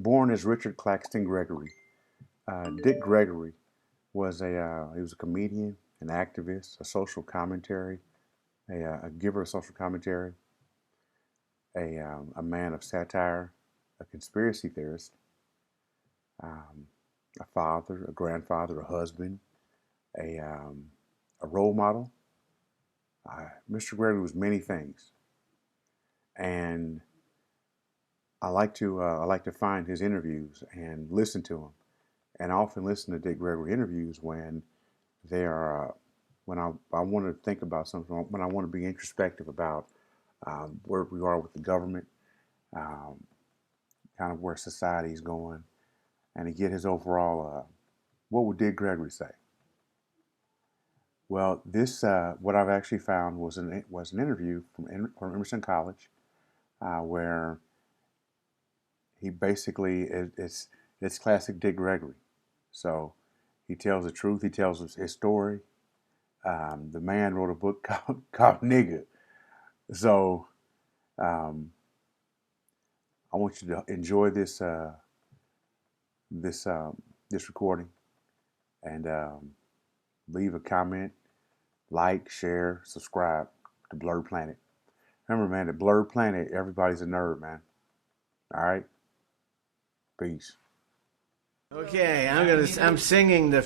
Born as Richard Claxton Gregory, Dick Gregory he was a comedian, an activist, a social commentary, a giver of social commentary, a man of satire, a conspiracy theorist, um, a father, a grandfather, a husband, a role model. Mr. Gregory was many things, and I like to find his interviews and listen to them. And I often listen to Dick Gregory interviews when they are I want to think about something, when I want to be introspective about where we are with the government, um, kind of where society is going, and to get his overall what would Dick Gregory say? Well, this what I've actually found was an interview from Emerson College, where he basically it's classic Dick Gregory. So he tells the truth. He tells us his story. The man wrote a book called Nigga. So um, I want you to enjoy this this recording and leave a comment, like, share, subscribe to Blerd Planet. Remember, man, at Blerd Planet, everybody's a nerd, man. All right, peace. Okay, I'm singing the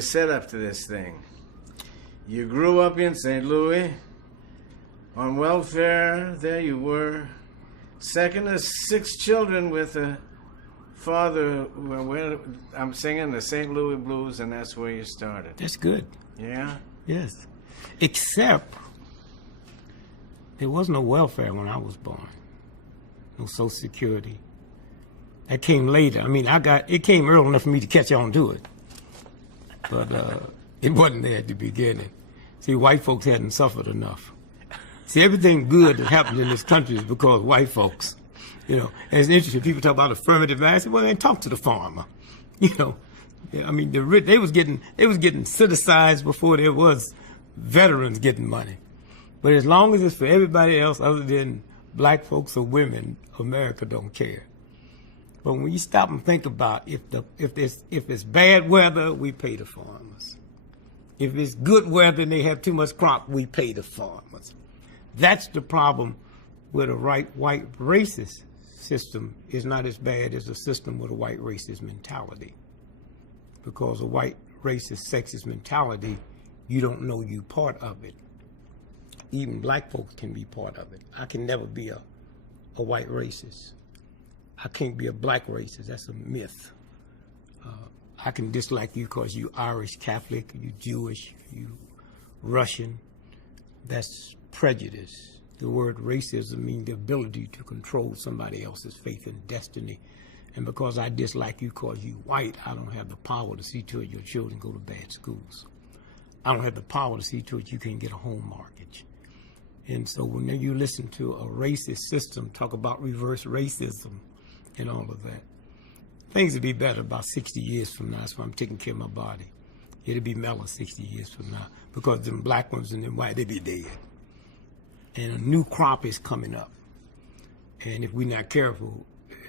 setup to this thing. You grew up in St. Louis, on welfare, there you were. Second of 6 children with a father. I'm singing the St. Louis blues, and that's where you started. That's good. Yeah? Yes. Except there was no welfare when I was born. No Social Security. That came later. I mean, it came early enough for me to catch on to it. But it wasn't there at the beginning. See, white folks hadn't suffered enough. See, everything good that happened in this country is because white folks, and it's interesting. People talk about affirmative action. Well, they talk to the farmer, I mean, they was getting citizens before there was veterans getting money. But as long as it's for everybody else other than black folks or women, America don't care. But when you stop and think about if it's bad weather, we pay the farmers. If it's good weather and they have too much crop, we pay the farmers. That's the problem with a white racist system. Is not as bad as a system with a white racist mentality. Because a white racist sexist mentality, you don't know you part of it. Even black folks can be part of it. I can never be a white racist. I can't be a black racist. That's a myth. I can dislike you because you Irish Catholic, you Jewish, you Russian. That's prejudice. The word racism means the ability to control somebody else's faith and destiny. And because I dislike you because you white, I don't have the power to see to it your children go to bad schools. I don't have the power to see to it you can get a home mortgage. And so when you listen to a racist system talk about reverse racism and all of that, things will be better about 60 years from now. That's why I'm taking care of my body. It'll be mellow 60 years from now because them black ones and them white, they'll be dead. And a new crop is coming up. And if we're not careful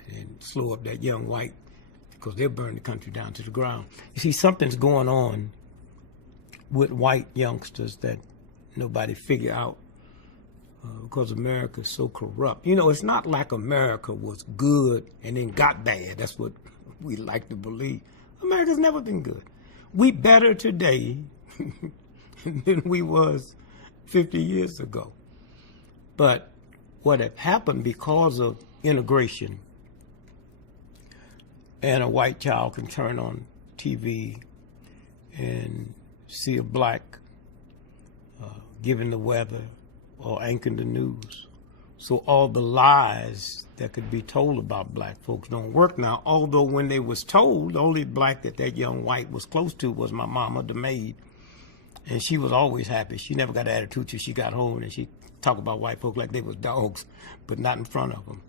and slow up that young white, because they'll burn the country down to the ground. You see, something's going on with white youngsters that nobody figure out because America is so corrupt. It's not like America was good and then got bad. That's what we like to believe. America's never been good. We better today than we was 50 years ago. But what had happened because of integration, and a white child can turn on TV and see a black giving the weather or anchoring the news. So all the lies that could be told about black folks don't work now, although when they was told, the only black that young white was close to was my mama, the maid. And she was always happy. She never got an attitude till she got home, and she talked about white folk like they was dogs, but not in front of them.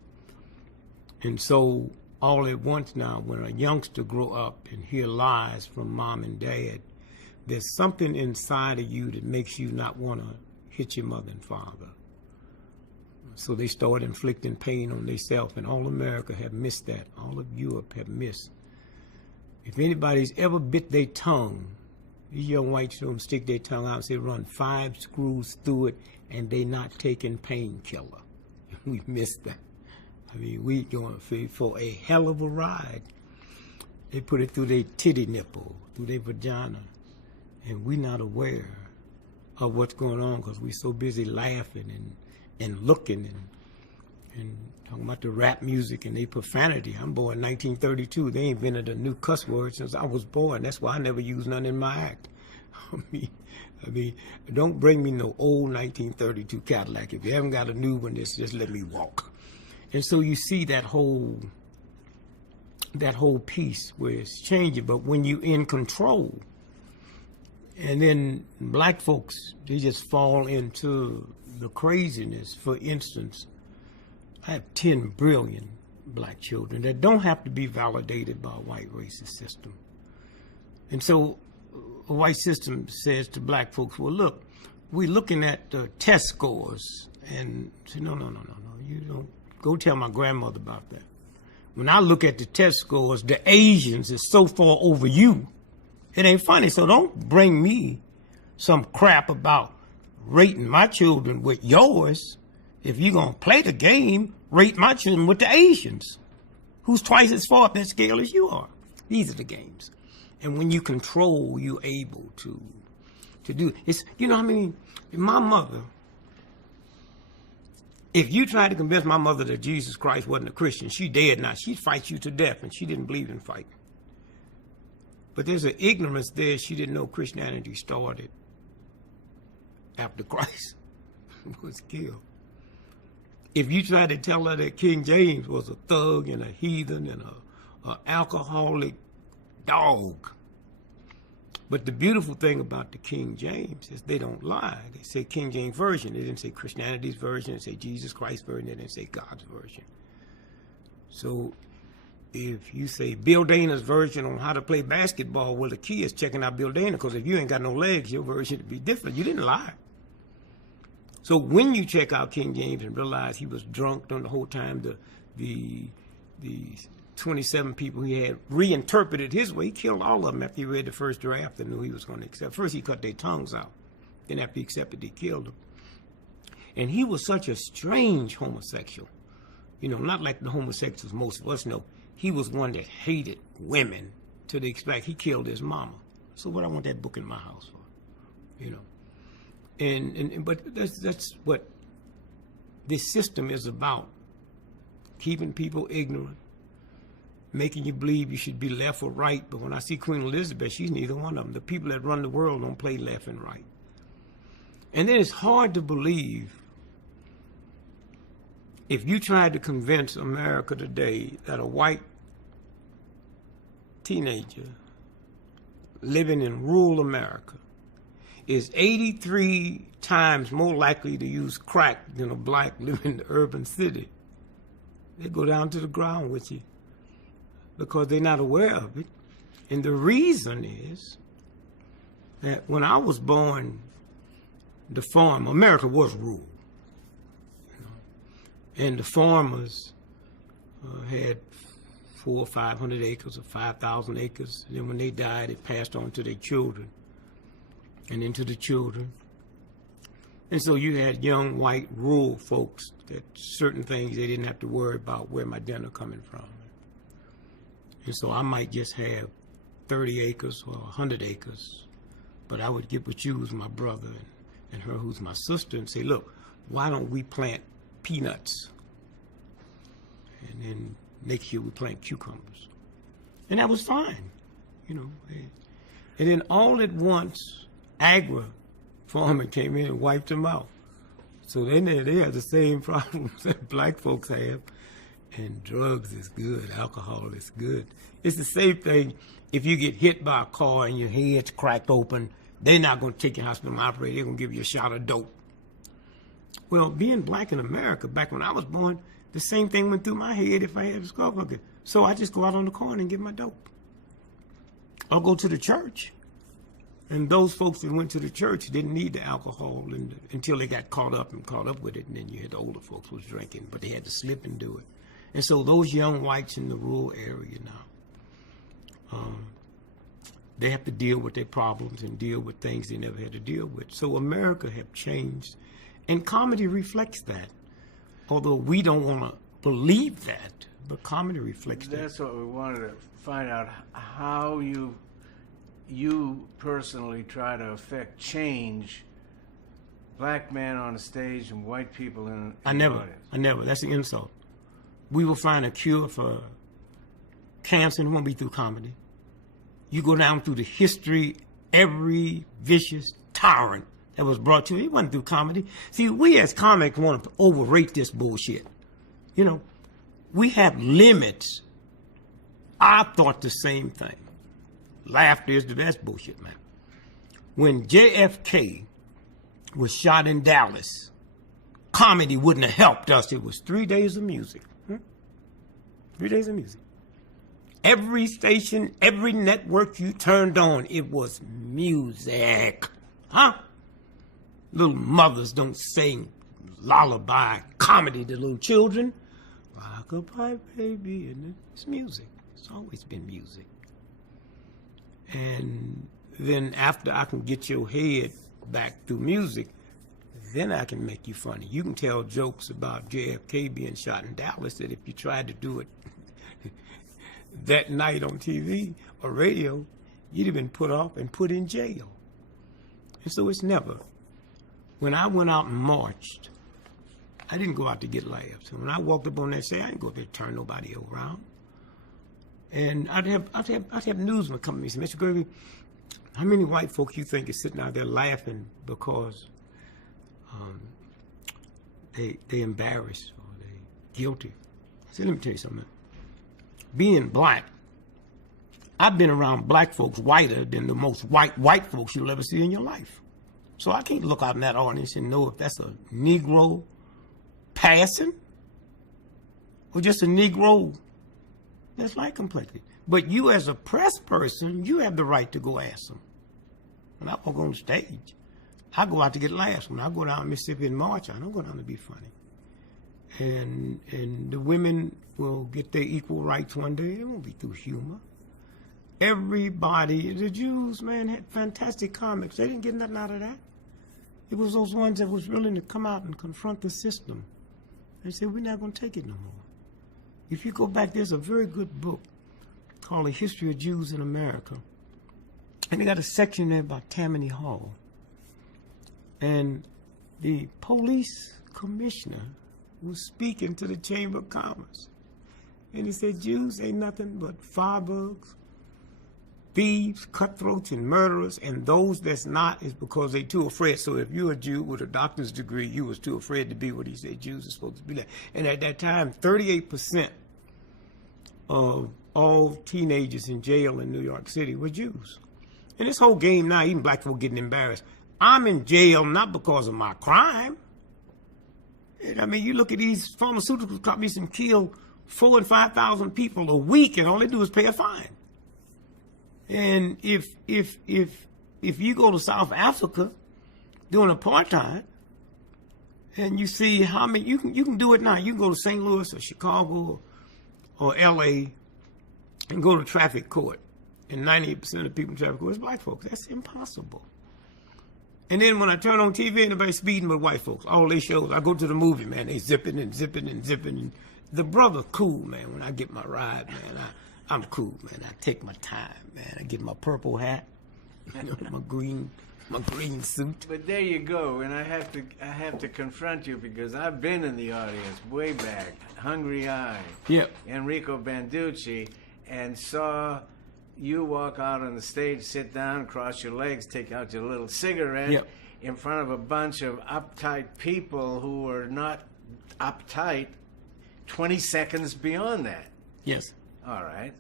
And so all at once now, when a youngster grow up and hear lies from mom and dad, there's something inside of you that makes you not want to hit your mother and father. So they start inflicting pain on themselves, and all America have missed that. All of Europe have missed. If anybody's ever bit their tongue, these young whites don't stick their tongue out and say run 5 screws through it, and they not taking painkiller. We missed that. I mean, we going for a hell of a ride. They put it through their titty nipple, through their vagina, and we're not aware of what's going on because we're so busy laughing and looking and talking about the rap music and their profanity. I'm born in 1932. They invented a new cuss word since I was born. That's why I never used none in my act. I mean, don't bring me no old 1932 Cadillac. If you haven't got a new one, just let me walk. And so you see that whole piece where it's changing. But when you're in control, and then black folks, they just fall into the craziness. For instance, I have 10 brilliant black children that don't have to be validated by a white racist system. And so a white system says to black folks, well, look, we're looking at test scores. And say, no, you don't. Go tell my grandmother about that. When I look at the test scores, the Asians is so far over you, it ain't funny. So don't bring me some crap about rating my children with yours. If you're going to play the game, rate my children with the Asians, who's twice as far up that scale as you are. These are the games. And when you control, you're able to do it's, you know, I mean, my mother, if you tried to convince my mother that Jesus Christ wasn't a Christian, she dead now. She'd fight you to death, and she didn't believe in fighting. But there's an ignorance there. She didn't know Christianity started after Christ was killed. If you tried to tell her that King James was a thug and a heathen and a alcoholic dog. But the beautiful thing about the King James is they don't lie. They say King James Version. They didn't say Christianity's version. They say Jesus Christ's version. They didn't say God's version. So if you say Bill Dana's version on how to play basketball, well, the key is checking out Bill Dana, because if you ain't got no legs, your version would be different. You didn't lie. So when you check out King James and realize he was drunk during the whole time, the 27 people he had reinterpreted his way, he killed all of them after he read the first draft and knew he was going to accept. First, he cut their tongues out. Then after he accepted, he killed them. And he was such a strange homosexual. You know, not like the homosexuals most of us know. He was one that hated women to the extent he killed his mama. So what I want that book in my house for, you know. But that's what this system is about. Keeping people ignorant, making you believe you should be left or right. But when I see Queen Elizabeth, she's neither one of them. The people that run the world don't play left and right. And then it's hard to believe if you tried to convince America today that a white teenager living in rural America is 83 times more likely to use crack than a black living in the urban city. They go down to the ground with you because they're not aware of it. And the reason is that when I was born, the farm, America was rural. You know? And the farmers had 400 or 500 acres or 5,000 acres. And then when they died, it passed on to their children and then to the children. And so you had young white rural folks that certain things they didn't have to worry about where my dinner coming from. And so I might just have 30 acres or 100 acres, but I would get with you who's my brother and her who's my sister and say, look, why don't we plant peanuts? And then next year we plant cucumbers. And that was fine, you know. And then all at once, agri farming came in and wiped them out. So then they have the same problems that black folks have. And drugs is good, alcohol is good. It's the same thing if you get hit by a car and your head's cracked open, they're not going to take you to hospital and operate, they're going to give you a shot of dope. Well, being black in America, back when I was born, the same thing went through my head if I had a skull bucket. So I just go out on the corner and get my dope. Or go to the church And those folks that went to the church didn't need the alcohol until they got caught up with it. And then you had the older folks was drinking, but they had to slip and do it. And so those young whites in the rural area now, they have to deal with their problems and deal with things they never had to deal with. So America have changed, and comedy reflects that. Although we don't want to believe that, but comedy reflects that. That's what we wanted to find out, how you personally try to affect change, black men on the stage and white people in the audience. I never. That's an insult. We will find a cure for cancer, and it won't be through comedy. You go down through the history, every vicious tyrant that was brought to you, it wasn't through comedy. See, we as comics want to overrate this bullshit. You know, we have limits. I thought the same thing. Laughter is the best bullshit, man. When JFK was shot in Dallas, comedy wouldn't have helped us. It was 3 days of music. 3 days of music. Every station, every network you turned on, it was music. Huh? Little mothers don't sing lullaby comedy to little children. Rock-a-bye, baby, and it's music. It's always been music. And then after I can get your head back through music, then I can make you funny. You can tell jokes about JFK being shot in Dallas that if you tried to do it that night on TV or radio, you'd have been put off and put in jail. And so it's never. When I went out and marched, I didn't go out to get laughs. And when I walked up on that stage, I didn't go up there to turn nobody around. And I'd have newsmen come to me and say, Mr. Gregory, how many white folks you think is sitting out there laughing because they embarrassed or they guilty? I said, let me tell you something. Being black, I've been around black folks whiter than the most white folks you'll ever see in your life. So I can't look out in that audience and know if that's a Negro passing or just a Negro that's light complected. But you as a press person, you have the right to go ask them. When I walk on stage, I go out to get laughs. When I go down Mississippi in March, I don't go down to be funny. And the women will get their equal rights one day. It won't be through humor. Everybody, the Jews, man, had fantastic comics. They didn't get nothing out of that. It was those ones that was willing to come out and confront the system. They said, we're not going to take it no more. If you go back, there's a very good book called The History of Jews in America. And they got a section there about Tammany Hall. And the police commissioner was speaking to the Chamber of Commerce. And he said, Jews ain't nothing but firebugs, thieves, cutthroats, and murderers, and those that's not is because they too afraid. So if you're a Jew with a doctor's degree, you was too afraid to be what he said Jews are supposed to be like. And at that time, 38% of all teenagers in jail in New York City were Jews. And this whole game now, even black folk getting embarrassed. I'm in jail not because of my crime. I mean, you look at these pharmaceutical companies and kill 4,000 and 5,000 people a week, and all they do is pay a fine. And if you go to South Africa during apartheid, and you see how many you can do it now. You can go to St. Louis or Chicago or L.A. and go to traffic court, and 98% of the people in traffic court is black folks. That's impossible. And then when I turn on TV, everybody's speeding with white folks. All they shows, I go to the movie, man, they zipping and zipping and zipping. And the brother cool, man. When I get my ride, man, I'm cool, man. I take my time, man. I get my purple hat, my green suit. But there you go, and I have to confront you because I've been in the audience way back, Hungry Eye, Yep. Enrico Banducci, and saw you walk out on the stage, sit down, cross your legs, take out your little cigarette Yep. in front of a bunch of uptight people who were not uptight 20 seconds beyond that. Yes. All right.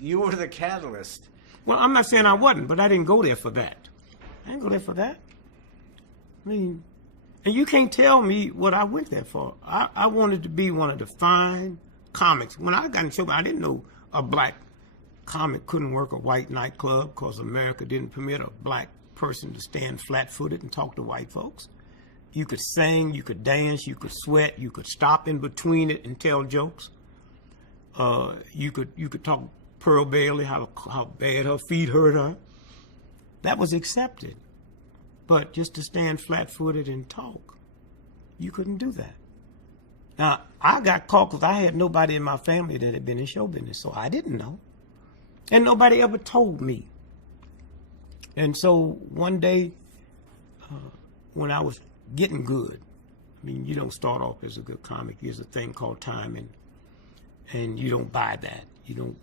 You were the catalyst. Well, I'm not saying I wasn't, but I didn't go there for that. I didn't go there for that. I mean, and you can't tell me what I went there for. I wanted to be one of the fine comics. When I got in trouble, I didn't know a black comic couldn't work a white nightclub because America didn't permit a black person to stand flat-footed and talk to white folks. You could sing, you could dance, you could sweat, you could stop in between it and tell jokes. You could talk Pearl Bailey, how bad her feet hurt her. That was accepted. But just to stand flat-footed and talk, you couldn't do that. Now, I got caught because I had nobody in my family that had been in show business, so I didn't know. And nobody ever told me. And so one day, when I was getting good, I mean, you don't start off as a good comic. There's a thing called timing, and you don't buy that. You don't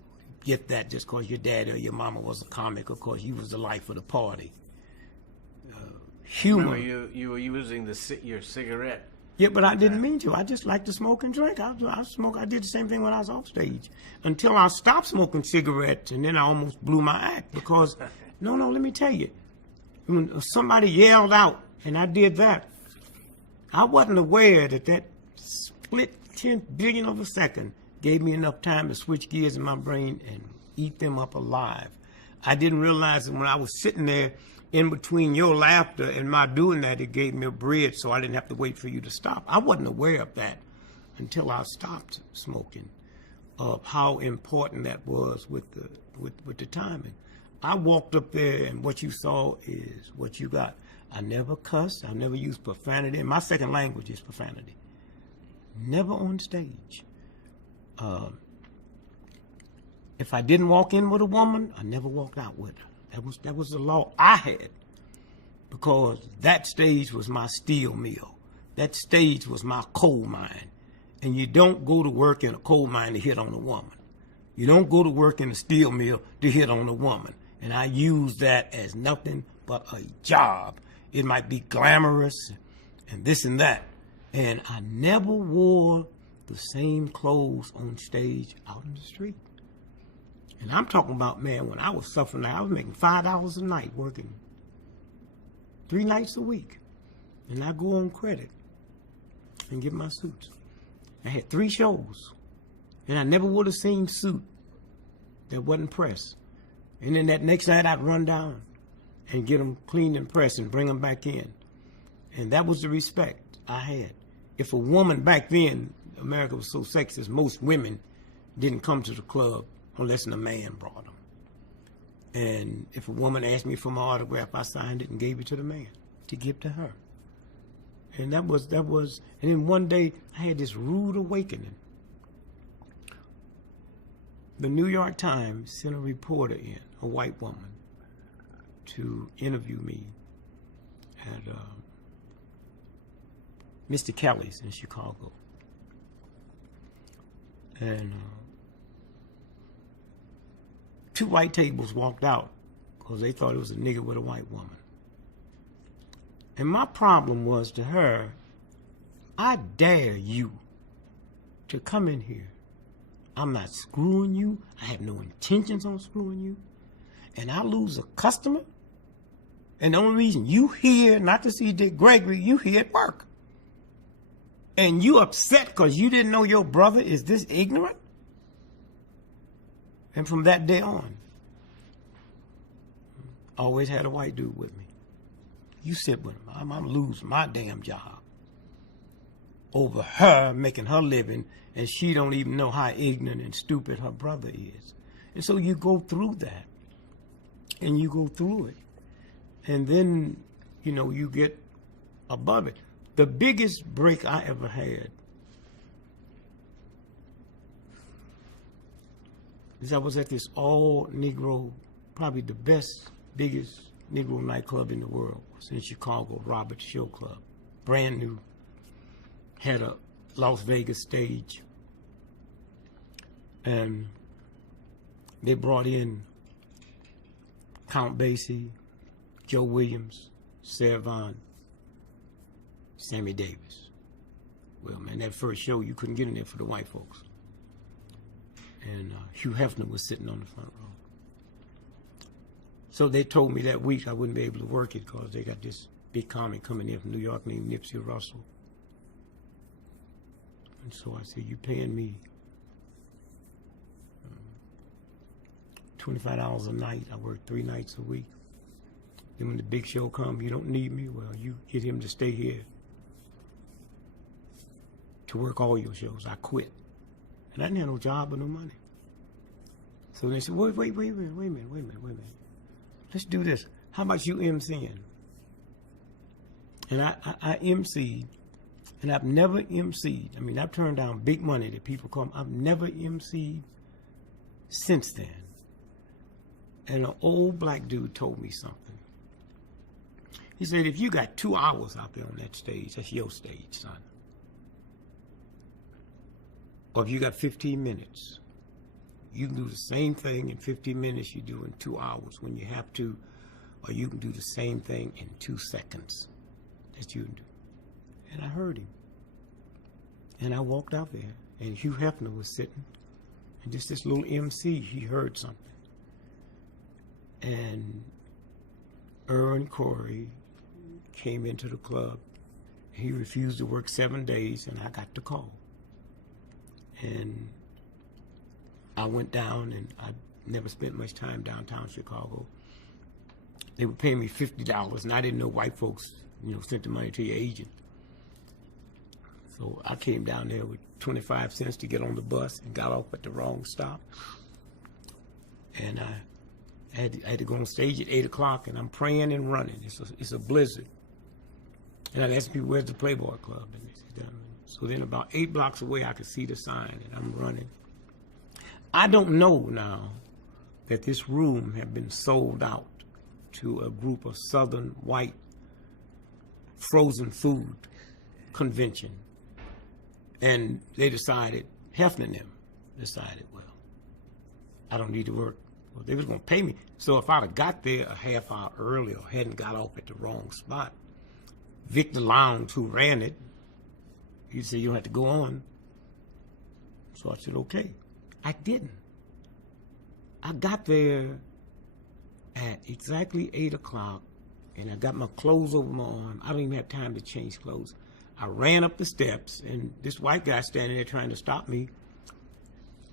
get that just because your daddy or your mama was a comic or because you was the life of the party. Humor. Remember you were using your cigarette. Yeah, but I didn't mean to. I just like to smoke and drink. I did the same thing when I was off stage until I stopped smoking cigarettes, and then I almost blew my act because, no, let me tell you, when somebody yelled out and I did that, I wasn't aware that split 10 billion of a second gave me enough time to switch gears in my brain and eat them up alive. I didn't realize that when I was sitting there in between your laughter and my doing that, it gave me a bridge so I didn't have to wait for you to stop. I wasn't aware of that until I stopped smoking, of how important that was with the timing. I walked up there and what you saw is what you got. I never cussed. I never used profanity. And my second language is profanity. Never on stage. If I didn't walk in with a woman, I never walked out with her. That was the law I had, because that stage was my steel mill. That stage was my coal mine. And you don't go to work in a coal mine to hit on a woman. You don't go to work in a steel mill to hit on a woman. And I use that as nothing but a job. It might be glamorous and this and that. And I never wore the same clothes on stage out in the street. And I'm talking about, man, when I was suffering, I was making $5 a night working 3 nights a week. And I go on credit and get my suits. I had 3 shows. And I never wore the same suit that wasn't pressed. And then that next night I'd run down and get them cleaned and pressed and bring them back in. And that was the respect I had. If a woman back then, America was so sexist, most women didn't come to the club unless a man brought them. And if a woman asked me for my autograph, I signed it and gave it to the man to give to her. And that was, and then one day I had this rude awakening. The New York Times sent a reporter in, a white woman, to interview me at Mr. Kelly's in Chicago. And 2 white tables walked out because they thought it was a nigger with a white woman. And my problem was to her, I dare you to come in here. I'm not screwing you. I have no intentions on screwing you. And I lose a customer. And the only reason you here, not to see Dick Gregory, you here at work. And you upset because you didn't know your brother is this ignorant? And from that day on, I always had a white dude with me. You sit with him. I'm losing my damn job over her making her living, and she don't even know how ignorant and stupid her brother is. And so you go through that, and you go through it. And then, you get above it. The biggest break I ever had is I was at this all-Negro, probably the best, biggest Negro nightclub in the world. It was in Chicago, Robert's Show Club. Brand new. Had a Las Vegas stage. And they brought in Count Basie, Joe Williams, Sarah Vaughan, Sammy Davis. Well, man, that first show, you couldn't get in there for the white folks. And Hugh Hefner was sitting on the front row. So they told me that week I wouldn't be able to work it because they got this big comic coming in from New York named Nipsey Russell. And so I said, you paying me $25 a night. I work 3 nights a week. Then when the big show comes, you don't need me, well, you get him to stay here to work all your shows. I quit. And I didn't have no job or no money. So they said, wait a minute. Let's do this. How about you MCing? And I MC'd, and I've never MC'd. I mean, I've turned down big money that people call me. I've never MC'd since then. And an old black dude told me something. He said, if you got 2 hours out there on that stage, that's your stage, son. Or if you got 15 minutes, you can do the same thing in 15 minutes you do in 2 hours when you have to, or you can do the same thing in 2 seconds that you can do. And I heard him. And I walked out there, and Hugh Hefner was sitting, and just this little MC, he heard something. And Earl Corey came into the club. He refused to work 7 days, and I got the call. And I went down, and I never spent much time downtown Chicago. They would pay me $50, and I didn't know white folks, sent the money to your agent. So I came down there with 25 cents to get on the bus and got off at the wrong stop. And I had to go on stage at 8 o'clock, and I'm praying and running. It's a blizzard. And I'd ask people, where's the Playboy Club? And they said, down. So then about 8 blocks away, I could see the sign, and I'm running. I don't know now that this room had been sold out to a group of Southern white frozen food convention. And they decided, Hefner and them decided, well, I don't need to work. Well, they was going to pay me. So if I'd have got there a half hour early or hadn't got off at the wrong spot, Victor Lowndes, who ran it, he said, you don't have to go on. So I said, okay. I didn't. I got there at exactly 8 o'clock, and I got my clothes over my arm. I don't even have time to change clothes. I ran up the steps, and this white guy standing there trying to stop me.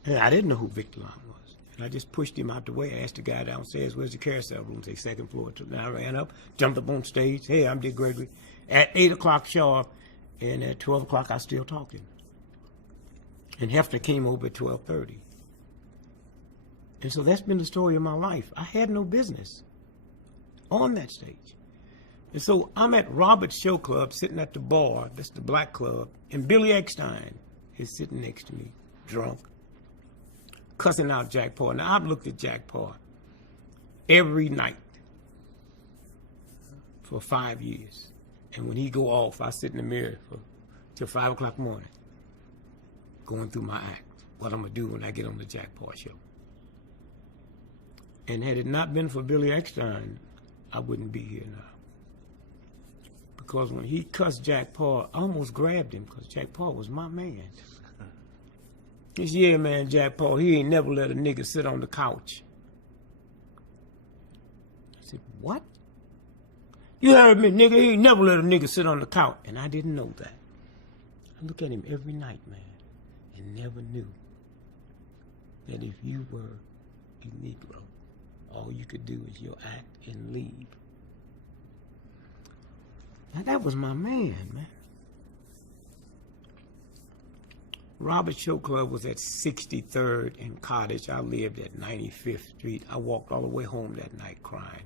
And I didn't know who Victor Lowndes was. And I just pushed him out the way. I asked the guy downstairs, where's the carousel room? Say, 2nd floor. And I ran up, jumped up on stage. Hey, I'm Dick Gregory. At 8 o'clock sharp, and at 12 o'clock, I was still talking. And Hefner came over at 12:30. And so that's been the story of my life. I had no business on that stage. And so I'm at Robert's Show Club, sitting at the bar, that's the black club, and Billy Eckstein is sitting next to me, drunk, cussing out Jack Paar. Now, I've looked at Jack Paar every night for 5 years. And when he go off, I sit in the mirror till 5 o'clock in the morning, going through my act, what I'm going to do when I get on the Jack Paar show. And had it not been for Billy Eckstein, I wouldn't be here now. Because when he cussed Jack Paar, I almost grabbed him because Jack Paar was my man. He said, yeah, man, Jack Paar, he ain't never let a nigga sit on the couch. I said, what? You heard me, nigga, he ain't never let a nigga sit on the couch. And I didn't know that. I look at him every night, man, and never knew that if you were a Negro, all you could do is your act and leave. Now, that was my man. Robert's Show Club was at 63rd and Cottage. I lived at 95th Street. I walked all the way home that night crying.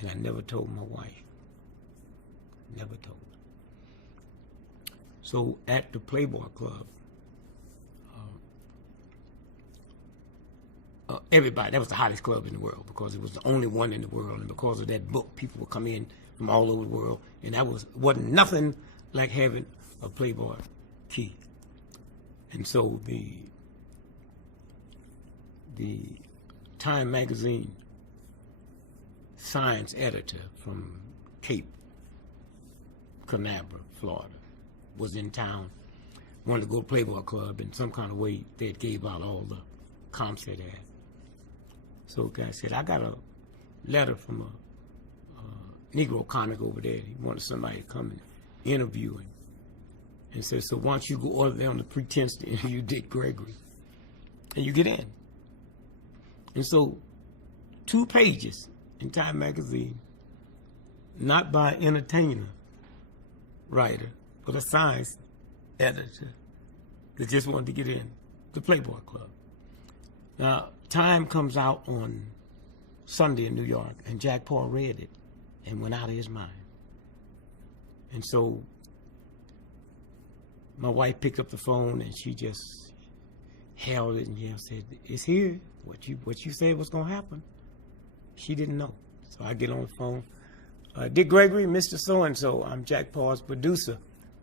And I never told my wife. Never told her. So at the Playboy Club, everybody, that was the hottest club in the world because it was the only one in the world. And because of that book, people would come in from all over the world. And that wasn't nothing like having a Playboy key. And so the Time magazine science editor from Cape Canaveral, Florida, was in town, wanted to go to Playboy Club, and some kind of way they had gave out all the comps they had. So the guy said, I got a letter from a Negro comic over there. He wanted somebody to come and interview him. And said, so why don't you go over there on the pretense to interview Dick Gregory? And you get in. And so 2 pages in Time magazine, not by an entertainer, writer, but a science editor that just wanted to get in the Playboy Club. Now, Time comes out on Sunday in New York, and Jack Paar read it and went out of his mind. And so my wife picked up the phone and she just held it and said, "It's here. What you said was gonna happen." She didn't know. So I get on the phone. Dick Gregory, Mr. So-and-so, I'm Jack Paar's producer.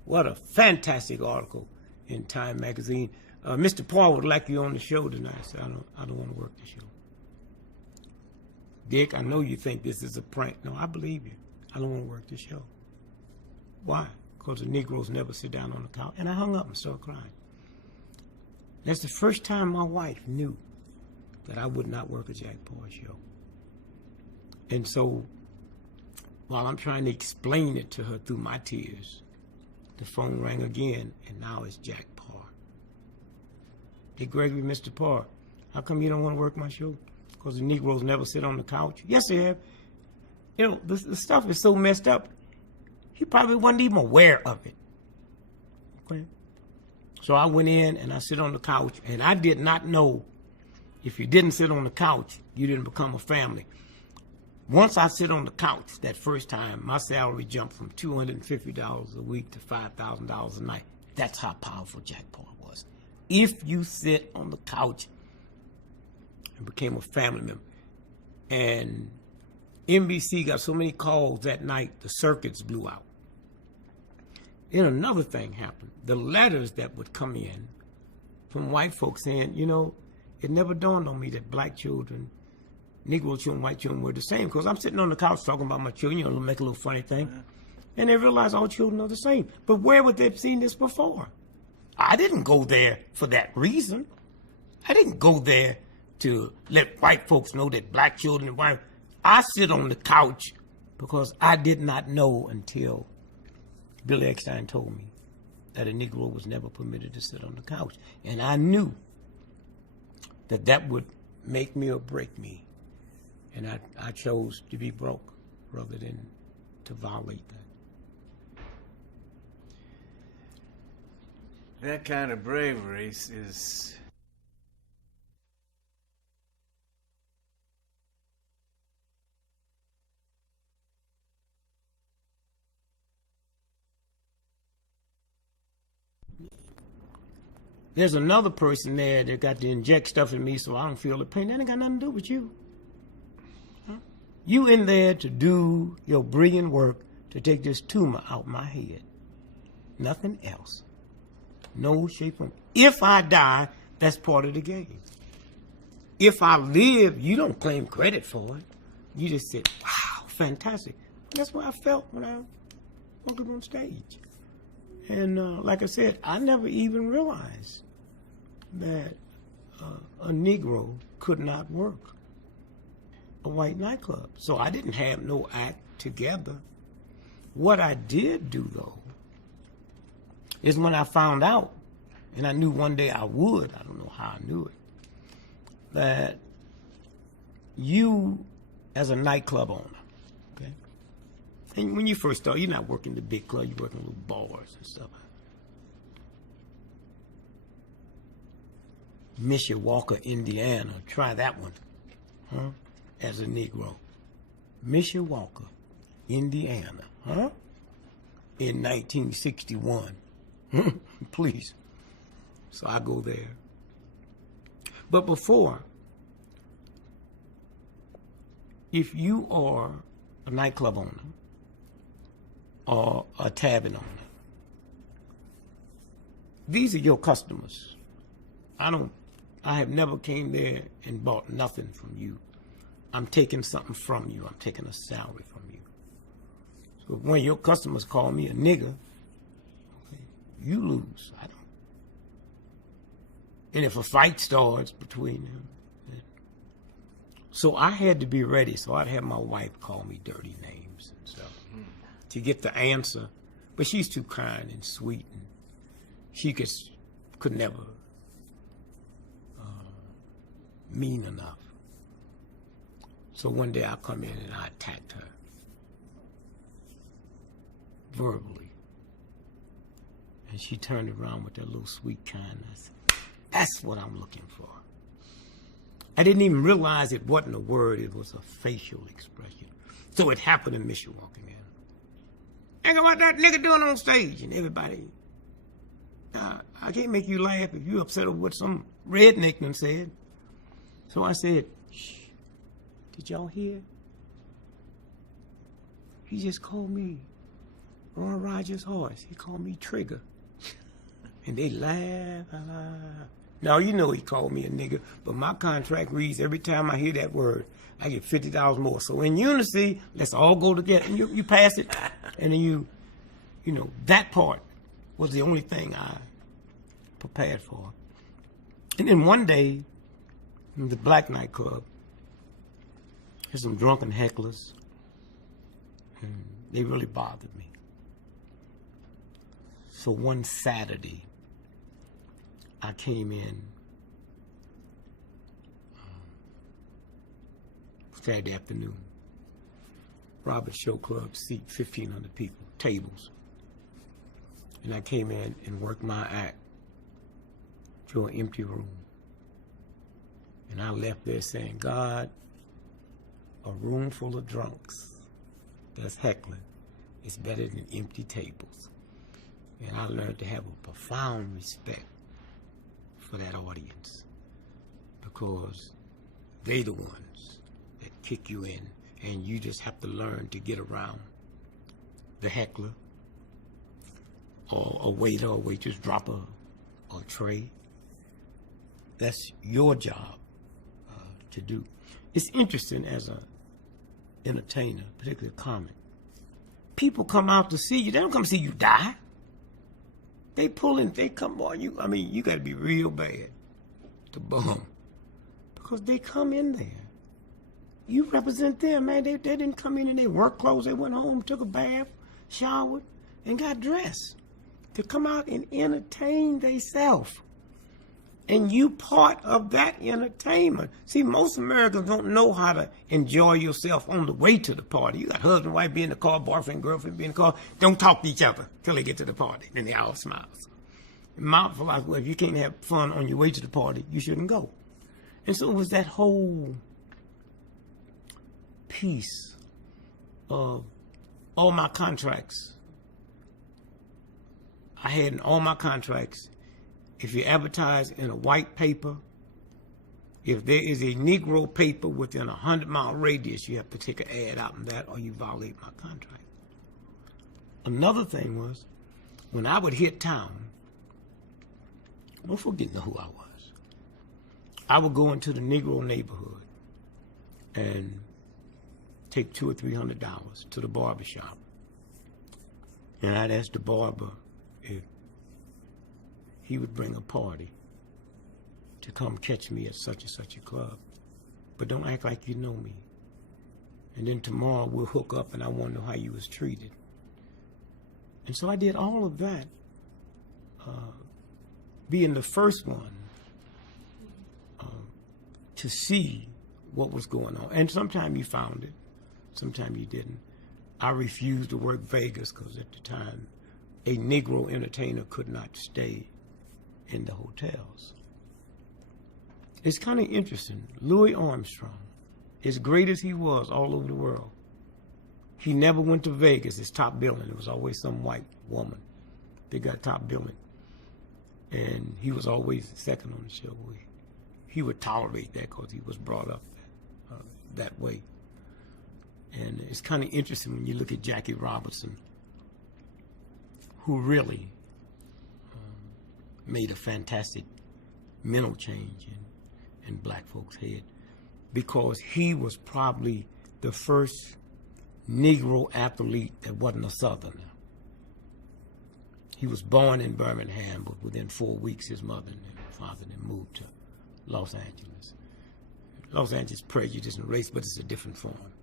What a fantastic article in Time magazine. Mr. Paar would like you on the show tonight. I said, I don't want to work the show. Dick, I know you think this is a prank. No, I believe you. I don't want to work the show. Why? Because the Negroes never sit down on the couch. And I hung up and started crying. That's the first time my wife knew that I would not work a Jack Paar show. And so while I'm trying to explain it to her through my tears, the phone rang again, and now it's Jack Paar. Dick Gregory, Mr. Paar, how come you don't want to work my show? Because the Negroes never sit on the couch. Yes, they have. You know, the stuff is so messed up, he probably wasn't even aware of it. Okay? So I went in and I sit on the couch, and I did not know if you didn't sit on the couch, you didn't become a family. Once I sit on the couch that first time, my salary jumped from $250 a week to $5,000 a night. That's how powerful Jack Paar was. If you sit on the couch and became a family member, and NBC got so many calls that night, the circuits blew out. Then another thing happened. The letters that would come in from white folks saying, you know, it never dawned on me that black children, Negro children, white children were the same. Because I'm sitting on the couch talking about my children, you know, make a little funny thing. And they realize all children are the same. But where would they have seen this before? I didn't go there for that reason. I didn't go there to let white folks know that black children and white. I sit on the couch because I did not know until Billy Eckstein told me that a Negro was never permitted to sit on the couch. And I knew that that would make me or break me. And I chose to be broke rather than to violate that. That kind of bravery is There's another person there that got to inject stuff in me so I don't feel the pain. That ain't got nothing to do with you. Huh? You in there to do your brilliant work to take this tumor out my head. Nothing else. No shape of. If I die, that's part of the game. If I live, you don't claim credit for it. You just said, wow, fantastic. That's what I felt when I walked up on stage. And like I said, I never even realized that a Negro could not work a white nightclub. So I didn't have no act together. What I did do, though, is when I found out, and I knew one day I would, I don't know how I knew it, that you, as a nightclub owner, okay, and when you first start, you're not working the big club, you're working little bars and stuff. Mishawaka, Indiana, try that one, huh? As a Negro. Mishawaka, Indiana, huh? In 1961. Please. So I go there. But before, if you are a nightclub owner or a tavern owner, these are your customers. I have never came there and bought nothing from you. I'm taking something from you. I'm taking a salary from you. So if one of your customers call me a nigger, okay, you lose. I don't. And if a fight starts between them, so I had to be ready. So I'd have my wife call me dirty names and stuff to get the answer. But she's too kind and sweet, and she could never mean enough. So one day I come in and I attacked her verbally. And she turned around with that little sweet kindness. That's what I'm looking for. I didn't even realize it wasn't a word, it was a facial expression. So it happened to Miss walking in. Think what that nigga doing on stage, and everybody. I can't make you laugh if you upset over what some redneck done said. So I said, shh, did y'all hear? He just called me Ron Rogers' horse. He called me Trigger. And they laugh. Now, you know he called me a nigga, but my contract reads every time I hear that word, I get $50 more. So in unity, let's all go together. You pass it, and then you know, that part was the only thing I prepared for. And then one day, in the black nightclub, there's some drunken hecklers, and they really bothered me. So one Saturday, I came in Saturday afternoon. Robert's Show Club, seat 1,500 people, tables. And I came in and worked my act to an empty room. And I left there saying, God, a room full of drunks that's heckling is better than empty tables. And I learned to have a profound respect for that audience, because they the ones that kick you in, and you just have to learn to get around the heckler or a waiter or waitress, drop a tray. That's your job to do. It's interesting as an entertainer, particularly a comic. People come out to see you. They don't come see you die. They pull in, they come on you. I mean, you got to be real bad to bum, because they come in there. You represent them, man. They didn't come in their work clothes. They went home, took a bath, showered, and got dressed to come out and entertain themselves. And you part of that entertainment. See, most Americans don't know how to enjoy yourself on the way to the party. You got husband, wife be in the car, boyfriend, girlfriend be in the car. Don't talk to each other till they get to the party. Then they all smiles. My philosophy, well, if you can't have fun on your way to the party, you shouldn't go. And so it was that whole piece of all my contracts. I had in all my contracts, if you advertise in a white paper, if there is a Negro paper within a 100-mile radius, you have to take an ad out in that, or you violate my contract. Another thing was, when I would hit town, don't forget who I was. I would go into the Negro neighborhood and take $200 or $300 to the barber shop, and I'd ask the barber if he would bring a party to come catch me at such and such a club. But don't act like you know me. And then tomorrow we'll hook up and I want to know how you was treated. And so I did all of that, being the first one to see what was going on. And sometimes you found it, sometimes you didn't. I refused to work Vegas because at the time, a Negro entertainer could not stay in the hotels. It's kind of interesting. Louis Armstrong, as great as he was all over the world, he never went to Vegas as top billing. It was always some white woman that got top billing. And he was always second on the show. He would tolerate that because he was brought up that way. And it's kind of interesting when you look at Jackie Robinson, who really made a fantastic mental change in black folks' head, because he was probably the first Negro athlete that wasn't a Southerner. He was born in Birmingham, but within 4 weeks his mother and father moved to Los Angeles. Los Angeles prejudice and race, but it's a different form.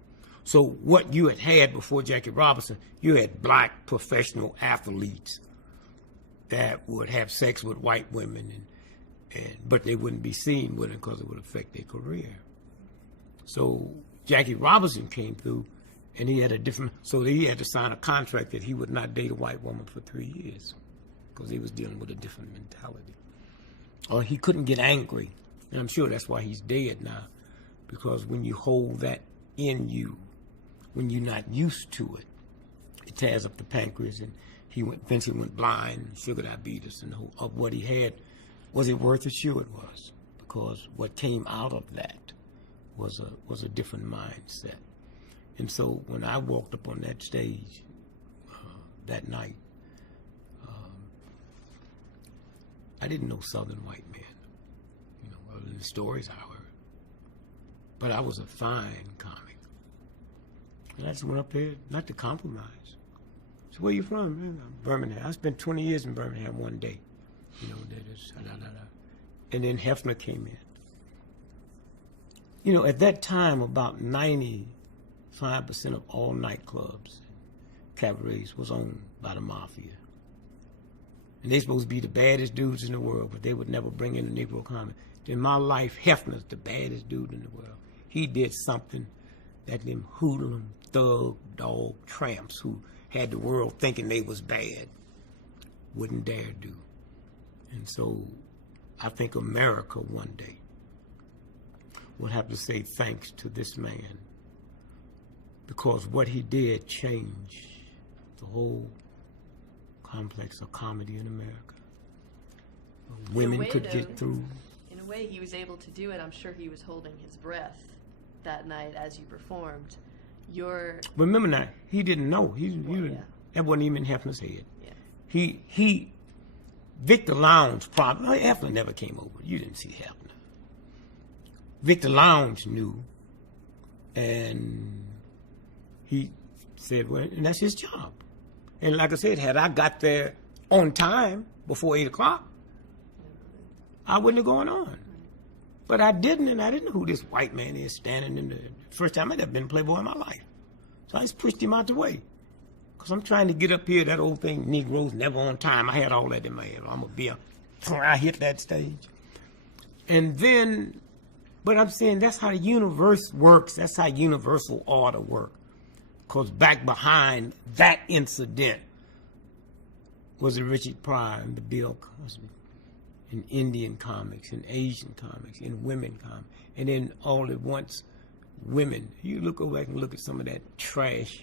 So what you had before Jackie Robinson, you had black professional athletes that would have sex with white women, but they wouldn't be seen with it because it would affect their career. So Jackie Robinson came through, and he had a different, so he had to sign a contract that he would not date a white woman for 3 years because he was dealing with a different mentality. Or he couldn't get angry, and I'm sure that's why he's dead now, because when you hold that in you, when you're not used to it, it tears up the pancreas, and he eventually went blind, sugar diabetes, and of what he had. Was it worth it? Sure it was, because what came out of that was a different mindset. And so when I walked up on that stage that night, I didn't know Southern white men, other than the stories I heard. But I was a fine comic. And I just went up there, not to compromise. So where you from? Man, I'm Birmingham. I spent 20 years in Birmingham one day. And then Hefner came in. At that time, about 95% of all nightclubs, cabarets, was owned by the mafia. And they're supposed to be the baddest dudes in the world, but they would never bring in a Negro comic. In my life, Hefner's the baddest dude in the world. He did something that them hoodlum, thug, dog tramps who had the world thinking they was bad wouldn't dare do. And so I think America one day will have to say thanks to this man, because what he did changed the whole complex of comedy in America. Women could get through. In a way, he was able to do it. I'm sure he was holding his breath that night as you performed. But remember now, he didn't know. That wasn't even in Hefner's head. Yeah. Victor Lounge probably, Hefner never came over. You didn't see Hefner. Victor Lounge knew, and he said, well, and that's his job. And like I said, had I got there on time before 8 o'clock, I wouldn't have gone on. But I didn't, and I didn't know who this white man is standing in the first time I'd ever been a Playboy in my life. So I just pushed him out the way. Because I'm trying to get up here, that old thing, Negroes never on time. I had all that in my head. I'm going to be I hit that stage. And then, but I'm saying that's how the universe works. That's how universal order works. Because back behind that incident was the Richard Pryor and the Bill Cosby, in Indian comics, in Asian comics, in women comics, and then all at once, women. You go back and look at some of that trash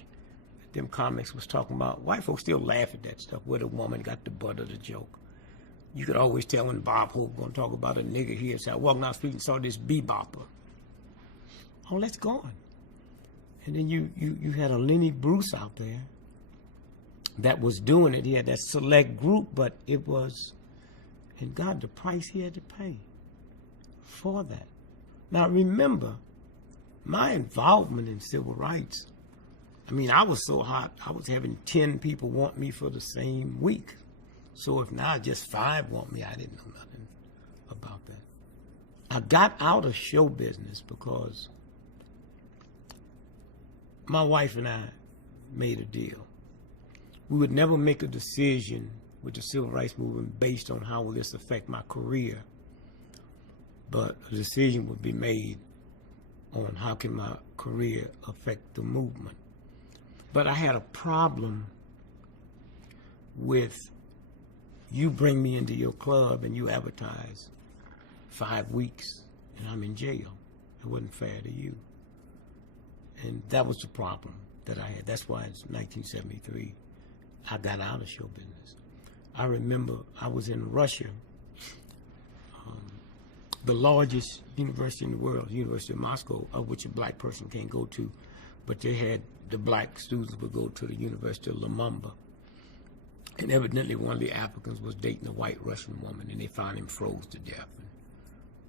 that them comics was talking about. White folks still laugh at that stuff, where the woman got the butt of the joke. You could always tell when Bob Hope going to talk about a nigger here. So I walked down the street and saw this bebopper. Oh, that's gone. And then you had a Lenny Bruce out there that was doing it. He had that select group, but it was, and God, the price he had to pay for that. Now remember, my involvement in civil rights, I mean, I was so hot, I was having 10 people want me for the same week. So if now just 5 want me, I didn't know nothing about that. I got out of show business because my wife and I made a deal. We would never make a decision with the civil rights movement based on how will this affect my career, but a decision would be made on how can my career affect the movement. But I had a problem with you bring me into your club and you advertise 5 weeks and I'm in jail. It wasn't fair to you. And that was the problem that I had. That's why in 1973, I got out of show business. I remember I was in Russia, the largest university in the world, University of Moscow, of which a black person can't go to, but they had the black students would go to the University of Lumumba. And evidently one of the Africans was dating a white Russian woman, and they found him froze to death. And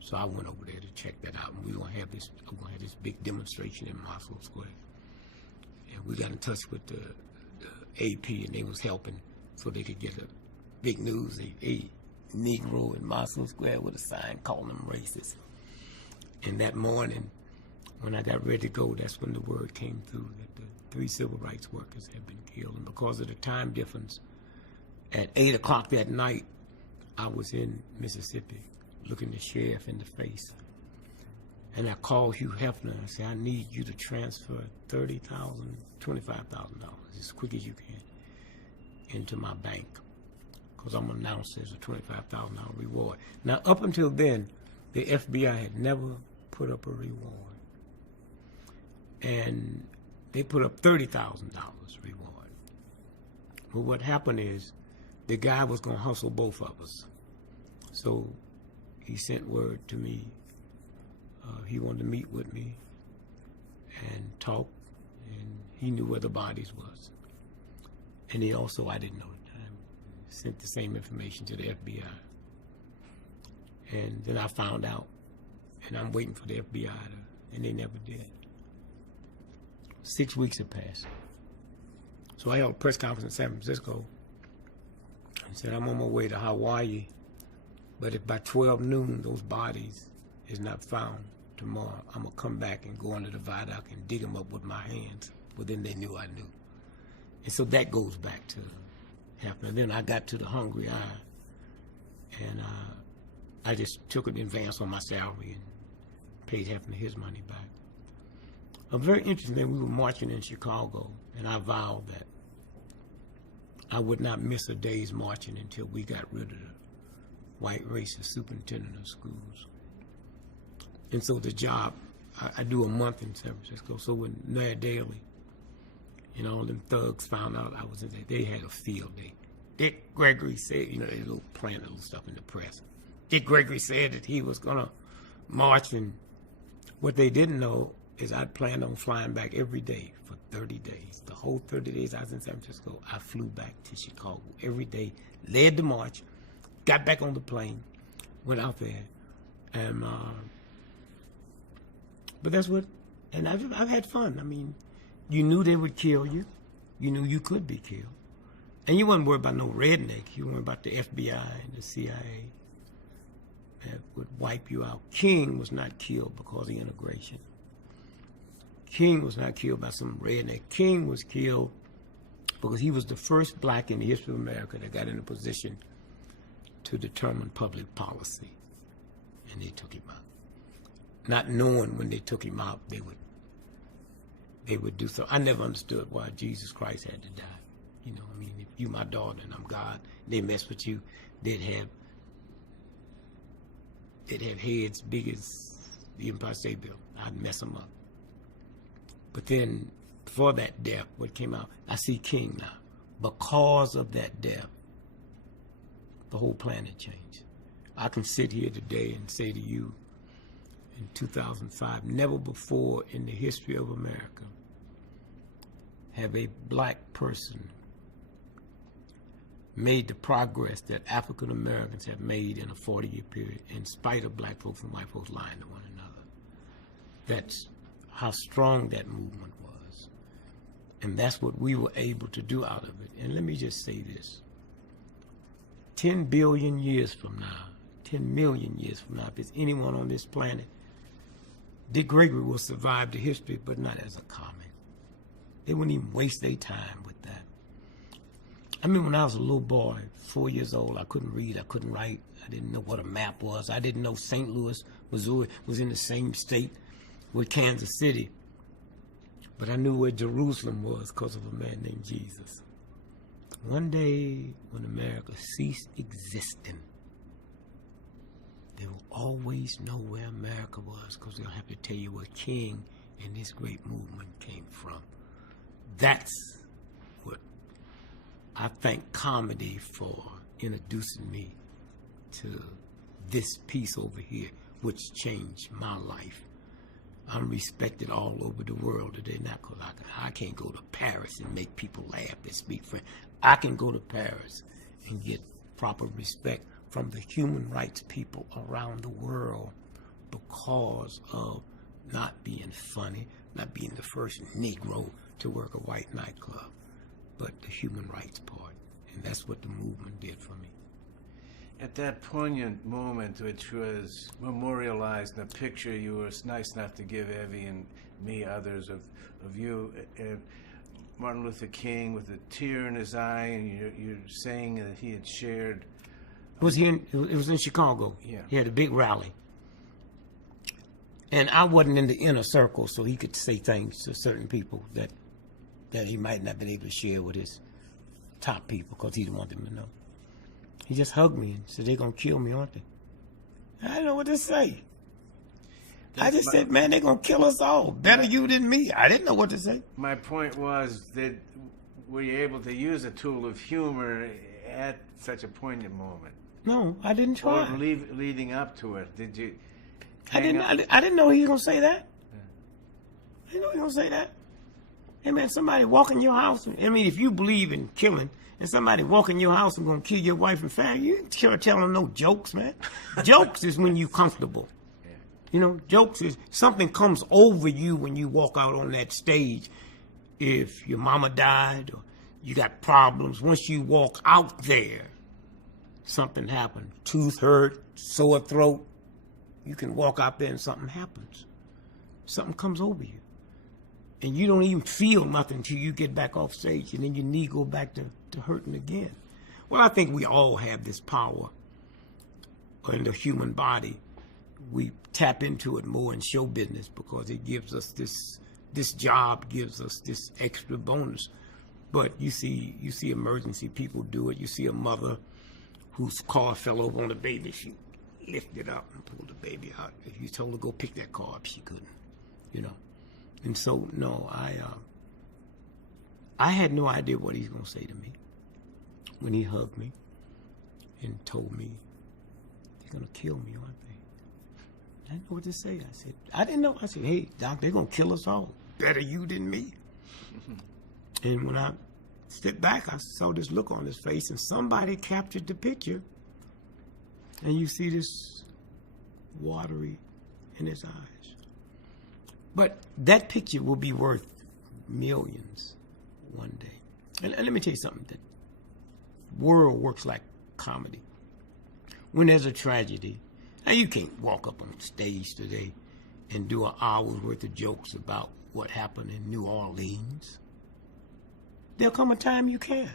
so I went over there to check that out, and we were gonna have this big demonstration in Moscow Square. And we got in touch with the AP, and they was helping so they could get a big news, a Negro in Moscow Square with a sign calling them racist. And that morning, when I got ready to go, that's when the word came through that the 3 civil rights workers had been killed. And because of the time difference, at 8 o'clock that night, I was in Mississippi looking the sheriff in the face. And I called Hugh Hefner and I said, I need you to transfer $30,000, $25,000 as quick as you can into my bank, because I'm going to announce there's a $25,000 reward. Now, up until then, the FBI had never put up a reward. And they put up $30,000 reward. But what happened is the guy was going to hustle both of us. So he sent word to me. He wanted to meet with me and talk, and he knew where the bodies was. And he also, I didn't know at the time, sent the same information to the FBI. And then I found out, and I'm waiting for the FBI and they never did. 6 weeks had passed. So I held a press conference in San Francisco and said, I'm on my way to Hawaii, but if by 12 noon those bodies is not found tomorrow, I'm going to come back and go under the viaduct and dig them up with my hands. Well, then they knew I knew. And so that goes back to happening. Then I got to the Hungry Eye, and I just took an advance on my salary and paid Hefner his money back. A very interesting thing, we were marching in Chicago, and I vowed that I would not miss a day's marching until we got rid of the white racist superintendent of schools. And so the job, I do a month in San Francisco, so when Laird Daley and all them thugs found out I was in there, they had a field day. Dick Gregory said, you know, they little planted little stuff in the press. Dick Gregory said that he was gonna march, and what they didn't know is I'd planned on flying back every day for 30 days. The whole 30 days I was in San Francisco, I flew back to Chicago every day, led the march, got back on the plane, went out there, and but that's what, and I've had fun. I mean, you knew they would kill you. You knew you could be killed. And you wasn't worried about no redneck. You weren't about the FBI and the CIA that would wipe you out. King was not killed because of integration. King was not killed by some redneck. King was killed because he was the first black in the history of America that got in a position to determine public policy. And they took him out. Not knowing when they took him out, they would do so. I never understood why Jesus Christ had to die. You know, I mean, if you my daughter and I'm God, they mess with you, they'd have heads big as the Empire State Building. I'd mess them up. But then, for that death, what came out, I see King now. Because of that death, the whole planet changed. I can sit here today and say to you, in 2005, never before in the history of America have a black person made the progress that African Americans have made in a 40-year period, in spite of black folks and white folks lying to one another. That's how strong that movement was. And that's what we were able to do out of it. And let me just say this. 10 billion years from now, 10 million years from now, if there's anyone on this planet, Dick Gregory will survive the history, but not as a comment. They wouldn't even waste their time with that. I mean, when I was a little boy, 4 years old, I couldn't read, I couldn't write, I didn't know what a map was. I didn't know St. Louis, Missouri was in the same state with Kansas City. But I knew where Jerusalem was because of a man named Jesus. One day, when America ceased existing, they will always know where America was, because they'll have to tell you where King and this great movement came from. That's what I thank comedy for introducing me to this piece over here, which changed my life. I'm respected all over the world today, not because I can't go to Paris and make people laugh that speak French. I can go to Paris and get proper respect from the human rights people around the world because of not being funny, not being the first Negro to work a white nightclub, but the human rights part. And that's what the movement did for me. At that poignant moment, which was memorialized in a picture you were nice enough to give Evie and me, others of you, Martin Luther King with a tear in his eye, and you're saying that he had shared. It was in Chicago. Yeah. He had a big rally. And I wasn't in the inner circle, so he could say things to certain people that he might not be able to share with his top people because he didn't want them to know. He just hugged me and said, they're going to kill me, aren't they? I didn't know what to say. I just said, man, they're going to kill us all. Better you than me. I didn't know what to say. My point was that were you able to use a tool of humor at such a poignant moment? No, I didn't try. Or leading up to it, did you? I didn't know he was going to say that. I didn't know he was going to say that. Hey, man, somebody walk in your house. I mean, if you believe in killing, and somebody walk in your house and going to kill your wife and family, you ain't sure telling no jokes, man. Jokes is when you comfortable. You know, jokes is something comes over you when you walk out on that stage. If your mama died or you got problems, once you walk out there, something happened. Tooth hurt, sore throat. You can walk out there and something happens. Something comes over you. And you don't even feel nothing until you get back off stage, and then your knee go back to hurting again. Well, I think we all have this power in the human body. We tap into it more in show business because it gives us this job, gives us this extra bonus. But you see emergency people do it. You see a mother whose car fell over on the baby, she lifted up and pulled the baby out. If you told her to go pick that car up, she couldn't, you know. And so, no, I had no idea what he's going to say to me when he hugged me and told me, they're going to kill me, aren't they? I didn't know what to say. I didn't know. I said, hey, Doc, they're going to kill us all. Better you than me. And when I stepped back, I saw this look on his face, and somebody captured the picture. And you see this watery in his eyes. But that picture will be worth millions one day. And let me tell you something. The world works like comedy. When there's a tragedy, now you can't walk up on stage today and do an hour's worth of jokes about what happened in New Orleans. There'll come a time you can.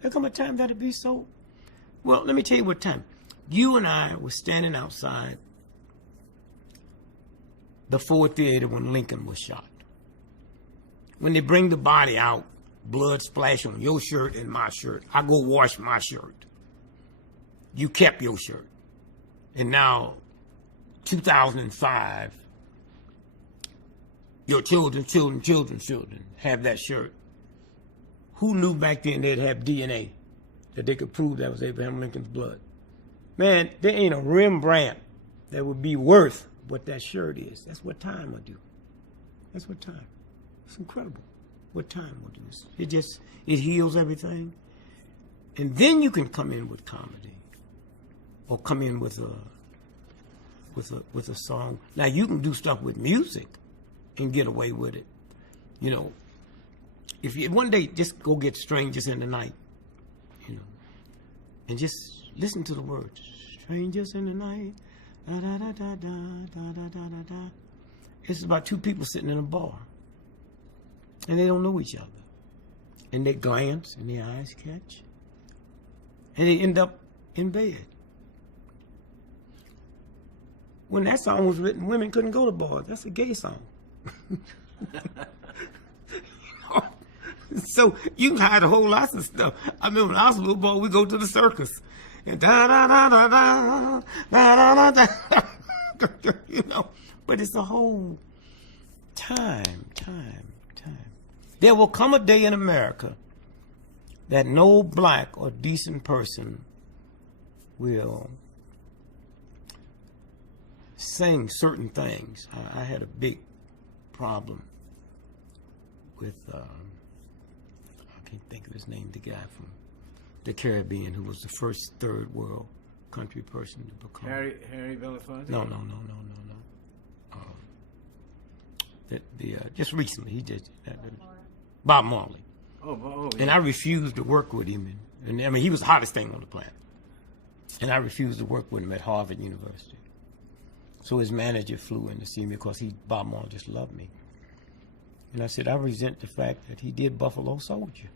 There'll come a time that'll be so. Well, let me tell you what time. You and I were standing outside the Ford Theater when Lincoln was shot. When they bring the body out, blood splash on your shirt and my shirt. I go wash my shirt. You kept your shirt. And now, 2005, your children have that shirt. Who knew back then they'd have DNA that they could prove that was Abraham Lincoln's blood? Man, there ain't a Rembrandt that would be worth what that shirt is. That's what time will do. That's what time. It's incredible what time will do. It heals everything. And then you can come in with comedy or come in with a song. Now you can do stuff with music and get away with it. You know, if you one day just go get Strangers in the Night, you know, and just listen to the words. Strangers in the night. Da, da, da, da, da, da, da, da, da. It's about two people sitting in a bar, and they don't know each other, and they glance, and their eyes catch, and they end up in bed. When that song was written, women couldn't go to bars. That's a gay song. So you can hide a whole lot of stuff. I remember when I was a little boy, we go to the circus. And da da da da da da da da da. You know, but it's the whole time. There will come a day in America that no black or decent person will sing certain things. I had a big problem with I can't think of his name, the guy from the Caribbean who was the first third world country person to become. Harry Belafonte? No. Just recently he did that. Bob Marley. Oh, yeah. And I refused to work with him. And I mean, he was the hottest thing on the planet. And I refused to work with him at Harvard University. So his manager flew in to see me because Bob Marley just loved me. And I said, I resent the fact that he did Buffalo Soldier.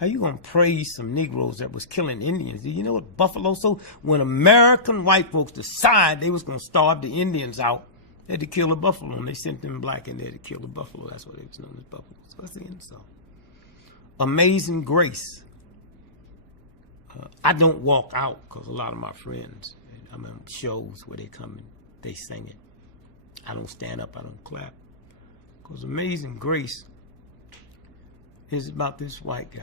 How you gonna praise some Negroes that was killing Indians? Do you know what Buffalo Soldier? When American white folks decided they was gonna starve the Indians out They had to kill a buffalo, and they sent them black in there to kill the buffalo. That's what it was known as buffalo. So that's the end song. Amazing Grace. I don't walk out because a lot of my friends, I'm in shows where they come and they sing it. I don't stand up, I don't clap. Because Amazing Grace is about this white guy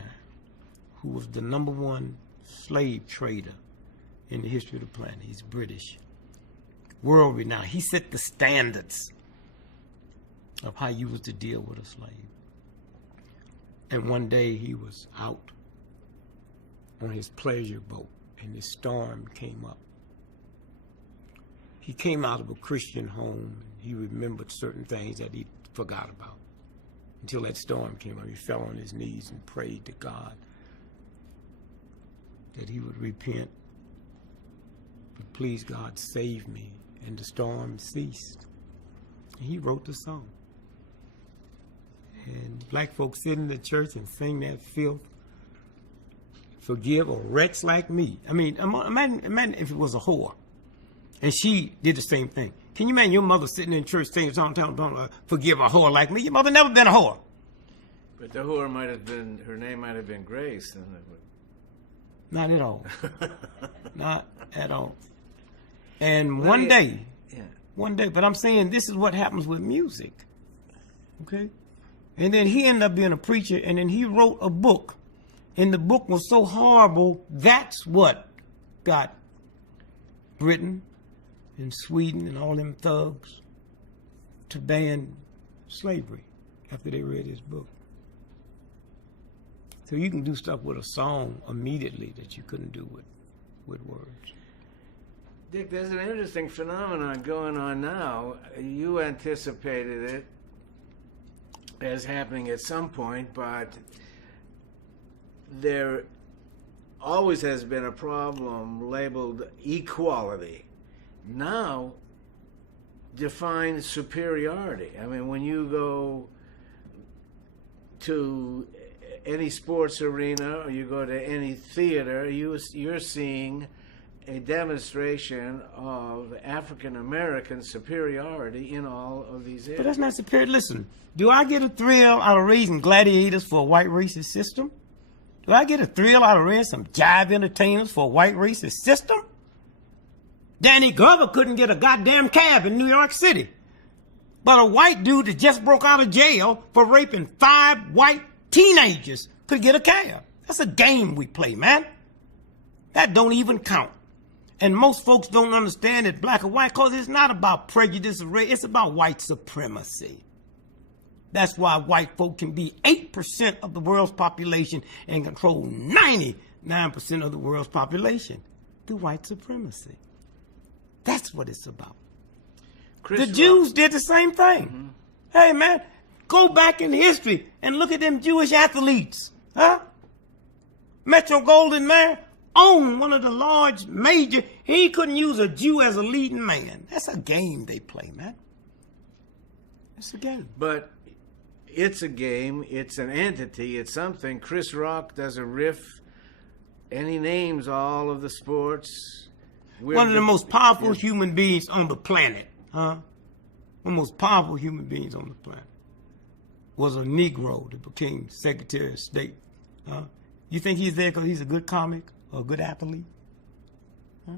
who was the #1 slave trader in the history of the planet. He's British. World renowned. He set the standards of how you was to deal with a slave. And one day he was out on his pleasure boat and this storm came up. He came out of a Christian home. He remembered certain things that he forgot about until that storm came up. He fell on his knees and prayed to God that he would repent. But please, God, save me. And the storm ceased. And he wrote the song. And black folks sit in the church and sing that filth. Forgive a wretch like me. I mean, imagine if it was a whore. And she did the same thing. Can you imagine your mother sitting in church singing a song, forgive a whore like me? Your mother never been a whore. But the whore might have been, her name might have been Grace. And it would... Not at all. Not at all. And one day, but I'm saying this is what happens with music. Okay? And then he ended up being a preacher, and then he wrote a book. And the book was so horrible, that's what got Britain and Sweden and all them thugs to ban slavery after they read his book. So you can do stuff with a song immediately that you couldn't do with words. Dick, there's an interesting phenomenon going on now. You anticipated it as happening at some point, but there always has been a problem labeled equality. Now, define superiority. I mean, when you go to any sports arena or you go to any theater, you're seeing a demonstration of African American superiority in all of these areas. But that's not superior. Listen, do I get a thrill out of raising gladiators for a white racist system? Do I get a thrill out of raising some jive entertainers for a white racist system? Danny Glover couldn't get a goddamn cab in New York City. But a white dude that just broke out of jail for raping 5 white teenagers could get a cab. That's a game we play, man. That don't even count. And most folks don't understand it, black or white, because it's not about prejudice or race. It's about white supremacy. That's why white folk can be 8% of the world's population and control 99% of the world's population through white supremacy. That's what it's about. The Jews did the same thing. Mm-hmm. Hey, man, go back in history and look at them Jewish athletes. Huh? Metro-Goldwyn-Mayer owned one of the large major. He couldn't use a Jew as a leading man. That's a game they play, man. It's a game. But it's a game. It's an entity. It's something. Chris Rock does a riff, and he names all of the sports. One of the most powerful human beings on the planet, huh? One of the most powerful human beings on the planet was a Negro that became Secretary of State. Huh? You think he's there because he's a good comic or a good athlete? Huh?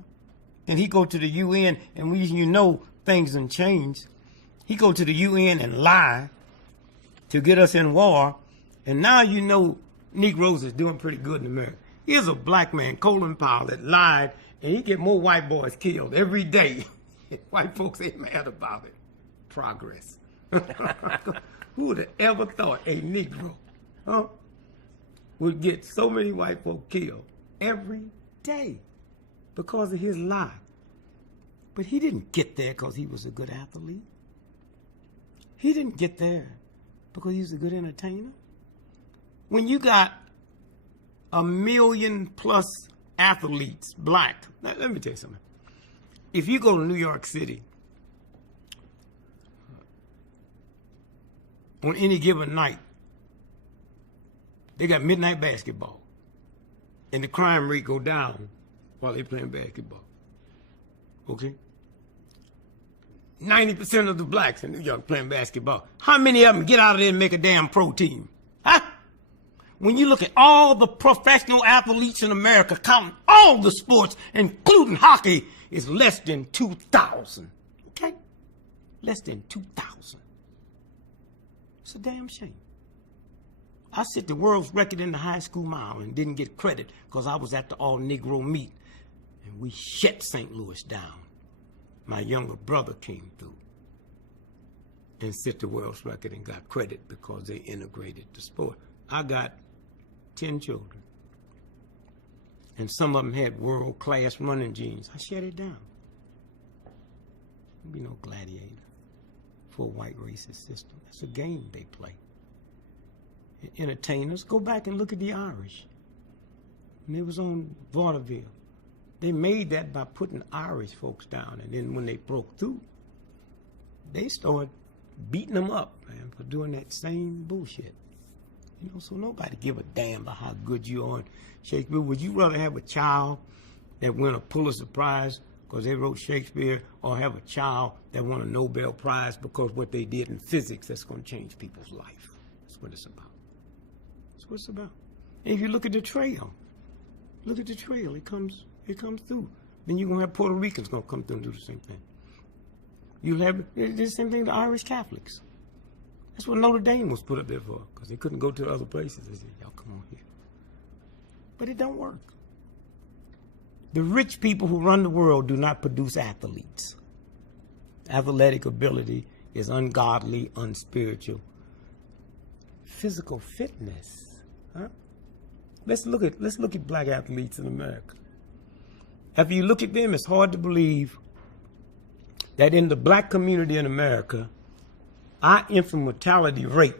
And he go to the UN, and when you know things done changed, he go to the UN and lie to get us in war, and now you know Negroes is doing pretty good in America. Here's a black man, Colin Powell, that lied, and he get more white boys killed every day. White folks ain't mad about it. Progress. Who would have ever thought a Negro, huh, would get so many white folk killed every day because of his lie? But he didn't get there because he was a good athlete. He didn't get there because he was a good entertainer. When you got 1 million+ athletes, black. Now, let me tell you something. If you go to New York City, on any given night, they got midnight basketball. And the crime rate go down while they playing basketball. Okay? 90% of the blacks in New York playing basketball. How many of them get out of there and make a damn pro team? Huh? When you look at all the professional athletes in America, counting all the sports, including hockey, is less than 2,000. Okay? Less than 2,000. It's a damn shame. I set the world's record in the high school mile and didn't get credit because I was at the all-Negro meet. And we shut St. Louis down. My younger brother came through and set the world's record and got credit because they integrated the sport. I got 10 children. And some of them had world-class running genes. I shut it down. There'll be no gladiator for a white racist system. That's a game they play. Entertainers, go back and look at the Irish. And it was on vaudeville. They made that by putting Irish folks down. And then when they broke through, they started beating them up, man, for doing that same bullshit. You know, so nobody give a damn about how good you are in Shakespeare. Would you rather have a child that win a Pulitzer Prize because they wrote Shakespeare, or have a child that won a Nobel Prize because what they did in physics that's going to change people's life? That's what it's about. That's what it's about. And if you look at the trail, it comes through. Then you're going to have Puerto Ricans going to come through and do the same thing. You have the same thing to Irish Catholics. That's what Notre Dame was put up there for, because they couldn't go to other places. They said, y'all come on here. But it don't work. The rich people who run the world do not produce athletes. Athletic ability is ungodly, unspiritual. Physical fitness, huh? Let's look at black athletes in America. After you look at them, it's hard to believe that in the black community in America, our infant mortality rate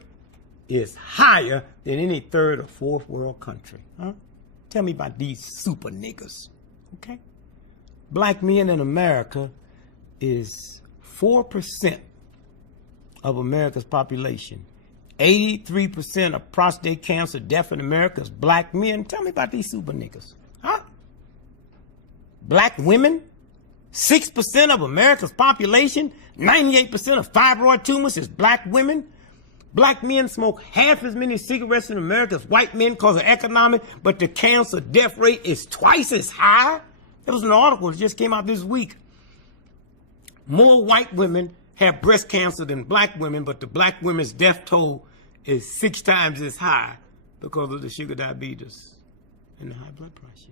is higher than any third or fourth world country. Huh? Tell me about these super niggas, okay? Black men in America is 4% of America's population. 83% of prostate cancer death in America is black men. Tell me about these super niggas, huh? Black women, 6% of America's population, 98% of fibroid tumors is black women. Black men smoke half as many cigarettes in America as white men because of economic, but the cancer death rate is twice as high. There was an article that just came out this week. More white women have breast cancer than black women, but the black women's death toll is 6 times as high because of the sugar diabetes and the high blood pressure.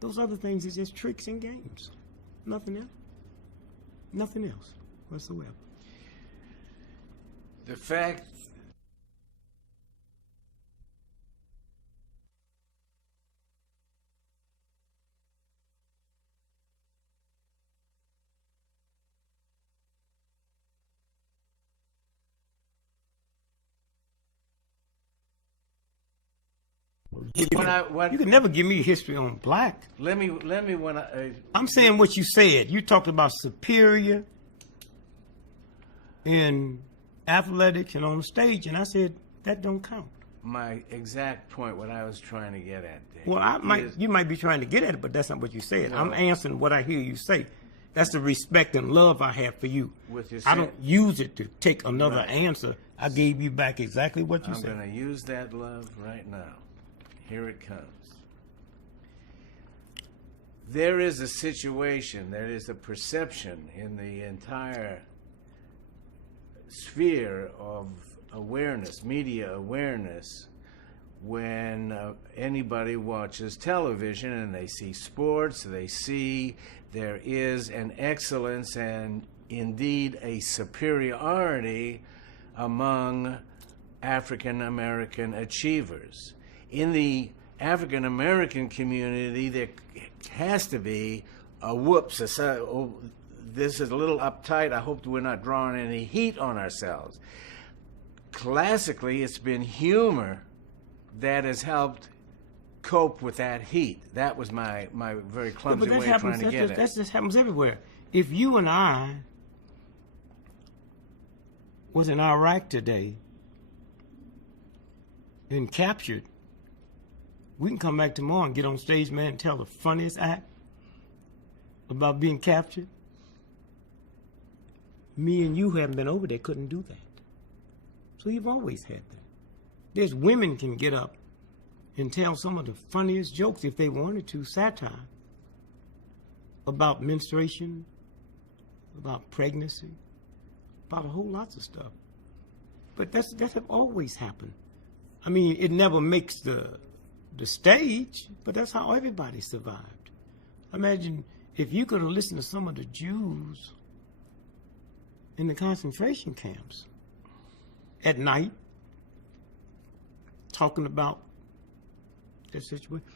Those other things are just tricks and games. Nothing else. Nothing else whatsoever. The fact You can never give me history on black. let me when I'm saying what you said. You talked about superior in athletics and on the stage, and I said that don't count. my exact point, what I was trying to get at, Dick, Well, you might be trying to get at it, but that's not what you said. I'm answering what I hear you say. That's the respect and love I have for you. I don't use it to take another answer. I gave you back exactly what you said. I'm going to use that love right now. Here it comes. There is a situation, there is a perception in the entire sphere of awareness, media awareness, when anybody watches television and they see sports, they see there is an excellence and indeed a superiority among African American achievers. In the African American community, there has to be a whoops, this is a little uptight, I hope we're not drawing any heat on ourselves. Classically, it's been humor that has helped cope with that heat. That was my very clumsy way of trying to get it. That just happens everywhere. If you and I was in Iraq today and captured, we can come back tomorrow and get on stage, man, and tell the funniest act about being captured. me and you haven't been over there, couldn't do that. So you've always had that. There's women can get up and tell some of the funniest jokes if they wanted to, satire, about menstruation, about pregnancy, about a whole lot of stuff. But that have always happened. I mean, it never makes the stage, but that's how everybody survived. Imagine if you could have listened to some of the Jews in the concentration camps at night talking about their situation.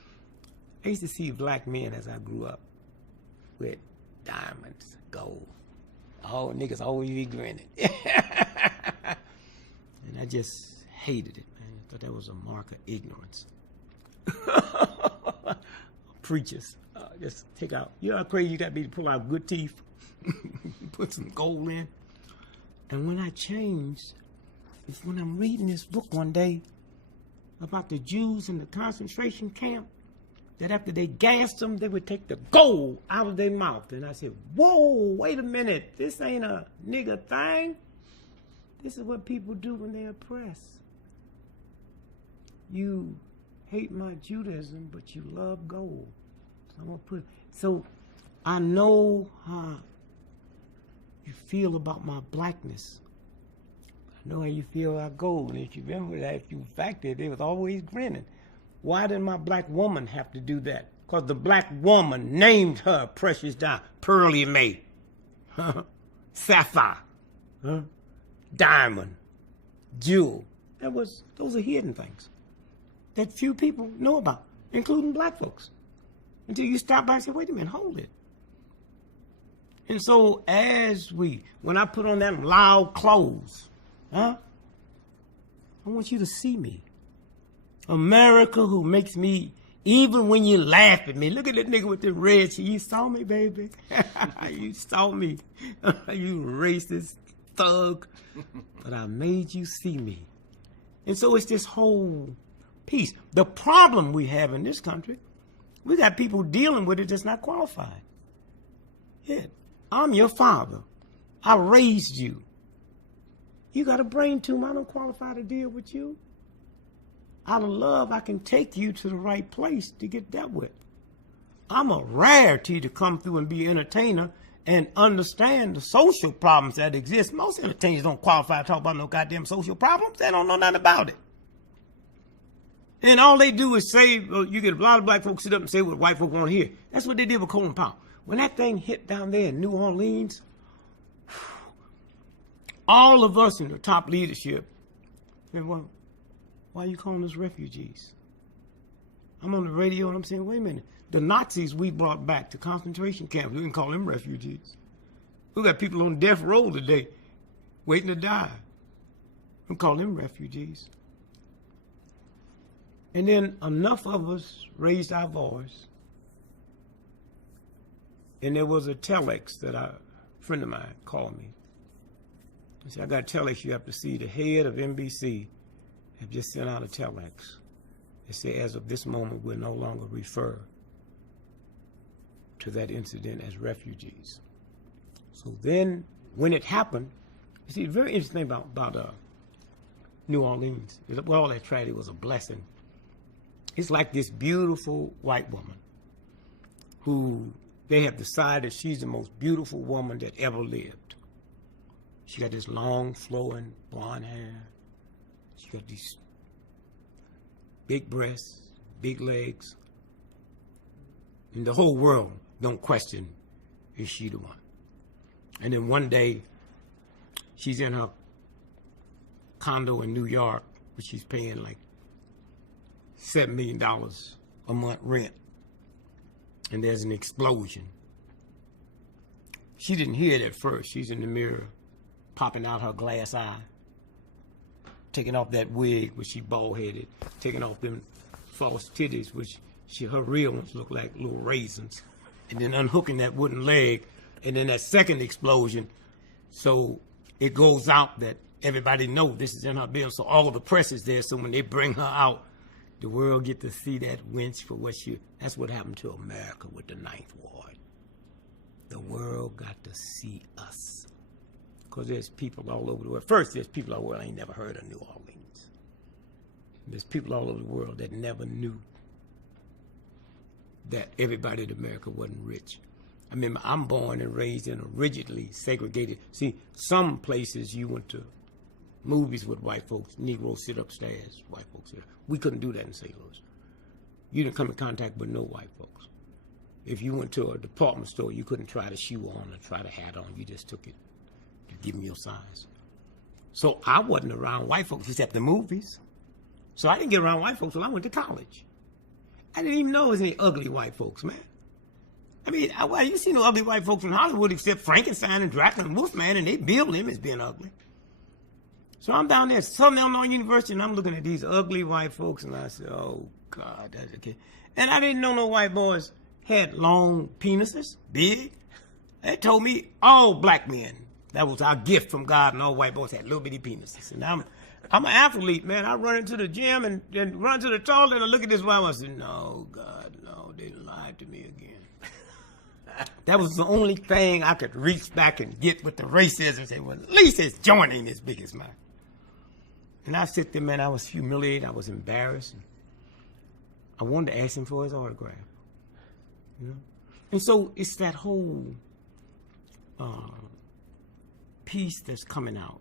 I used to see black men as I grew up with diamonds, gold. All niggas always be grinning. And I just hated it, man. I thought that was a mark of ignorance. Preachers, just take out. You know how crazy you got to be to pull out good teeth, put some gold in. And when I changed, it's when I'm reading this book one day about the Jews in the concentration camp, that after they gassed them, they would take the gold out of their mouth. And I said, whoa, wait a minute. This ain't a nigga thing. This is what people do when they're oppressed. You hate my Judaism, but you love gold. So I'm gonna so I know how you feel about my blackness. I know how you feel about gold. And if you remember that, if you fact it, they was always grinning. Why did my black woman have to do that? Because the black woman named her precious diamond, Pearly May, Sapphire, Diamond, Jewel. Those are hidden things that few people know about, including black folks. Until you stop by and say, wait a minute, hold it. And so when I put on them loud clothes, I want you to see me. America, who makes me, even when you laugh at me, look at that nigga with the red shit. You saw me, baby. You saw me. You racist thug. But I made you see me. And so it's this whole piece. The problem we have in this country, we got people dealing with it that's not qualified. Yeah, I'm your father. I raised you. You got a brain tumor. I don't qualify to deal with you. Out of love, I can take you to the right place to get dealt with. I'm a rarity to come through and be an entertainer and understand the social problems that exist. Most entertainers don't qualify to talk about no goddamn social problems. They don't know nothing about it. And all they do is say, well, you get a lot of black folks sit up and say what white folks want to hear. That's what they did with Colin Powell. When that thing hit down there in New Orleans, all of us in the top leadership said, well, why are you calling us refugees? I'm on the radio and I'm saying, wait a minute. The Nazis we brought back to concentration camps, we didn't call them refugees. We got people on death row today waiting to die. We call them refugees. And then enough of us raised our voice. And there was a telex that a friend of mine called me. He said, I got a telex you have to see. The head of NBC have just sent out a telex. They say, as of this moment, we'll no longer refer to that incident as refugees. So then, when it happened, you see, the very interesting thing about New Orleans is that all that tragedy was a blessing. It's like this beautiful white woman who they have decided she's the most beautiful woman that ever lived. She got this long, flowing blonde hair. She got these big breasts, big legs. And the whole world don't question, is she the one? And then one day, she's in her condo in New York, which she's paying like $7 million a month rent. And there's an explosion. She didn't hear it at first. She's in the mirror, popping out her glass eye, taking off that wig, which she bald-headed, taking off them false titties, which her real ones look like little raisins, and then unhooking that wooden leg, and then that second explosion. So it goes out that everybody knows this is in her building, so all the press is there, so when they bring her out, the world get to see that wench for what she... That's what happened to America with the Ninth Ward. The world got to see us because there's people all over the world. First, there's people all over the world I ain't never heard of New Orleans. There's people all over the world that never knew that everybody in America wasn't rich. I mean, I'm born and raised in a rigidly segregated. See, some places you went to movies with white folks, Negroes sit upstairs, white folks sit up. We couldn't do that in St. Louis. You didn't come in contact with no white folks. If you went to a department store, you couldn't try the shoe on or try the hat on. You just took it to give them your size. So I wasn't around white folks except the movies. So I didn't get around white folks when I went to college. I didn't even know there was any ugly white folks, man. I mean, you see no ugly white folks in Hollywood except Frankenstein and Dracula and Wolfman, and they bill him as being ugly. So I'm down there at Southern Illinois University, and I'm looking at these ugly white folks, and I said, oh, God, that's okay. And I didn't know no white boys had long penises, big. They told me all black men, that was our gift from God, and all white boys had little bitty penises. And I'm an athlete, man. I run into the gym and run to the toilet, and I look at this white boy, I said, no, God, no, they lied to me again. That was the only thing I could reach back and get with the racism and say, well, at least his joint ain't as big as mine. And I sit there, man, I was humiliated, I was embarrassed. I wanted to ask him for his autograph. You know? And so it's that whole piece that's coming out,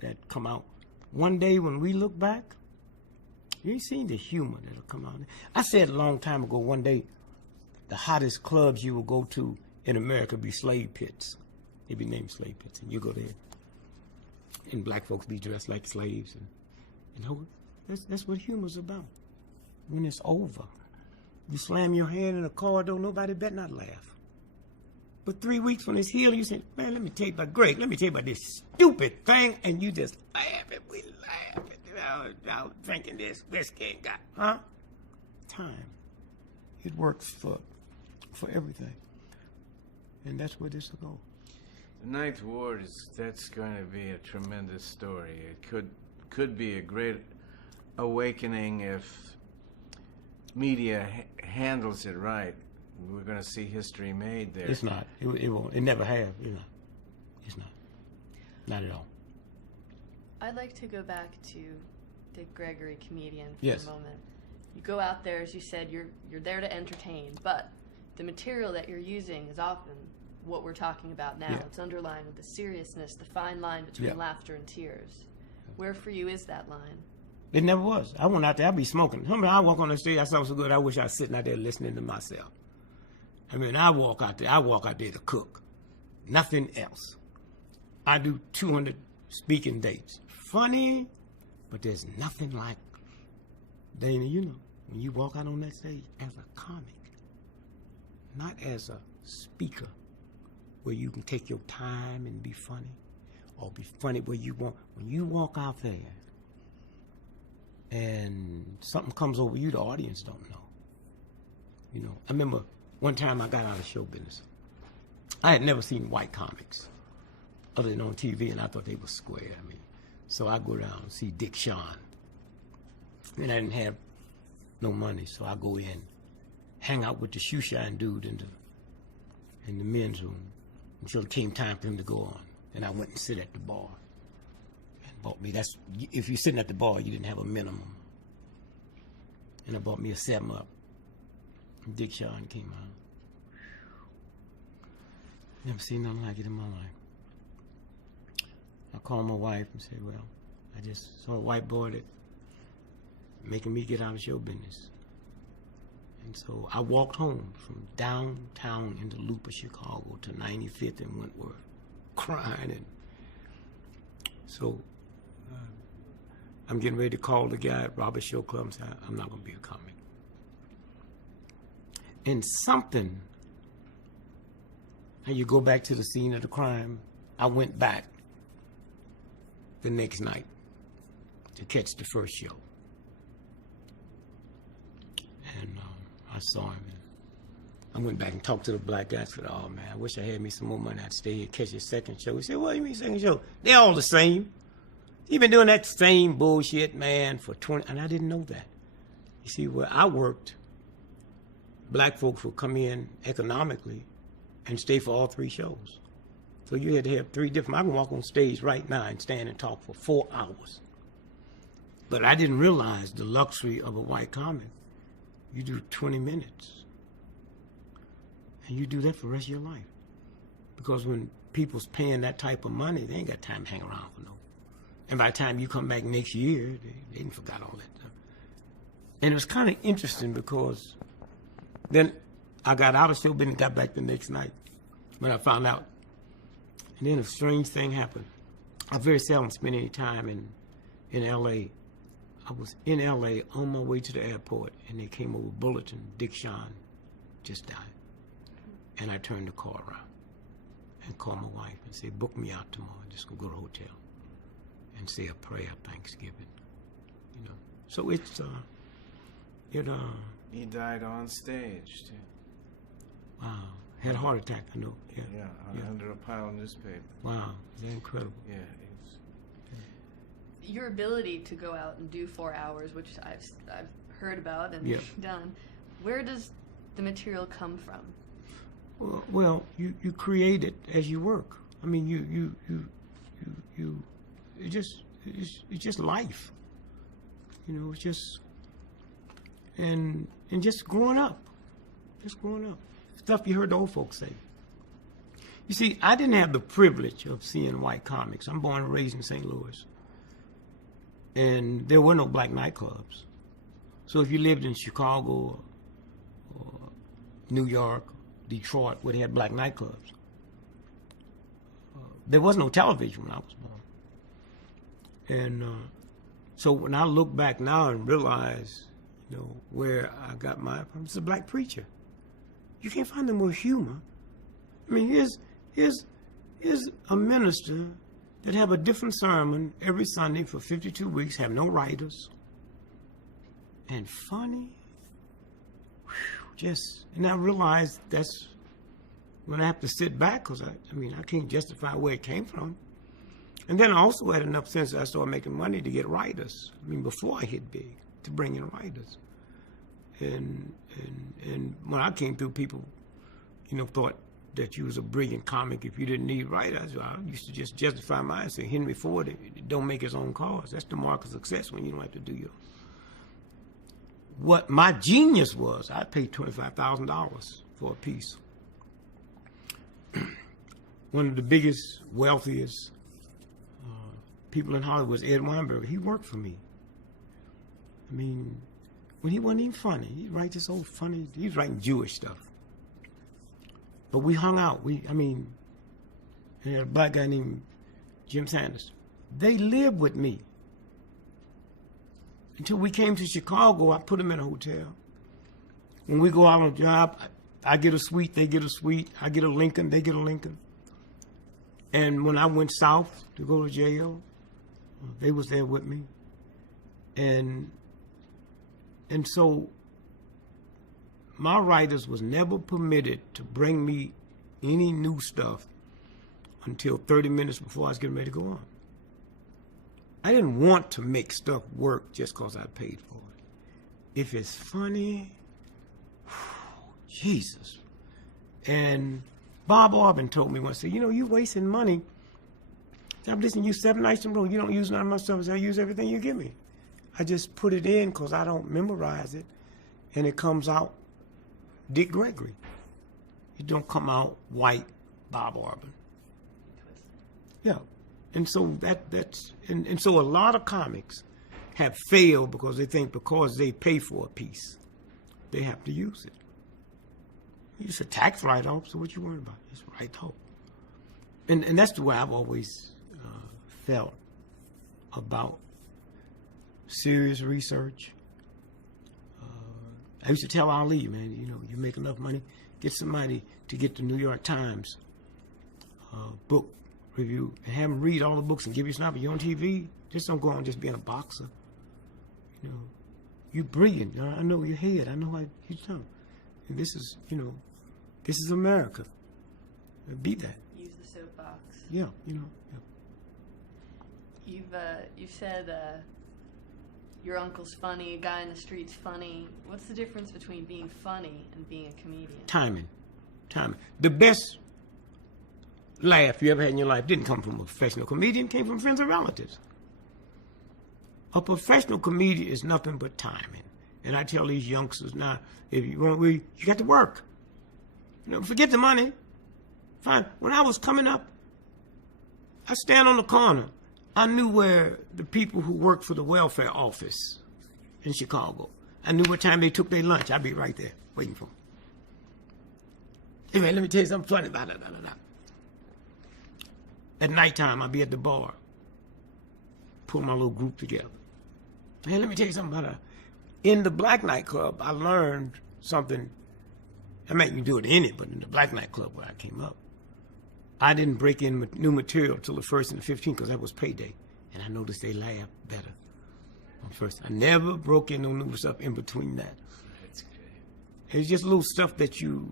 that come out. One day when we look back, you ain't seen the humor that'll come out. I said a long time ago, one day, the hottest clubs you will go to in America be slave pits. They'd be named slave pits, and you go there, and black folks be dressed like slaves, and you know, that's what humor's about. When it's over, you slam your hand in a corridor, nobody better not laugh. But 3 weeks when it's healed, you say, man, let me tell you about this stupid thing, and you just laugh, and we laugh, and I was drinking this whiskey and got, huh? Time. It works for everything. And that's where this will go. The Ninth Ward that's going to be a tremendous story. It could be a great awakening if media handles it right. We're going to see history made there. It's not. It won't. It never have. You know. It's not. Not at all. I'd like to go back to Dick Gregory, comedian, for Yes. a moment. You go out there, as you said, you're there to entertain, but the material that you're using is often what we're talking about now. Yeah. It's underlying the seriousness, the fine line between Yeah. laughter and tears. Where for you is that line? It never was. I went out there, I'd be smoking. I walk on the stage, I sound so good, I wish I was sitting out there listening to myself. I mean, I walk out there to cook. Nothing else. I do 200 speaking dates. Funny, but there's nothing like, Dana, you know, when you walk out on that stage as a comic, not as a speaker, where you can take your time and be funny, or be funny where you want. When you walk out there and something comes over you, the audience don't know. You know, I remember one time I got out of show business. I had never seen white comics other than on TV, and I thought they were square. I mean, so I go down and see Dick Shawn. And I didn't have no money, so I go in, hang out with the shoe shine dude in the men's room until it came time for him to go on. And I went and sit at the bar and bought me. If you're sitting at the bar, you didn't have a minimum. And I bought me a 7-Up. And Dick Shawn came out. Never seen nothing like it in my life. I called my wife and said, well, I just saw a white boy that making me get out of show business. And so I walked home from downtown in the loop of Chicago to 95th and Wentworth, crying. And so I'm getting ready to call the guy at Robert's Show Club and say, I'm not going to be a comic. And something, and you go back to the scene of the crime, I went back the next night to catch the first show. And I saw him. And I went back and talked to the black guy. I said, oh, man, I wish I had me some more money. I'd stay here, catch his second show. He said, what do you mean second show? They're all the same. You've been doing that same bullshit, man, for 20... And I didn't know that. You see, where I worked, black folks would come in economically and stay for all 3 shows. So you had to have 3 different. I can walk on stage right now and stand and talk for 4 hours. But I didn't realize the luxury of a white comic. You do 20 minutes. And you do that for the rest of your life. Because when people's paying that type of money, they ain't got time to hang around for no. And by the time you come back next year, they didn't forgot all that stuff. And it was kind of interesting because then I got out of show business and got back the next night when I found out. And then a strange thing happened. I very seldom spend any time in L.A. I was in L.A. on my way to the airport, and they came over bulletin, Dick Shawn just died. And I turned the car around and called my wife and said, book me out tomorrow. Just go to the hotel and say a prayer Thanksgiving. You know. So it's He died on stage too. Wow. Had a heart attack, I know. Yeah. Yeah, under a pile of newspaper. Wow. They're incredible. Yeah. Your ability to go out and do 4 hours, which I've heard about and done, where does the material come from? Well, you create it as you work. I mean, it's just life. You know, it's just and just growing up, stuff you heard the old folks say. You see, I didn't have the privilege of seeing white comics. I'm born and raised in St. Louis, and there were no black nightclubs. So if you lived in Chicago or New York, Detroit, where they had black nightclubs, there was no television when I was born. And so when I look back now and realize, you know, where I got my from, it's a black preacher. You can't find no more humor. I mean, here's a minister that have a different sermon every Sunday for 52 weeks, have no writers, and funny. Whew, and I realized that's when I have to sit back, because I can't justify where it came from. And then I also had enough sense that I started making money to get writers. I mean, before I hit big, to bring in writers. And when I came through, people, you know, thought that you was a brilliant comic if you didn't need writers. I used to just justify mine and say, Henry Ford don't make his own cars. That's the mark of success when you don't have to do your. What my genius was, I paid $25,000 for a piece. One of the biggest, wealthiest people in Hollywood was Ed Weinberg. He worked for me. I mean, when he wasn't even funny, he'd write this old funny, he was writing Jewish stuff. But we hung out. And a black guy named Jim Sanders. They lived with me. Until we came to Chicago, I put them in a hotel. When we go out on a job, I get a suite, they get a suite. I get a Lincoln, they get a Lincoln. And when I went south to go to jail, they was there with me. And so my writers was never permitted to bring me any new stuff until 30 minutes before I was getting ready to go on. I didn't want to make stuff work just because I paid for it. If it's funny, Jesus. And Bob Orban told me once, said, you know, you wasting money. I'm listening to you 7 nights in a row. You don't use none of my stuff. I use everything you give me. I just put it in because I don't memorize it. And it comes out Dick Gregory. It don't come out white Bob Orban. Yeah. And so that's so a lot of comics have failed because they think because they pay for a piece, they have to use it. It's a tax write-off, so what you worried about? It's write-off. And that's the way I've always felt about serious research. I used to tell Ali, man, you know, you make enough money, get somebody to get the New York Times book review and have them read all the books and give you something. You're on TV, just don't go on just being a boxer. You know, you're brilliant. You know, I know your head. I know how you know. And this is, you know, this is America. Be that. Use the soapbox. Yeah, you know. Yeah. You've said your uncle's funny, a guy in the street's funny. What's the difference between being funny and being a comedian? Timing. The best laugh you ever had in your life didn't come from a professional comedian, came from friends and relatives. A professional comedian is nothing but timing. And I tell these youngsters now, if you want, you got to work. You know, forget the money. Fine. When I was coming up, I stand on the corner. I knew where the people who worked for the welfare office in Chicago, I knew what time they took their lunch. I'd be right there waiting for them. Hey man, let me tell you something funny about it. At nighttime, I'd be at the bar, pull my little group together. Hey, let me tell you something about it. In the black nightclub, I learned something. I mean, you do it in it, but in the black nightclub where I came up, I didn't break in new material till the 1st and the 15th because that was payday. And I noticed they laughed better on first. I never broke in no new stuff in between that. That's great. It's just little stuff that you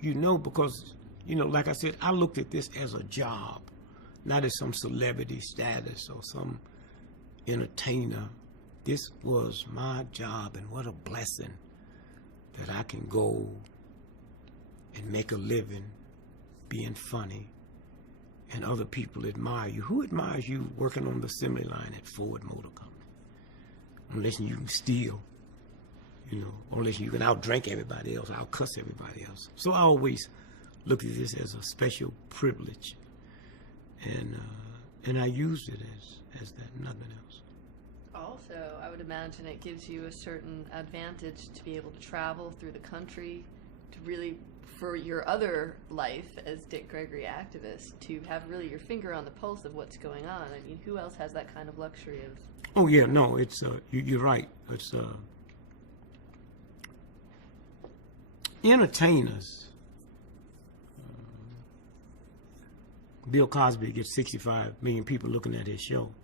know because, you know, like I said, I looked at this as a job, not as some celebrity status or some entertainer. This was my job, and what a blessing that I can go and make a living being funny, and other people admire you. Who admires you working on the assembly line at Ford Motor Company? Unless you can steal, you know, unless you can outdrink everybody else, outcuss everybody else. So I always looked at this as a special privilege, and I used it as that, nothing else. Also, I would imagine it gives you a certain advantage to be able to travel through the country, to really, for your other life as Dick Gregory activist, to have really your finger on the pulse of what's going on. I mean, who else has that kind of luxury of... Oh, yeah, no, it's, you're right. It's, entertainers. Bill Cosby gets 65 million people looking at his show.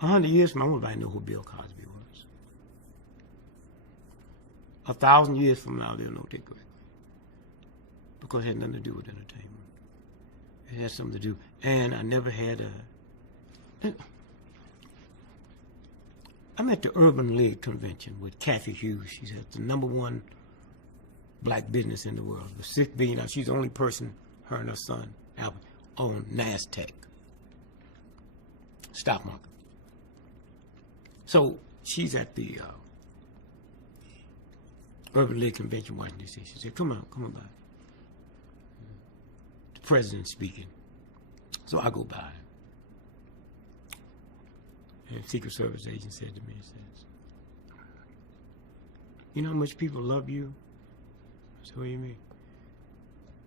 100 years from now, nobody know who Bill Cosby was. 1,000 years from now, they'll know Dick Gregory. Because it had nothing to do with entertainment. It had something to do. And I never had I'm at the Urban League convention with Kathy Hughes. She's at the #1 black business in the world. The $6 billion. She's the only person, her and her son, Albert, on NASDAQ stock market. So she's at the Urban League convention, Washington, D.C. She said, come on by. The president's speaking. So I go by. And the Secret Service agent said to me, he says, you know how much people love you? I said, what do you mean?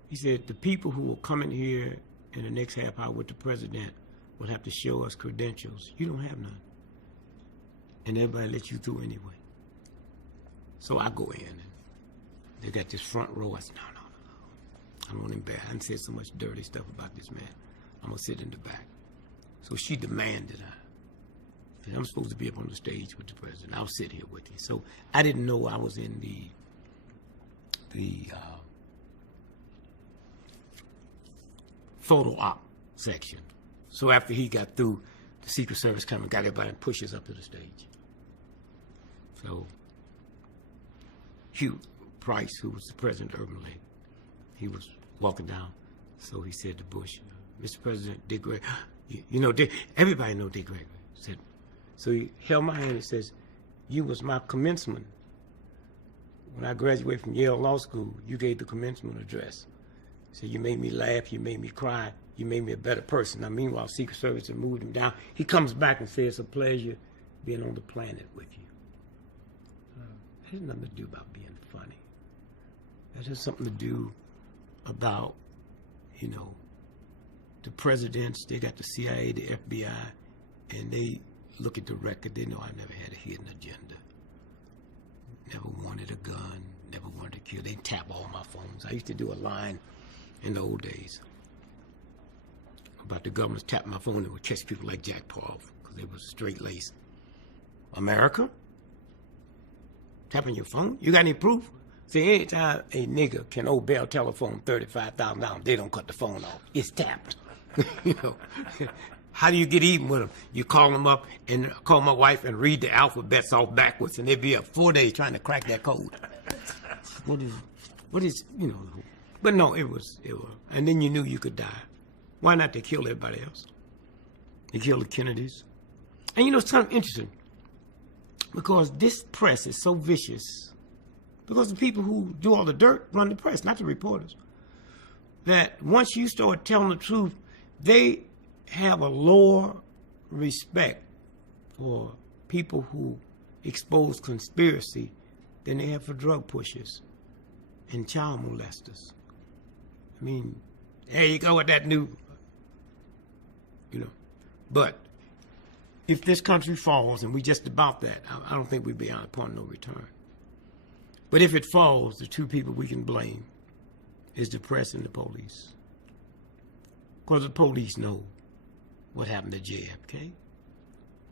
He said, the people who will come in here in the next half hour with the president will have to show us credentials. You don't have none. And everybody let you through anyway. So I go in, and they got this front row. I said, no. I don't want to embarrass. I said so much dirty stuff about this man. I'm going to sit in the back. So she demanded I'm supposed to be up on the stage with the president. I'll sit here with you. So I didn't know I was in the photo op section. So after he got through, the Secret Service come and got everybody and pushed us up to the stage. So Hugh Price, who was the president of Urban League, he was walking down. So he said to Bush, Mr. President, Dick Gregory, you know, Dick, everybody know Dick Gregory. Said, so he held my hand and says, you was my commencement. When I graduated from Yale Law School, you gave the commencement address. He said, you made me laugh, you made me cry, you made me a better person. Now, meanwhile, Secret Service had moved him down. He comes back and says, it's a pleasure being on the planet with you. It has nothing to do about being funny. That has something to do about, you know, the presidents, they got the CIA, the FBI, and they look at the record, they know I never had a hidden agenda. Never wanted a gun, never wanted to kill. They tap all my phones. I used to do a line in the old days about the government tapping my phone and would catch people like Jack Paar because they was straight-laced. America? Tapping your phone? You got any proof? See, anytime a nigga can owe Bell Telephone $35,000, they don't cut the phone off. It's tapped. You know, how do you get even with them? You call them up and call my wife and read the alphabets off backwards, and they'd be up 4 days trying to crack that code. What is, you know, But no, it was. And then you knew you could die. Why not? They killed everybody else. They killed the Kennedys. And you know, it's kind of interesting because this press is so vicious because the people who do all the dirt run the press, not the reporters. That once you start telling the truth, they have a lower respect for people who expose conspiracy than they have for drug pushers and child molesters. I mean, there you go with that new, you know. But if this country falls, and we just about that, I don't think we'd be on a point of no return. But if it falls, the two people we can blame is the press and the police. Because the police know what happened to JFK.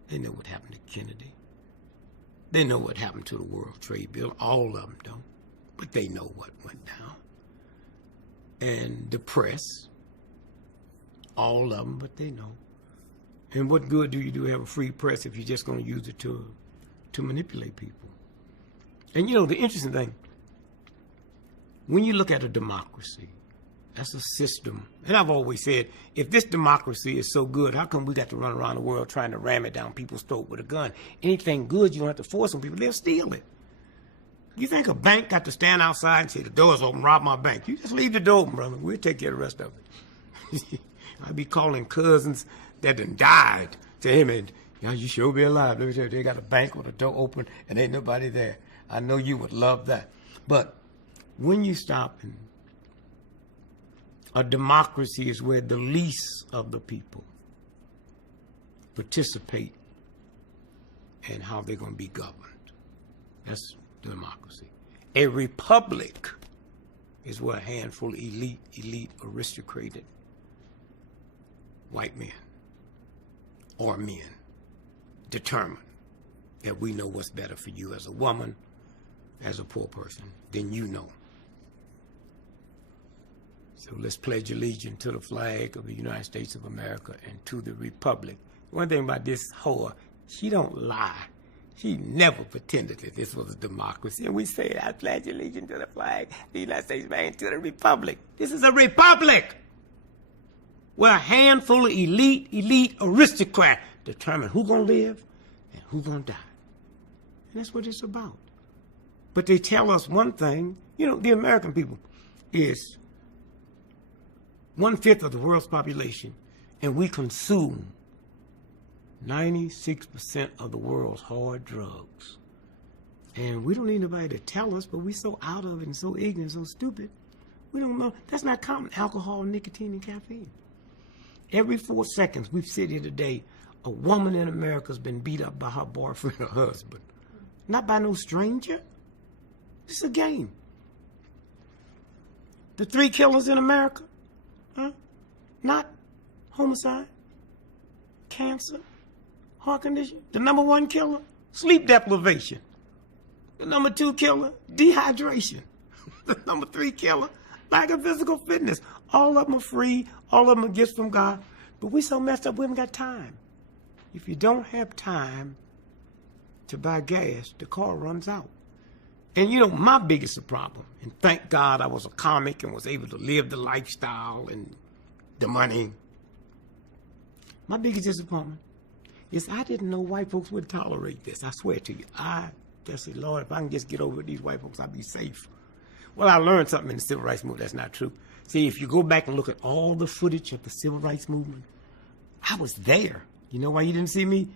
They know what happened to Kennedy. They know what happened to the World Trade Building. All of them don't. But they know what went down. And the press, all of them, but they know. And what good do you do have a free press if you're just going to use it to manipulate people? And you know, the interesting thing, when you look at a democracy, that's a system. And I've always said, if this democracy is so good, how come we got to run around the world trying to ram it down people's throat with a gun? Anything good, you don't have to force on people. They'll steal it. You think a bank got to stand outside and say, the door's open, rob my bank? You just leave the door open, brother. We'll take care of the rest of it. I'd be calling cousins that done died to him, and you sure be alive. They got a bank with a door open and ain't nobody there. I know you would love that. But when you stop, and a democracy is where the least of the people participate in how they're going to be governed. That's democracy. A republic is where a handful of elite aristocrated white men or men determine that we know what's better for you as a woman, as a poor person, than you know. So let's pledge allegiance to the flag of the United States of America and to the republic. One thing about this whore, she don't lie. She never pretended that this was a democracy. And we say, I pledge allegiance to the flag of the United States of America and to the republic. This is a republic where a handful of elite aristocrats determine who's going to live and who's going to die. And that's what it's about. But they tell us one thing, you know, the American people is 1/5 of the world's population, and we consume 96% of the world's hard drugs. And we don't need nobody to tell us, but we're so out of it and so ignorant, so stupid. We don't know. That's not common. Alcohol, nicotine, and caffeine. Every 4 seconds we've said here today, a woman in America has been beat up by her boyfriend or husband. Not by no stranger. It's a game. The 3 killers in America, not homicide, cancer, heart condition. The number 1 killer, sleep deprivation. The number 2 killer, dehydration. The number 3 killer, lack of physical fitness. All of them are free. All of them are gifts from God. But we so messed up, we haven't got time. If you don't have time to buy gas, the car runs out. And you know, my biggest problem, and thank God I was a comic and was able to live the lifestyle and the money. My biggest disappointment is I didn't know white folks would tolerate this. I swear to you. I just said, Lord, if I can just get over these white folks, I'll be safe. Well, I learned something in the civil rights movement that's not true. See, if you go back and look at all the footage of the civil rights movement, I was there. You know why you didn't see me?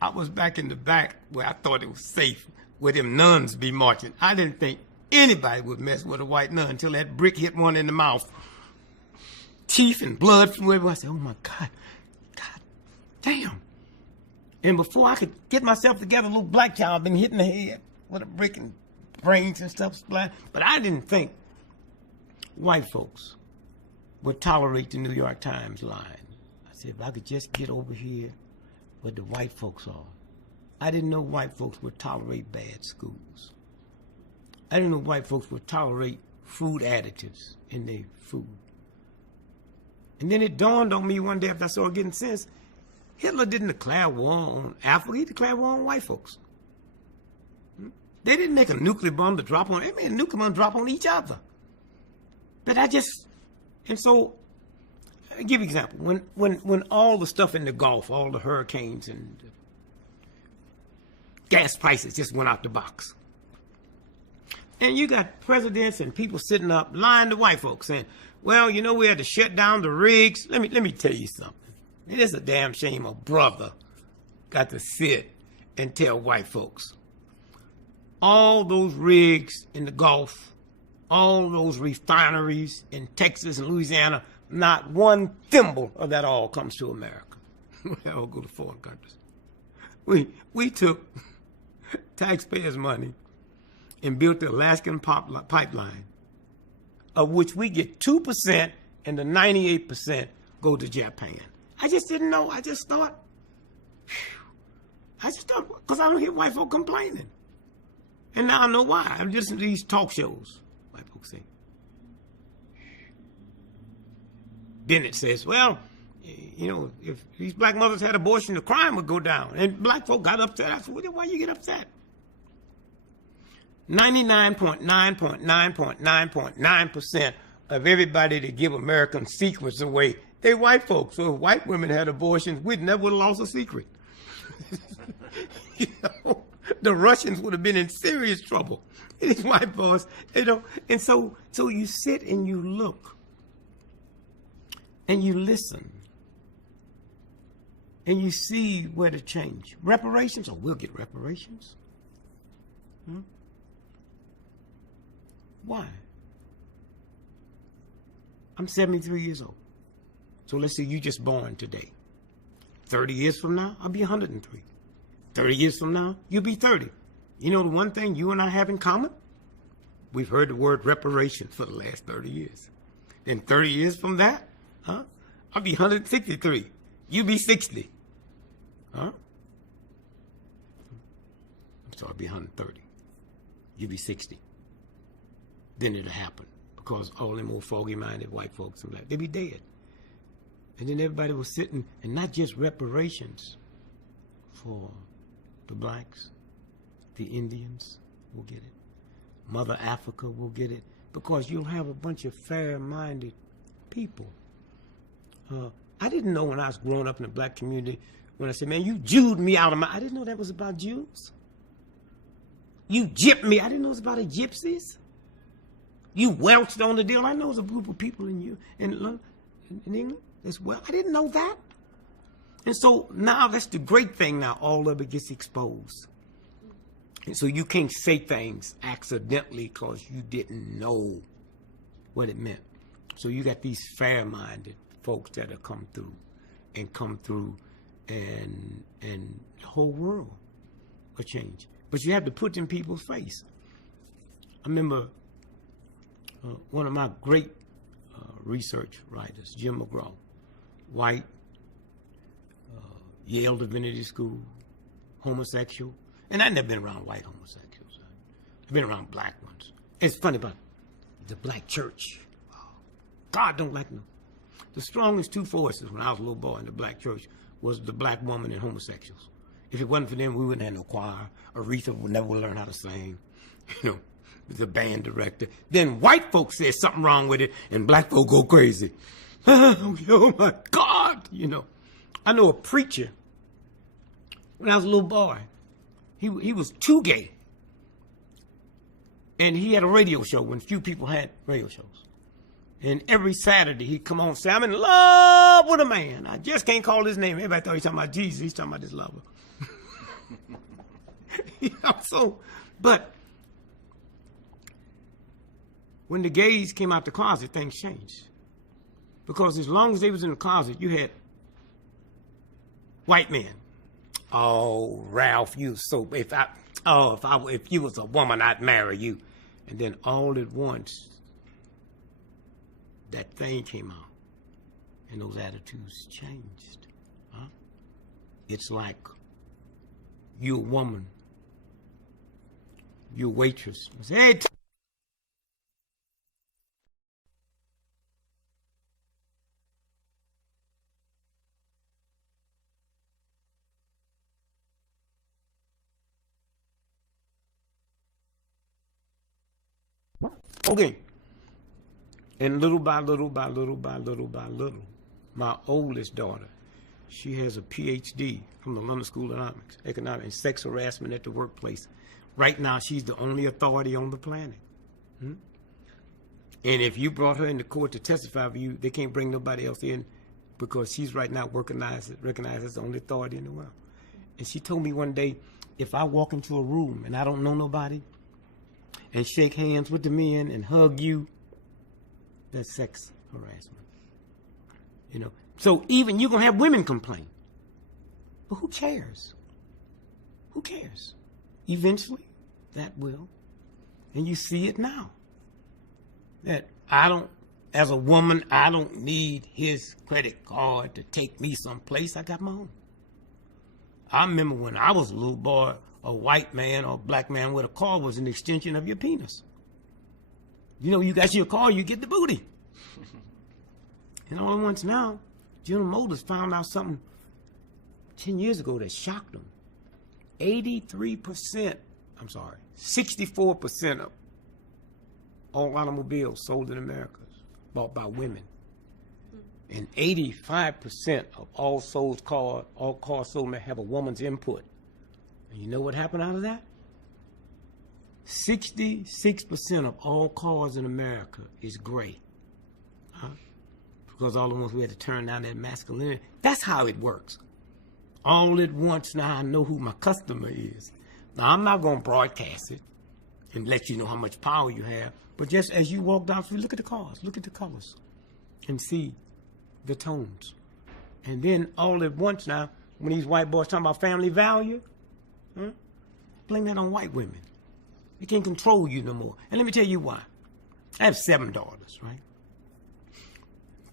I was back in the back where I thought it was safe, where them nuns be marching. I didn't think anybody would mess with a white nun until that brick hit one in the mouth. Teeth and blood from everywhere. I said, oh my God, God damn. And before I could get myself together, a little black child been hit in the head with a brick and brains and stuff splat. But I didn't think white folks would tolerate the New York Times line. I said, if I could just get over here where the white folks are. I didn't know white folks would tolerate bad schools. I didn't know white folks would tolerate food additives in their food. And then it dawned on me one day after I started getting sense, Hitler didn't declare war on Africa, he declared war on white folks. They didn't make a nuclear bomb to drop on, they made a nuclear bomb to drop on each other. But and so, I'll give you an example. When all the stuff in the Gulf, all the hurricanes and gas prices just went out the box. And you got presidents and people sitting up lying to white folks saying, well, you know, we had to shut down the rigs. Let me tell you something. It is a damn shame a brother got to sit and tell white folks all those rigs in the Gulf, all those refineries in Texas and Louisiana, not one thimble of that all comes to America. They all go to foreign countries. We took taxpayers' money and built the Alaskan pipeline, of which we get 2% and the 98% go to Japan. I just didn't know. I just thought, because I don't hear white folk complaining. And now I know why. I'm listening to these talk shows. White folks say. Bennett says, well, you know, if these black mothers had abortion, the crime would go down. And black folk got upset. I said, well, why you get upset? 99.9% of everybody that give American secrets away, they white folks. So if white women had abortions, we'd never would have lost a secret. You know, the Russians would have been in serious trouble. These white boys, you know, and so you sit and you look and you listen and you see where to change. Reparations, or we'll get reparations. Why? I'm 73 years old. So let's say you just born today. 30 years from now, I'll be 103. 30 years from now, you'll be 30. You know the one thing you and I have in common? We've heard the word reparations for the last 30 years. Then 30 years from that, I'll be 163. You be 60. So I'll be 130. You be 60. Then it'll happen. Because all them old foggy-minded white folks and black, they'll be dead. And then everybody was sitting, and not just reparations for the blacks, the Indians will get it. Mother Africa will get it. Because you'll have a bunch of fair-minded people. I didn't know when I was growing up in the black community, when I said, man, you Jewed me out of my... I didn't know that was about Jews. You gypped me. I didn't know it was about the gypsies. You welched on the deal. I know there's a group of people in England as well. I didn't know that. And so now that's the great thing now. All of it gets exposed. And so you can't say things accidentally because you didn't know what it meant. So you got these fair-minded folks that have come through and the whole world will change. But you have to put in people's face. I remember one of my great research writers, Jim McGraw, white, Yale Divinity School, homosexual. And I've never been around white homosexuals. I've been around black ones. It's funny about the black church. God don't like them. The strongest two forces when I was a little boy in the black church was the black woman and homosexuals. If it wasn't for them, we wouldn't have no choir. Aretha would never learn how to sing. You know, the band director. Then white folks say something wrong with it, and black folk go crazy. Oh my God, you know. I know a preacher, when I was a little boy, he was too gay. And he had a radio show when few people had radio shows. And every Saturday he'd come on and say, I'm in love with a man. I just can't call his name. Everybody thought he was talking about Jesus. He's talking about his lover. You know, so, but when the gays came out the closet, things changed. Because as long as they was in the closet, you had white men. Oh, Ralph, you so, if you was a woman, I'd marry you. And then all at once, that thing came out, and those attitudes changed. It's like you a woman, you a waitress. Say, hey, okay. And little by little by little by little by little, my oldest daughter, she has a PhD from the London School of Economics and sex harassment at the workplace. Right now, she's the only authority on the planet. And if you brought her into court to testify for you, they can't bring nobody else in because she's right now recognized as the only authority in the world. And she told me one day, if I walk into a room and I don't know nobody and shake hands with the men and hug you, that's sex harassment. You know, so even you're gonna have women complain, but who cares? Who cares? Eventually, that will, and you see it now. That as a woman, I don't need his credit card to take me someplace. I got my own. I remember when I was a little boy, a white man or a black man with a car was an extension of your penis. You know, you got your car, you get the booty. And all at once now, General Motors found out something 10 years ago that shocked them. 64% of all automobiles sold in America bought by women. And 85% of all cars sold may have a woman's input. And you know what happened out of that? 66% of all cars in America is gray. Because all the ones we had to turn down that masculinity. That's how it works. All at once now I know who my customer is. Now I'm not going to broadcast it and let you know how much power you have. But just as you walk down the street, look at the cars, look at the colors, and see the tones. And then all at once now, when these white boys talking about family value, blame that on white women. They can't control you no more. And let me tell you why. I have 7 daughters, right?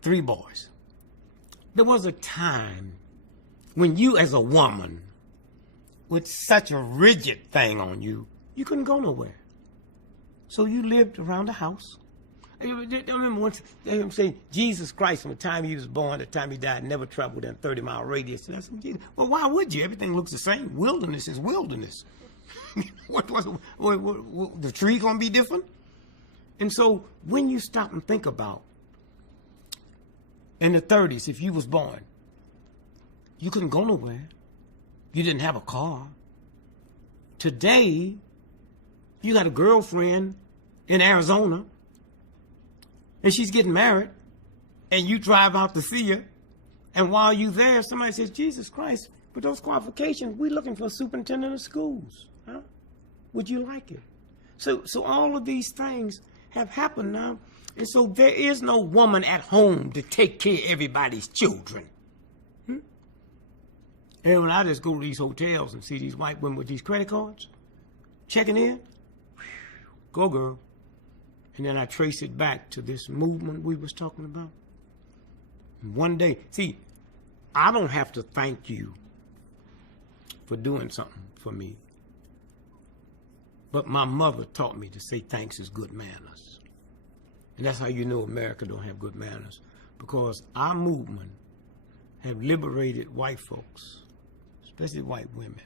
3 boys. There was a time when you as a woman, with such a rigid thing on you, you couldn't go nowhere. So you lived around the house. I remember once they say Jesus Christ, from the time he was born to the time he died, never traveled in a 30-mile radius. And that's Jesus. Well, why would you? Everything looks the same. Wilderness is wilderness. The tree gonna be different? And so when you stop and think about, in the 30s, if you was born, you couldn't go nowhere. You didn't have a car. Today, you got a girlfriend in Arizona, and she's getting married, and you drive out to see her, and while you there, somebody says, Jesus Christ, with those qualifications, we're looking for a superintendent of schools. Huh? Would you like it? So all of these things have happened now, and so there is no woman at home to take care of everybody's children. And when I just go to these hotels and see these white women with these credit cards, checking in, go girl. And then I trace it back to this movement we was talking about. And one day, see, I don't have to thank you for doing something for me. But my mother taught me to say thanks is good manners. And that's how you know America don't have good manners. Because our movement have liberated white folks, especially white women,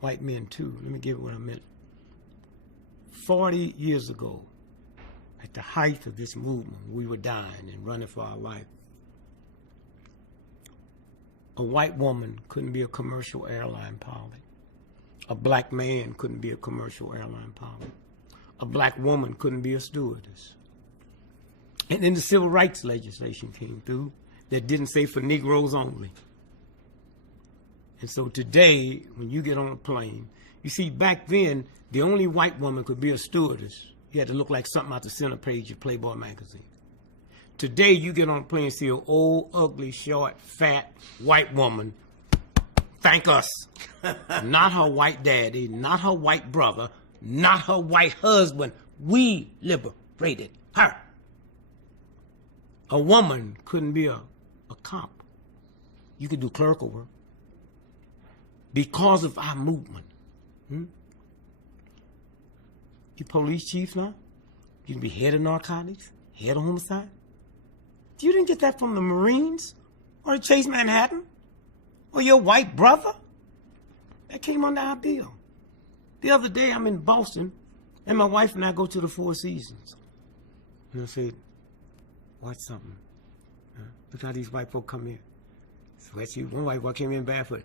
white men too. Let me give you what I meant. 40 years ago, at the height of this movement, we were dying and running for our life. A white woman couldn't be a commercial airline pilot. A black man couldn't be a commercial airline pilot. A black woman couldn't be a stewardess. And then the civil rights legislation came through that didn't say for Negroes only. And so today, when you get on a plane, you see back then, the only white woman could be a stewardess. You had to look like something out the center page of Playboy magazine. Today, you get on a plane and see an old, ugly, short, fat, white woman. Thank us. Not her white daddy, not her white brother, not her white husband. We liberated her. A woman couldn't be a cop. You could do clerical work. Because of our movement. You police chief now? You can be head of narcotics, head of homicide. You didn't get that from the Marines or the Chase Manhattan or your white brother. That came under our bill. The other day I'm in Boston and my wife and I go to the Four Seasons. And I said, watch something. Look how these white folk come in. Sweatshirt. One white boy came in barefoot.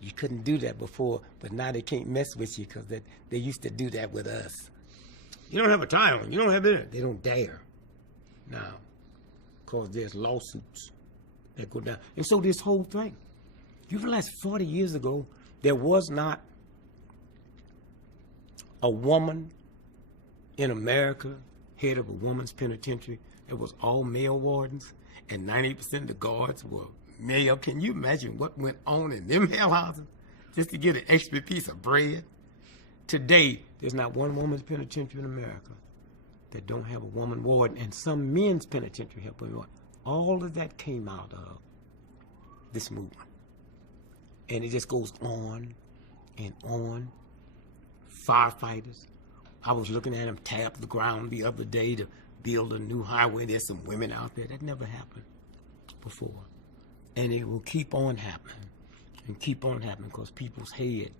You couldn't do that before, but now they can't mess with you because they used to do that with us. You don't have a tie on. You don't have it. They don't dare now because there's lawsuits that go down. And so this whole thing, you realize 40 years ago, there was not a woman in America head of a woman's penitentiary. It was all male wardens, and 90% of the guards were male. Can you imagine what went on in them hell houses just to get an extra piece of bread? Today, there's not one woman's penitentiary in America that don't have a woman warden, and some men's penitentiary have a woman warden. All of that came out of this movement. And it just goes on and on. Firefighters. I was looking at them tear up the ground the other day to build a new highway. There's some women out there. That never happened before. And it will keep on happening and keep on happening because people's head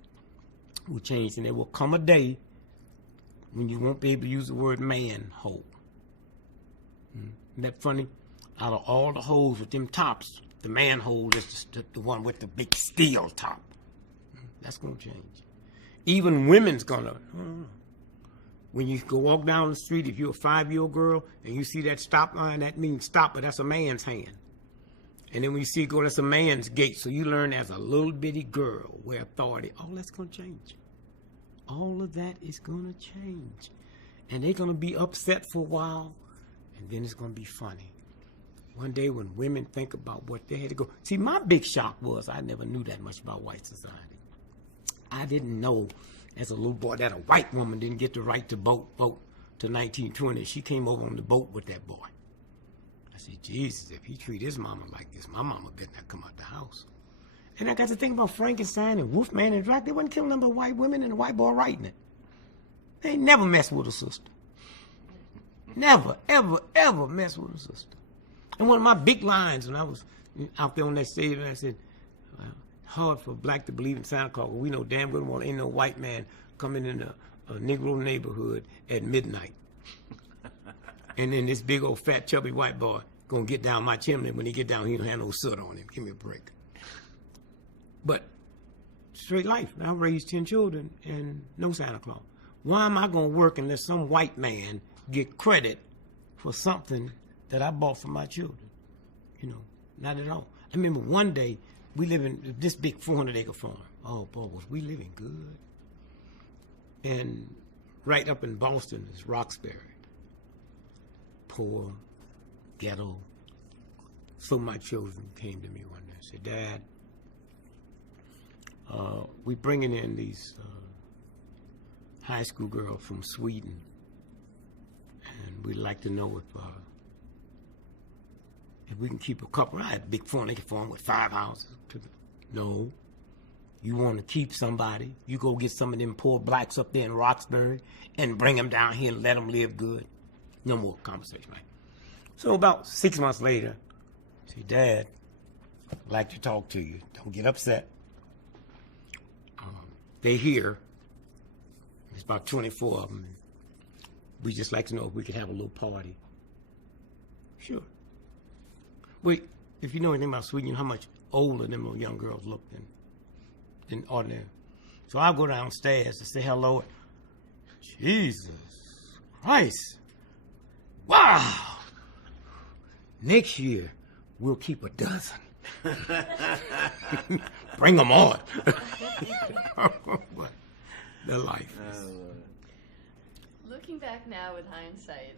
will change. And there will come a day when you won't be able to use the word manhole. Isn't that funny? Out of all the holes with them tops, the manhole is the one with the big steel top. That's going to change. Even women's going to. When you go walk down the street, if you're a 5-year-old girl and you see that stop line, that means stop, but that's a man's hand. And then when you see it go, that's a man's gate. So you learn as a little bitty girl where authority, all that's going to change. All of that is going to change. And they're going to be upset for a while, and then it's going to be funny. One day when women think about what they had to go. See, my big shock was I never knew that much about white society. I didn't know as a little boy that a white woman didn't get the right to vote to 1920. She came over on the boat with that boy. I said, Jesus, if he treat his mama like this, my mama better not come out the house. And I got to think about Frankenstein and Wolfman and Dracula. They wasn't killing them but white women and a white boy writing it. They ain't never messed with a sister. Never, ever, ever mess with a sister. And one of my big lines when I was out there on that stage, I said, hard for black to believe in Santa Claus. We know damn good well ain't no white man coming in a Negro neighborhood at midnight. And then this big old fat chubby white boy gonna get down my chimney. When he get down, he don't have no soot on him. Give me a break. But straight life. I raised 10 children and no Santa Claus. Why am I gonna work unless some white man get credit for something that I bought for my children? You know, not at all. I remember one day we live in this big 400-acre farm. Oh boy, was we living good. And right up in Boston is Roxbury. Poor, ghetto. So my children came to me one day and said, Dad, we bringing in these high school girls from Sweden, and we'd like to know if we can keep a couple. I had a big 400-acre farm with 5 houses. No. You want to keep somebody, you go get some of them poor blacks up there in Roxbury and bring them down here and let them live good. No more conversation, man. So about 6 months later, I say, Dad, I'd like to talk to you. Don't get upset. They're here. There's about 24 of them. We just like to know if we could have a little party. Sure. Wait, if you know anything about Sweden, you know how much older them little young girls look than ordinary. So I'll go downstairs to say hello. Jesus Christ. Wow. Next year, we'll keep a dozen. Bring them on. The life. Looking back now with hindsight,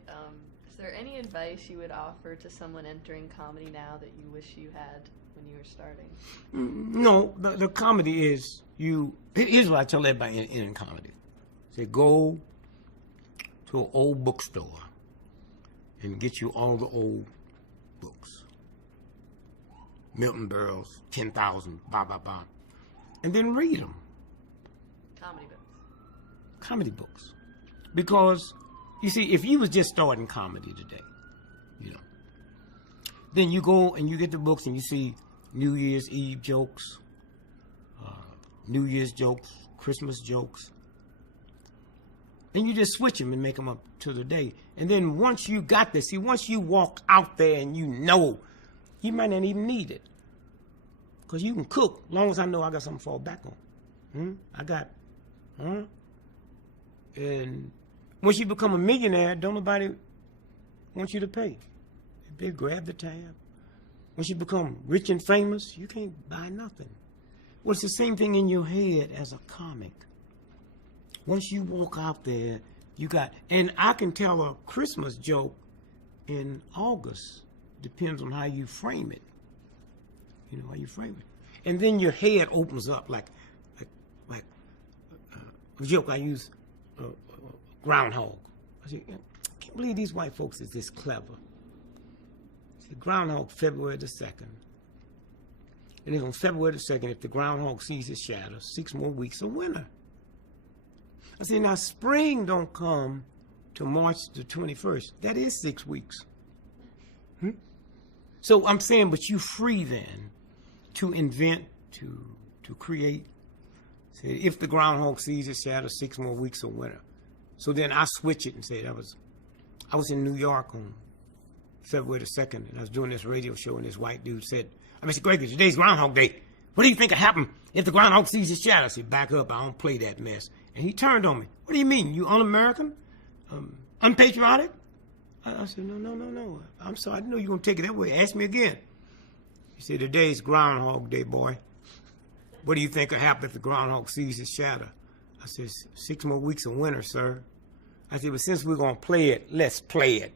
is there any advice you would offer to someone entering comedy now that you wish you had when you were starting? No, the comedy is here's what I tell everybody in comedy. Say, go to an old bookstore and get you all the old books. Milton Berle's 10,000, blah, blah, blah. And then read them. Comedy books. Comedy books. Because, you see, if you was just starting comedy today, you know, then you go and you get the books and you see New Year's Eve jokes, New Year's jokes, Christmas jokes. And you just switch them and make them up to the day. And then once you got this, see, once you walk out there and you know, you might not even need it. Because you can cook, as long as I know I got something to fall back on. And once you become a millionaire, don't nobody want you to pay. They grab the tab. Once you become rich and famous, you can't buy nothing. Well, it's the same thing in your head as a comic. Once you walk out there, you got, and I can tell a Christmas joke in August. Depends on how you frame it. You know how you frame it. And then your head opens up like a joke I use, groundhog. I say, I can't believe these white folks is this clever. I say, groundhog, February the 2nd. And then on February the 2nd, if the groundhog sees his shadow, 6 more weeks of winter. I say, now spring don't come to March the 21st. That is 6 weeks. So I'm saying, but you free then to invent, to create. Say, if the groundhog sees his shadow, 6 more weeks of winter. So then I switch it and say, I was in New York on February the 2nd, and I was doing this radio show, and this white dude said, Mr. Gregory, today's Groundhog Day. What do you think would happen if the groundhog sees his shadow? I said, back up, I don't play that mess. And he turned on me. What do you mean? You un-American? Unpatriotic? I said, no. I'm sorry, I didn't know you were going to take it that way. Ask me again. He said, today's Groundhog Day, boy. What do you think will happen if the groundhog sees his shadow? I said, 6 more weeks of winter, sir. I said, but since we're going to play it, let's play it.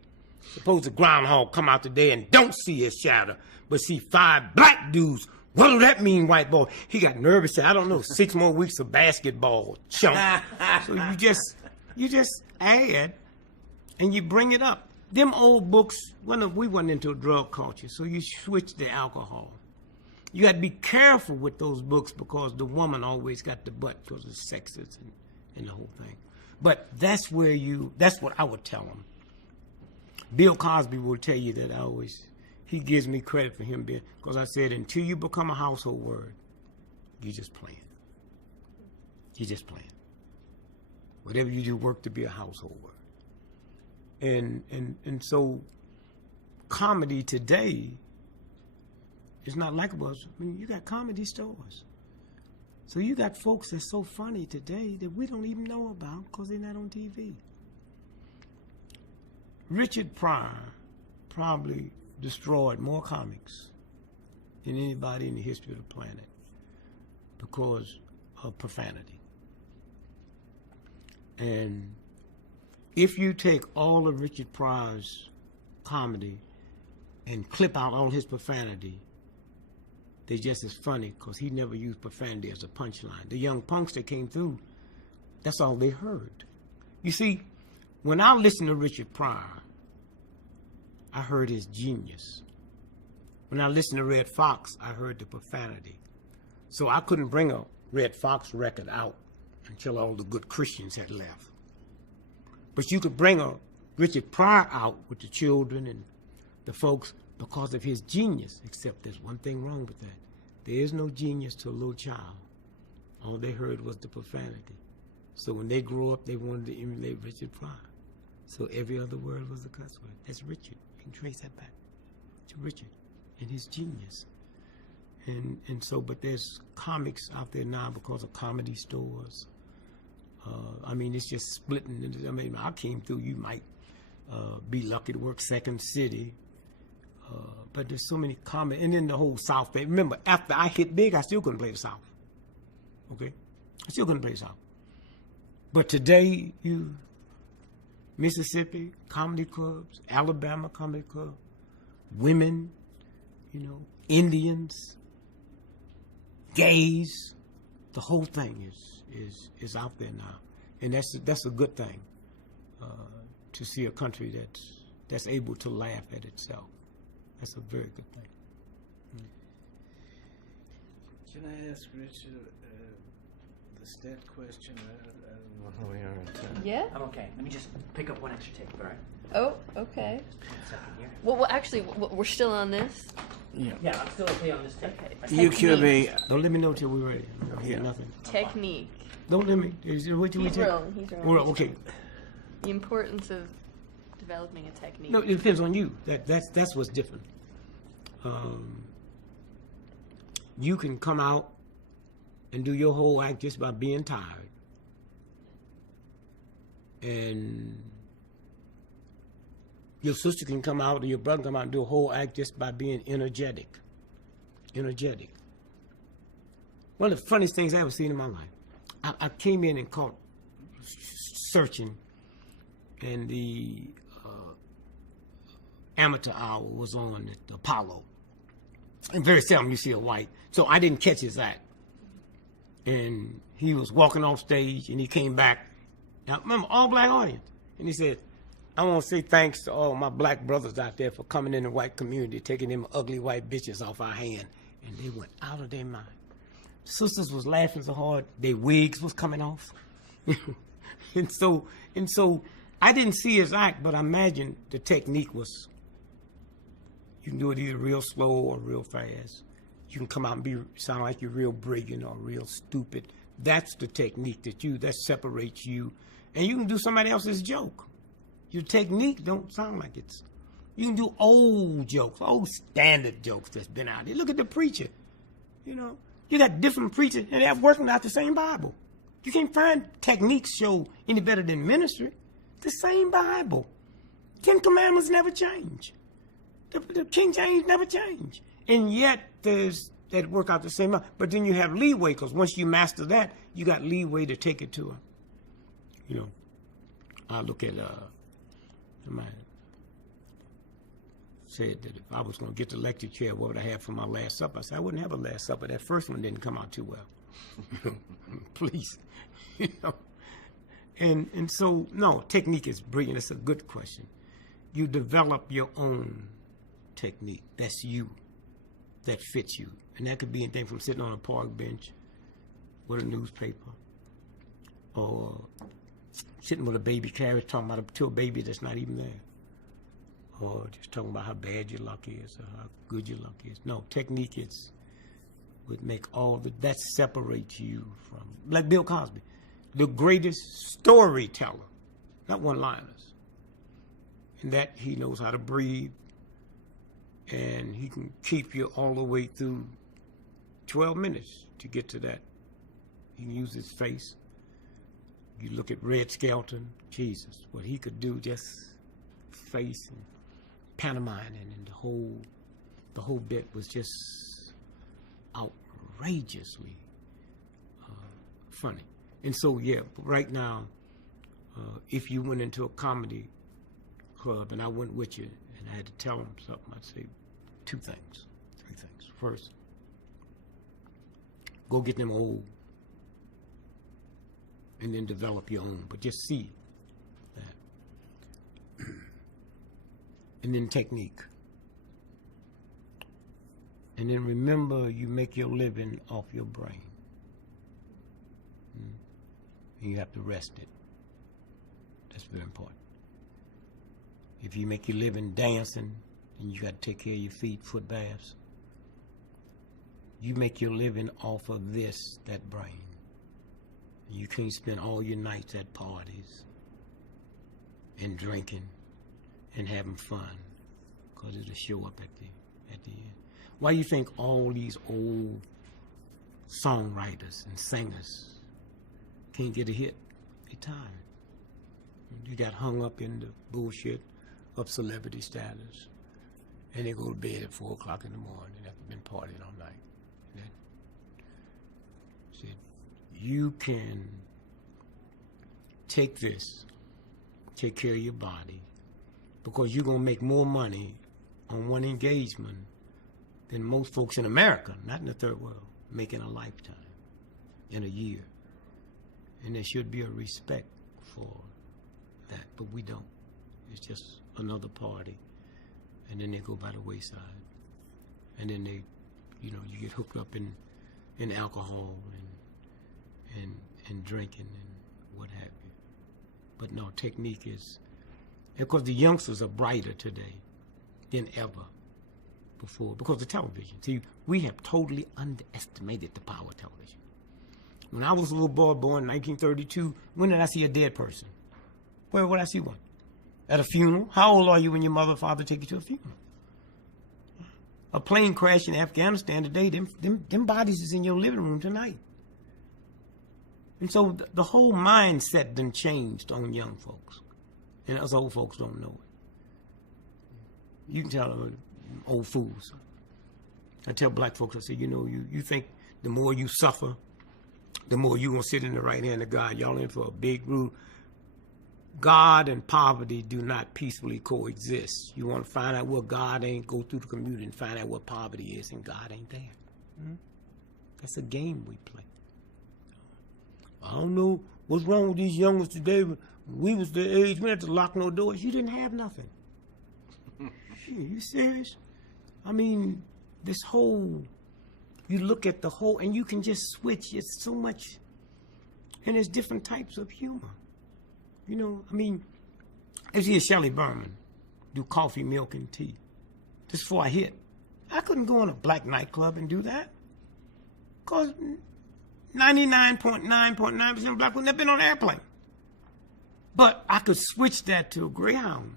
Suppose the groundhog come out today and don't see his shadow, but see 5 black dudes. What do that mean, white boy? He got nervous. I don't know, 6 more weeks of basketball, chump. So you just add and you bring it up. Them old books, we went into a drug culture, so you switch to alcohol. You got to be careful with those books because the woman always got the butt because of sexist and the whole thing. But that's what I would tell them. Bill Cosby will tell you that he gives me credit for him being, because I said, until you become a household word, you're just playing. You're just playing. Whatever you do, work to be a household word. And so comedy today is not like it was. I mean, you got comedy stores. So you got folks that's so funny today that we don't even know about because they're not on TV. Richard Pryor probably destroyed more comics than anybody in the history of the planet because of profanity. And if you take all of Richard Pryor's comedy and clip out all his profanity, they're just as funny because he never used profanity as a punchline. The young punks that came through, that's all they heard. You see, when I listened to Richard Pryor, I heard his genius. When I listened to Red Fox, I heard the profanity. So I couldn't bring a Red Fox record out until all the good Christians had left. But you could bring a Richard Pryor out with the children and the folks because of his genius, except there's one thing wrong with that. There is no genius to a little child. All they heard was the profanity. So when they grew up, they wanted to emulate Richard Pryor. So every other word was a cuss word. That's Richard. You can trace that back to Richard and his genius. And so, but there's comics out there now because of comedy stores. I mean, it's just splitting. I mean, I came through, you might be lucky to work Second City. But there's so many comedy, and then the whole South. Remember, after I hit big, I still couldn't play the South. Okay? I still couldn't play the South. But today, Mississippi, comedy clubs, Alabama comedy club, women, Indians, gays, the whole thing is out there now. And that's a good thing, to see a country that's able to laugh at itself. That's a very good thing. Can I ask Richard the stat question? I don't know how we are at time. Yeah? I'm okay. Let me just pick up one extra tape, all right? Oh, okay. 1 second here. Well, actually, we're still on this? Yeah, I'm still okay on this tape. Okay. UQB. Don't let me know till we're ready. Yeah. Nothing. Technique. Don't let me. What do we He's take? rolling. Well, okay. The importance of developing a technique. No, it depends on you. That's what's different. You can come out and do your whole act just by being tired. And your sister can come out or your brother can come out and do a whole act just by being energetic. Energetic. One of the funniest things I ever seen in my life. I came in and caught searching, and the amateur hour was on at the Apollo. And very seldom you see a white. So I didn't catch his act. And he was walking off stage and he came back. Now remember, all black audience. And he said, I want to say thanks to all my black brothers out there for coming in the white community, taking them ugly white bitches off our hand. And they went out of their mind. Sisters was laughing so hard, their wigs was coming off. and so I didn't see his act, but I imagine the technique was, you can do it either real slow or real fast. You can come out and sound like you're real brilliant or real stupid. That's the technique that separates you. And you can do somebody else's joke. Your technique don't sound like it's. You can do old jokes, old standard jokes that's been out there. Look at the preacher. You know, you got different preachers and they're working out the same Bible. You can't find techniques show any better than ministry. The same Bible. 10 Commandments never change. The King James never change. And yet there's that work out the same. But then you have leeway, because once you master that, you got leeway to take it to a, you know, I look at, somebody said that if I was going to get the lecture chair, what would I have for my Last Supper? I said, I wouldn't have a Last Supper. That first one didn't come out too well. Please. You know. And so, no, technique is brilliant. It's a good question. You develop your own technique. That's you. That fits you. And that could be anything from sitting on a park bench with a newspaper, or sitting with a baby carriage talking to a baby that's not even there, or just talking about how bad your luck is or how good your luck is. No, technique would make that separates you from, like Bill Cosby, the greatest storyteller, not one-liners. And that he knows how to breathe, and he can keep you all the way through 12 minutes to get to that. He can use his face. You look at Red Skelton, Jesus, what he could do, just face and pantomiming, and the whole bit was just outrageously funny. And so, yeah, right now, if you went into a comedy club and I went with you and I had to tell them something, I'd say three things. First, go get them old and then develop your own, but just see that. And then technique. And then remember, you make your living off your brain. And you have to rest it. That's very important. If you make your living dancing, then you got to take care of your feet, foot baths. You make your living off of that brain. You can't spend all your nights at parties and drinking and having fun, because it'll show up at the end. Why do you think all these old songwriters and singers can't get a hit? They're tired. You got hung up in the bullshit of celebrity status, and they go to bed at 4 o'clock in the morning after been partying all night. Said, you can take care of your body, because you're gonna make more money on one engagement than most folks in America, not in the third world, make in a lifetime, in a year. And there should be a respect for that, but we don't. It's just another party, and then they go by the wayside, and then they, you get hooked up in alcohol and drinking and what have you. But no, technique is, because the youngsters are brighter today than ever before, because of television. See, we have totally underestimated the power of television. When I was a little boy born in 1932, when did I see a dead person? Where would I see one? At a funeral? How old are you when your mother or father take you to a funeral? A plane crash in Afghanistan today, them bodies is in your living room tonight. And so the whole mindset done changed on young folks. And us old folks don't know it. You can tell them old fools. I tell black folks, I say, you know, you think the more you suffer, the more you gonna sit in the right hand of God. Y'all in for a big rule. God and poverty do not peacefully coexist. You want to find out what God ain't, go through the community and find out what poverty is, and God ain't there. That's a game we play. I don't know what's wrong with these youngers today. When we was their age, we had to lock no doors. You didn't have nothing. Shit, you serious? I mean, this whole, you look at the whole, and you can just switch. It's so much, and there's different types of humor. You know, I mean, I see a Shelley Berman do coffee, milk, and tea. Just before I hit. I couldn't go in a black nightclub and do that. Because 99.9% of black would never been on an airplane. But I could switch that to a Greyhound.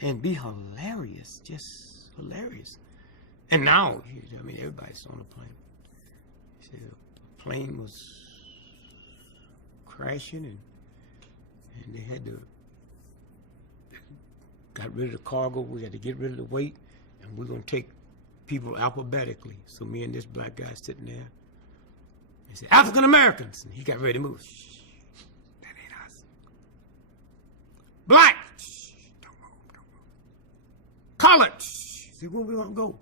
And be hilarious, just hilarious. And now, I mean, everybody's on the plane. See, the plane was crashing, and they had to got rid of the cargo. We had to get rid of the weight, and we're gonna take people alphabetically. So me and this black guy sitting there, he said, African Americans, and he got ready to move. Shh, that ain't us. Black, shh, don't move. Colored, shh. See where we gonna go?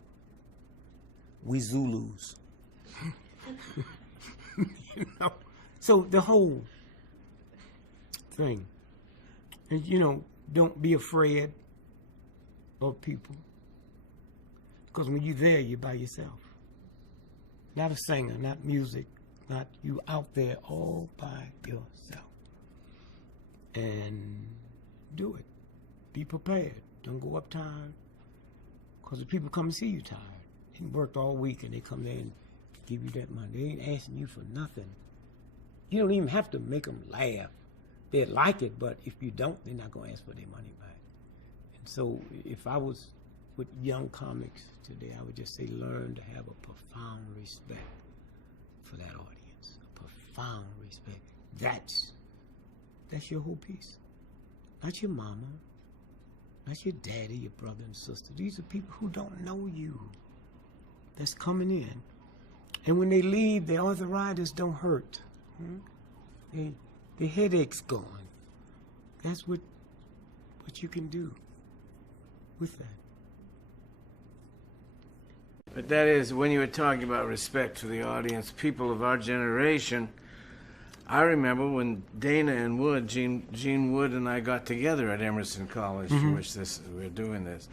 We Zulus. You know, so the whole thing. And, you know, don't be afraid of people. Because when you're there, you're by yourself. Not a singer, not music, not you out there all by yourself. And do it. Be prepared. Don't go up tired. Because the people come and see you tired. You worked all week and they come there and give you that money. They ain't asking you for nothing. You don't even have to make them laugh. They'd like it, but if you don't, they're not going to ask for their money back. And so if I was with young comics today, I would just say learn to have a profound respect for that audience. A profound respect. That's your whole piece. Not your mama, not your daddy, your brother and sister. These are people who don't know you that's coming in. And when they leave, their arthritis don't hurt. The headache's gone. That's what you can do with that. But that is, when you were talking about respect for the audience, people of our generation, I remember when Dana and Wood, Gene Wood and I got together at Emerson College, for which we're doing this.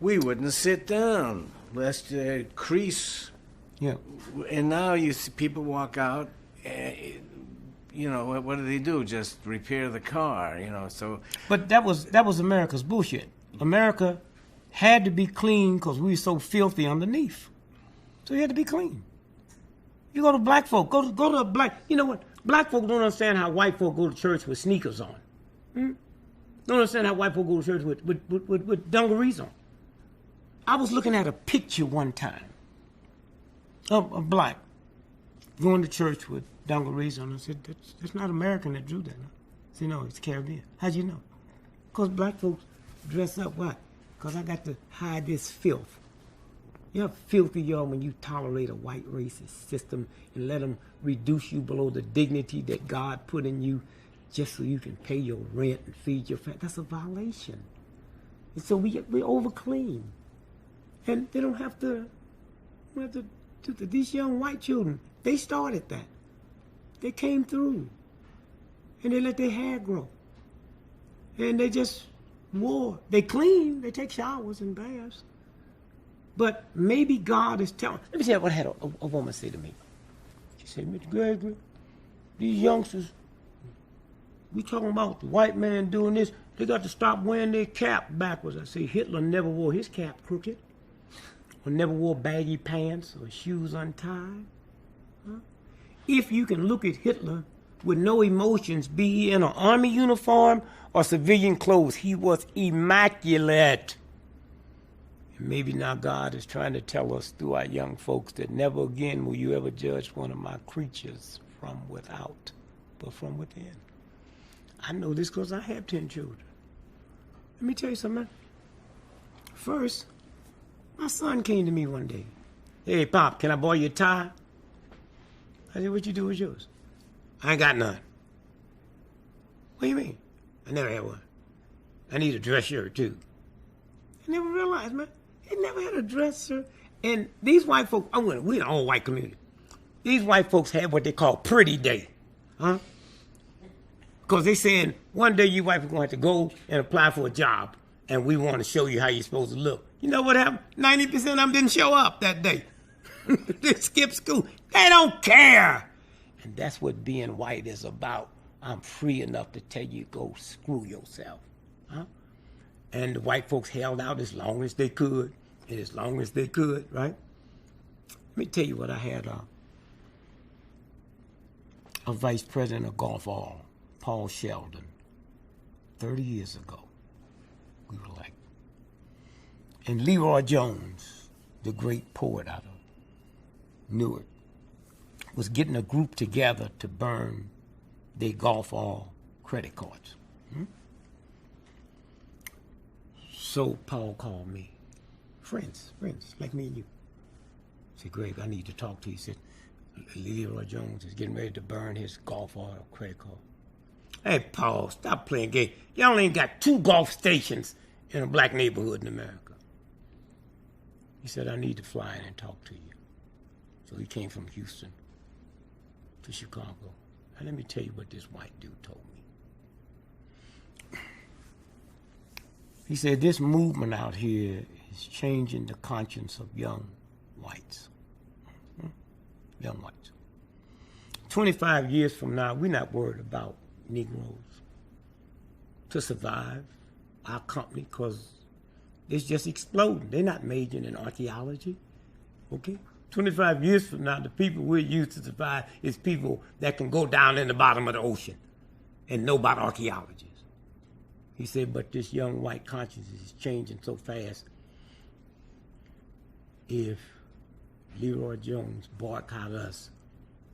We wouldn't sit down, lest crease. Yeah. And now you see people walk out, you know, what do? Just repair the car, you know, so. But that was America's bullshit. America had to be clean because we were so filthy underneath. So you had to be clean. You go to black folk, go to a black, you know what? Black folk don't understand how white folk go to church with sneakers on. Don't understand how white folk go to church with dungarees on. I was looking at a picture one time of a black going to church with dungarees on. I said, that's not American that drew that. I said, no, it's Caribbean. How'd you know? Because black folks dress up. Why? Because I got to hide this filth. You know how filthy you are when you tolerate a white racist system and let them reduce you below the dignity that God put in you just so you can pay your rent and feed your family. That's a violation. And so we over clean. And they don't have to these young white children, they started that. They came through. And they let their hair grow. And they just wore. They clean, they take showers and baths. But maybe God is telling. Let me tell you what I had a woman say to me. She said, Mr. Gregory, these youngsters, we talking about the white man doing this, they got to stop wearing their cap backwards. I say, Hitler never wore his cap crooked, or never wore baggy pants or shoes untied. Huh? If you can look at Hitler with no emotions, be he in an army uniform or civilian clothes. He was immaculate. And maybe now God is trying to tell us through our young folks that never again will you ever judge one of my creatures from without, but from within. I know this because I have 10 children. Let me tell you something. First, my son came to me one day. Hey, Pop, can I borrow your tie? I said, what you do with yours? I ain't got none. What do you mean? I never had one. I need a dress shirt, too. I never realized, man. He never had a dress shirt. And these white folks, we're an all-white community. These white folks have what they call pretty day. Huh? Because they saying, one day you white people going to have to go and apply for a job, and we want to show you how you're supposed to look. You know what happened? 90% of them didn't show up that day. They skipped school. They don't care. And that's what being white is about. I'm free enough to tell you, go screw yourself. Huh? And the white folks held out as long as they could, and as long as they could, right? Let me tell you what I had a vice president of Golf Hall, Paul Sheldon, 30 years ago. We were like, and Leroy Jones, the great poet out of Newark, was getting a group together to burn their Golf Hall credit cards. So Paul called me, friends like me and you. He said, Greg, I need to talk to you. He said, Leroy Jones is getting ready to burn his Golf Hall credit card. Hey, Paul, stop playing games. Y'all ain't got 2 golf stations in a black neighborhood in America. He said, I need to fly in and talk to you. So he came from Houston to Chicago. And let me tell you what this white dude told me. He said, this movement out here is changing the conscience of young whites. Young whites. 25 years from now, we're not worried about Negroes to survive our company because it's just exploding. They're not majoring in archaeology, okay? 25 years from now, the people we're used to survive is people that can go down in the bottom of the ocean and know about archaeologists. He said, but this young white consciousness is changing so fast. If Leroy Jones boycott us,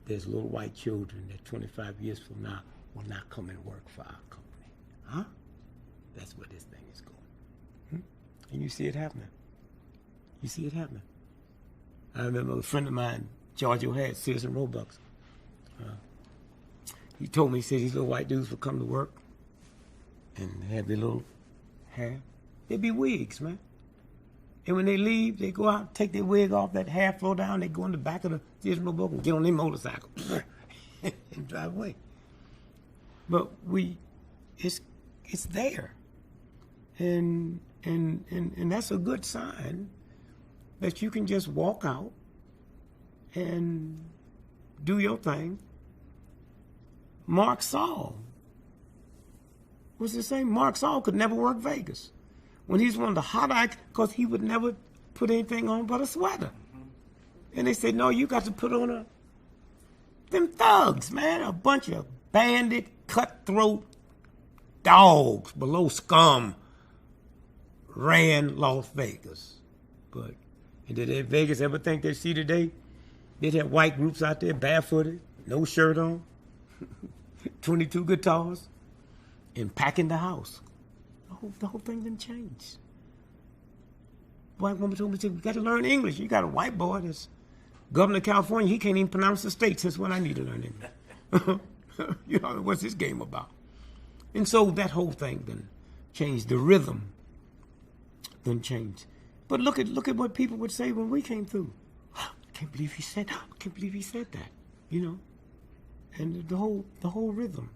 there's little white children that 25 years from now will not come and work for our company. Huh? That's where this thing is going. And you see it happening. You see it happening. I remember a friend of mine, George O'Hare, Sears and Roebuck. He told me, he said these little white dudes would come to work and have their little hair. They'd be wigs, man. And when they leave, they go out, take their wig off, that hair flow down, they go in the back of the Sears and Roebuck and get on their motorcycle and drive away. But it's there. And that's a good sign that you can just walk out and do your thing. Mark Saul was the same. Mark Saul could never work Vegas. When he's one of the hot actors, because he would never put anything on but a sweater. And they said, no, you got to put on them thugs, man, a bunch of bandit, cutthroat dogs below scum ran Las Vegas. But and did Vegas ever think they'd see today? They'd have white groups out there barefooted, no shirt on, 22 guitars, and packing the house. The whole thing didn't change. White woman told me, you got to learn English. You got a white boy that's governor of California. He can't even pronounce the state. Since when I need to learn English? You know, what's this game about? And so that whole thing then changed. The rhythm then changed. But look at what people would say when we came through. I can't believe he said that. I can't believe he said that. You know, and the whole rhythm.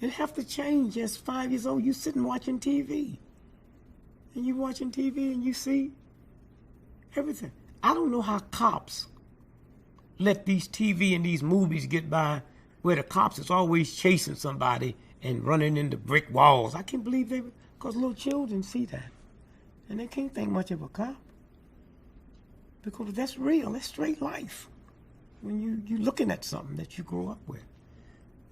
It have to change. As 5 years old, you sitting watching TV, and you watching TV, and you see everything. I don't know how cops let these TV and these movies get by, where the cops is always chasing somebody and running into brick walls. I can't believe because little children see that. And they can't think much of a cop. Because that's real, that's straight life. When you looking at something that you grew up with.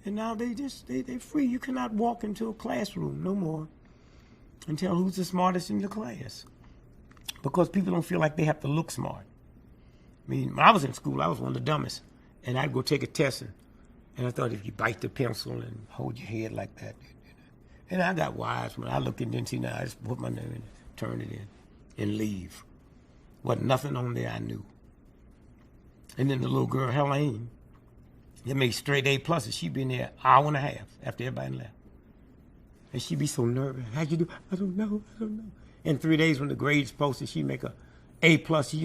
And now they're free. You cannot walk into a classroom no more and tell who's the smartest in the class, because people don't feel like they have to look smart. I mean, when I was in school, I was one of the dumbest, and I'd go take a test, and I thought if you bite the pencil and hold your head like that, and I got wise when I looked in and see now, I just put my name in, turn it in, and leave. Wasn't nothing on there I knew. And then the little girl, Helene, that made straight A pluses. She'd been there an hour and a half after everybody left. And she'd be so nervous. How'd you do? I don't know. In 3 days when the grades posted, she'd make a A plus.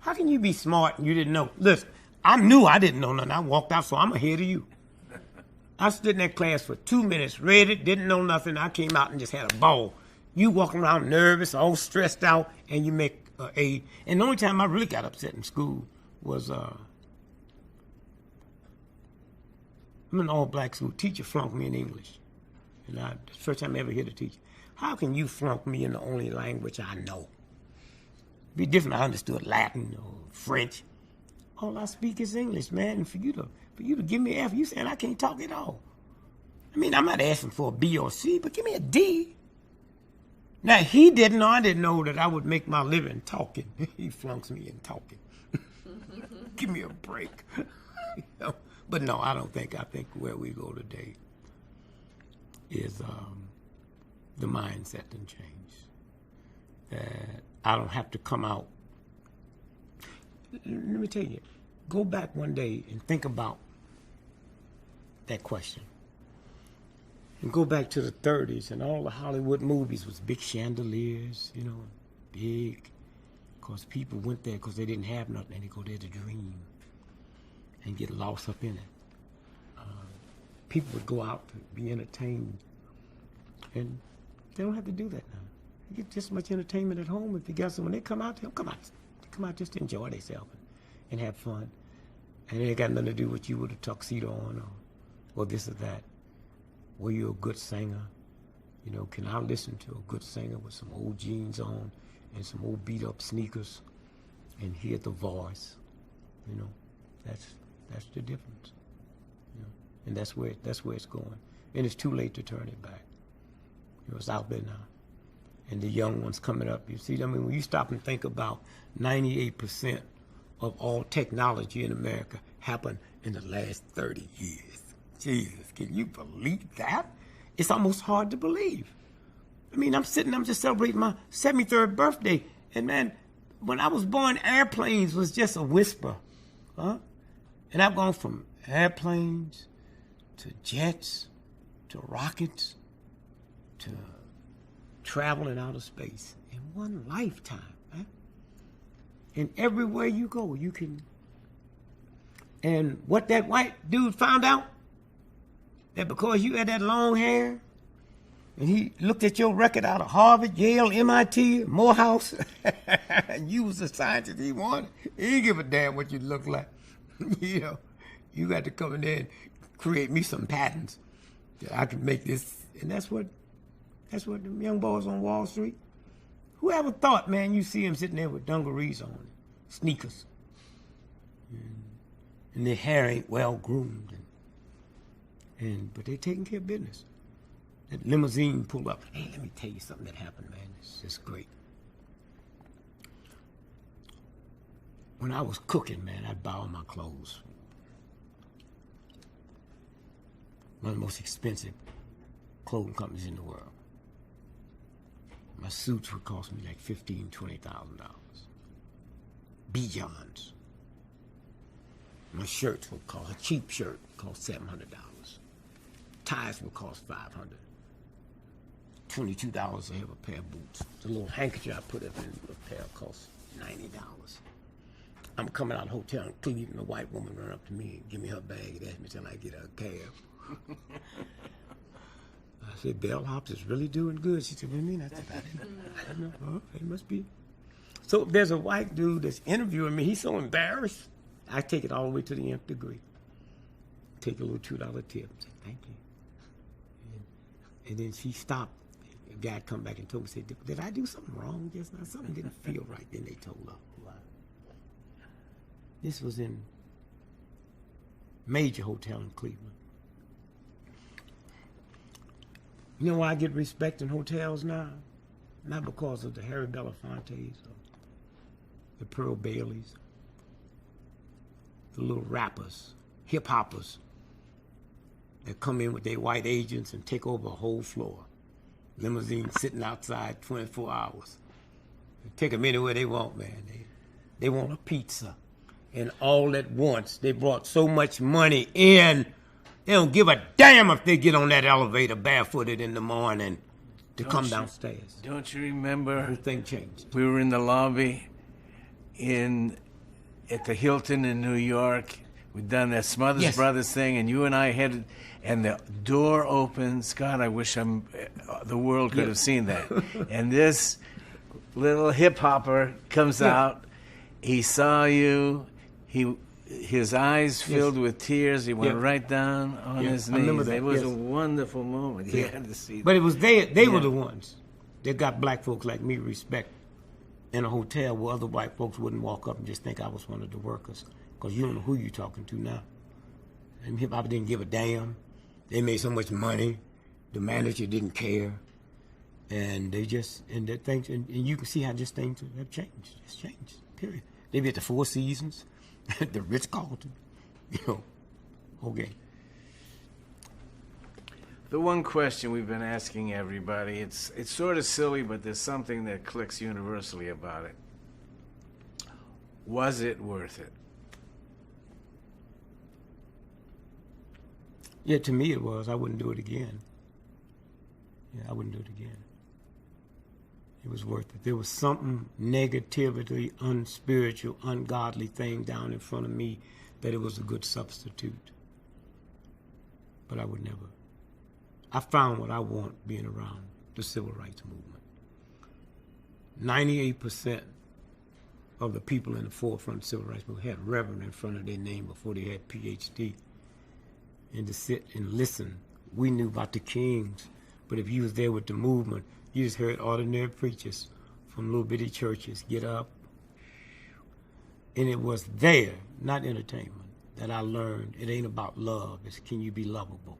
How can you be smart and you didn't know? Listen, I knew I didn't know nothing. I walked out, so I'm ahead of you. I stood in that class for 2 minutes, read it, didn't know nothing. I came out and just had a ball. You walking around nervous, all stressed out, and you make an A. And the only time I really got upset in school was I'm in an all-black school. Teacher flunked me in English. And the first time I ever heard a teacher, how can you flunk me in the only language I know? It'd be different. I understood Latin or French. All I speak is English, man. And for you to give me an F, you saying I can't talk at all. I mean, I'm not asking for a B or C, but give me a D. Now, he didn't know, I didn't know that I would make my living talking. He flunks me in talking. Give me a break. You know? But no, I don't think. I think where we go today is the mindset done changed. That I don't have to come out. Let me tell you, go back one day and think about that question. And go back to the 30s and all the Hollywood movies was big chandeliers, you know, big, because people went there because they didn't have nothing and they go there to dream and get lost up in it. People would go out to be entertained, and they don't have to do that now. You get just as much entertainment at home if you got some. When they come out, they'll come out just to enjoy themselves and have fun. And it ain't got nothing to do with you with a tuxedo on or this or that. Were you a good singer? You know, can I listen to a good singer with some old jeans on and some old beat up sneakers and hear the voice? You know, that's the difference. You know, and that's where it's going. And it's too late to turn it back. You know, it's out there now. And the young ones coming up, you see, I mean, when you stop and think about 98% of all technology in America happened in the last 30 years. Jesus, can you believe that? It's almost hard to believe. I mean, I'm just celebrating my 73rd birthday. And man, when I was born, airplanes was just a whisper. Huh? And I've gone from airplanes to jets to rockets to travel in outer space in one lifetime. Right? And everywhere you go, you can. And what that white dude found out, that because you had that long hair, and he looked at your record out of Harvard, Yale, MIT, Morehouse, and you was the scientist he wanted, he didn't give a damn what you look like. You know, you got to come in there and create me some patents that I can make this. And that's what them young boys on Wall Street. Whoever thought, man, you see them sitting there with dungarees on, sneakers, and their hair ain't well groomed, but they taking care of business. That limousine pulled up. Hey, let me tell you something that happened, man. It's just great. When I was cooking, man, I'd buy all my clothes. One of the most expensive clothing companies in the world. My suits would cost me like $15,000, $20,000. Bijon's. My shirts would cost, a cheap shirt cost $700. Ties would cost $500. $22 to have a pair of boots. The little handkerchief I put up in a pair cost $90. I'm coming out of the hotel in Cleveland, a white woman run up to me and give me her bag and ask me till I get her a cab. I said, Bellhops is really doing good. She said, what do you mean? I said, I don't know. Oh, it must be. So there's a white dude that's interviewing me. He's so embarrassed. I take it all the way to the nth degree. Take a little $2 tip. Say, thank you. And then she stopped. A guy come back and told me, said, did I do something wrong just now? Something didn't feel right. Then they told her. This was in major hotel in Cleveland. You know why I get respect in hotels now? Not because of the Harry Belafontes or the Pearl Baileys, the little rappers, hip hoppers that come in with their white agents and take over a whole floor. Limousine sitting outside 24 hours. They take them anywhere they want, man. They want a pizza. And all at once, they brought so much money in, they don't give a damn if they get on that elevator barefooted in the morning to come downstairs. Don't you remember? The whole thing changed. We were in the lobby at the Hilton in New York. We'd done that Smothers Brothers thing, and you and I headed, and the door opens. God, I wish the world could have seen that. And this little hip hopper comes out. He saw you. His eyes filled with tears. He went right down on his knees. I remember that. It was a wonderful moment. You had to see that. But it was they were the ones that got black folks like me respect in a hotel where other white folks wouldn't walk up and just think I was one of the workers. Because you don't know who you're talking to now. And hip hop didn't give a damn. They made so much money. The manager didn't care. And they just, and you can see how just things have changed. It's changed, period. They be at the Four Seasons, the Ritz-Carlton, okay. The one question we've been asking everybody, it's sort of silly, but there's something that clicks universally about it. Was it worth it? Yeah, to me it was. I wouldn't do it again. Yeah, I wouldn't do it again. It was worth it. There was something negatively, unspiritual, ungodly thing down in front of me that it was a good substitute. But I would never. I found what I want being around the civil rights movement. 98% of the people in the forefront of the civil rights movement had Reverend in front of their name before they had PhD. And to sit and listen. We knew about the kings, but if you was there with the movement, you just heard ordinary preachers from little bitty churches get up. And it was there, not entertainment, that I learned it ain't about love, it's can you be lovable.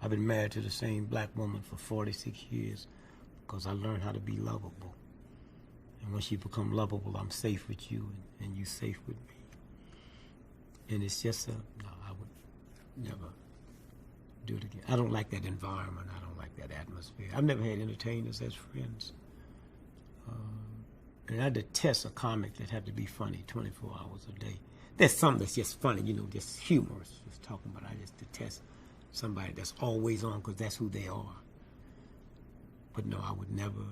I've been married to the same black woman for 46 years because I learned how to be lovable. And once you become lovable, I'm safe with you and you safe with me. And it's just no, I would never do it again. I don't like that environment. I don't like that atmosphere. I've never had entertainers as friends. And I detest a comic that have to be funny 24 hours a day. There's some that's just funny, just humorous, just talking, but I just detest somebody that's always on because that's who they are. But no, I would never.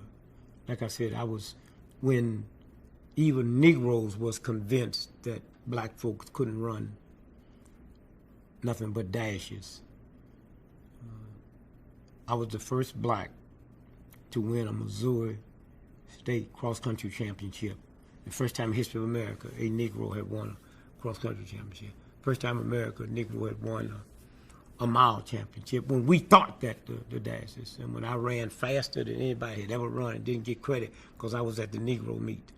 Like I said, when even Negroes was convinced that black folks couldn't run nothing but dashes. I was the first black to win a Missouri State cross-country championship. The first time in the history of America, a Negro had won a cross-country championship. First time in America, a Negro had won a mile championship when we thought that the dashes. And when I ran faster than anybody had ever run and didn't get credit because I was at the Negro meet.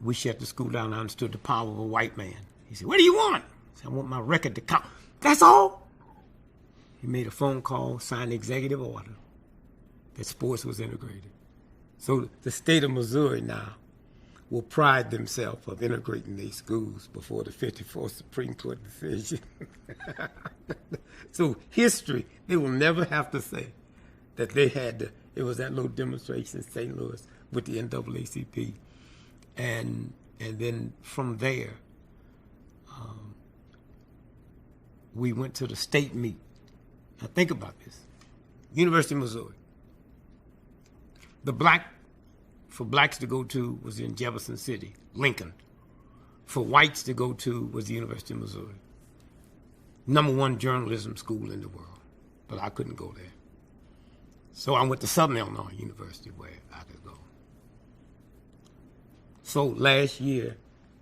We shut the school down. I understood the power of a white man. He said, "What do you want?" I said, "I want my record to count." "That's all?" He made a phone call, signed the executive order that sports was integrated. So the state of Missouri now will pride themselves of integrating these schools before the 54th Supreme Court decision. So history, they will never have to say that they had it was that little demonstration in St. Louis with the NAACP. And then from there, we went to the state meet. Now think about this. University of Missouri. For blacks to go to was in Jefferson City, Lincoln. For whites to go to was the University of Missouri. #1 journalism school in the world, but I couldn't go there. So I went to Southern Illinois University where I could go. So last year,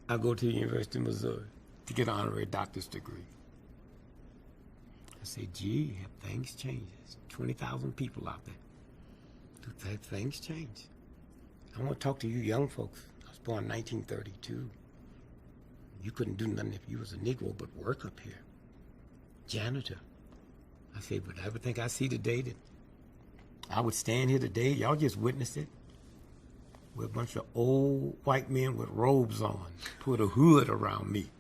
I go to the University of Missouri to get an honorary doctor's degree. I said, gee, have things changed? There's 20,000 people out there. Have things changed? I want to talk to you young folks. I was born in 1932. You couldn't do nothing if you was a Negro but work up here. Janitor. I said, but everything I see today, that I would stand here today, y'all just witnessed it, with a bunch of old white men with robes on, put a hood around me.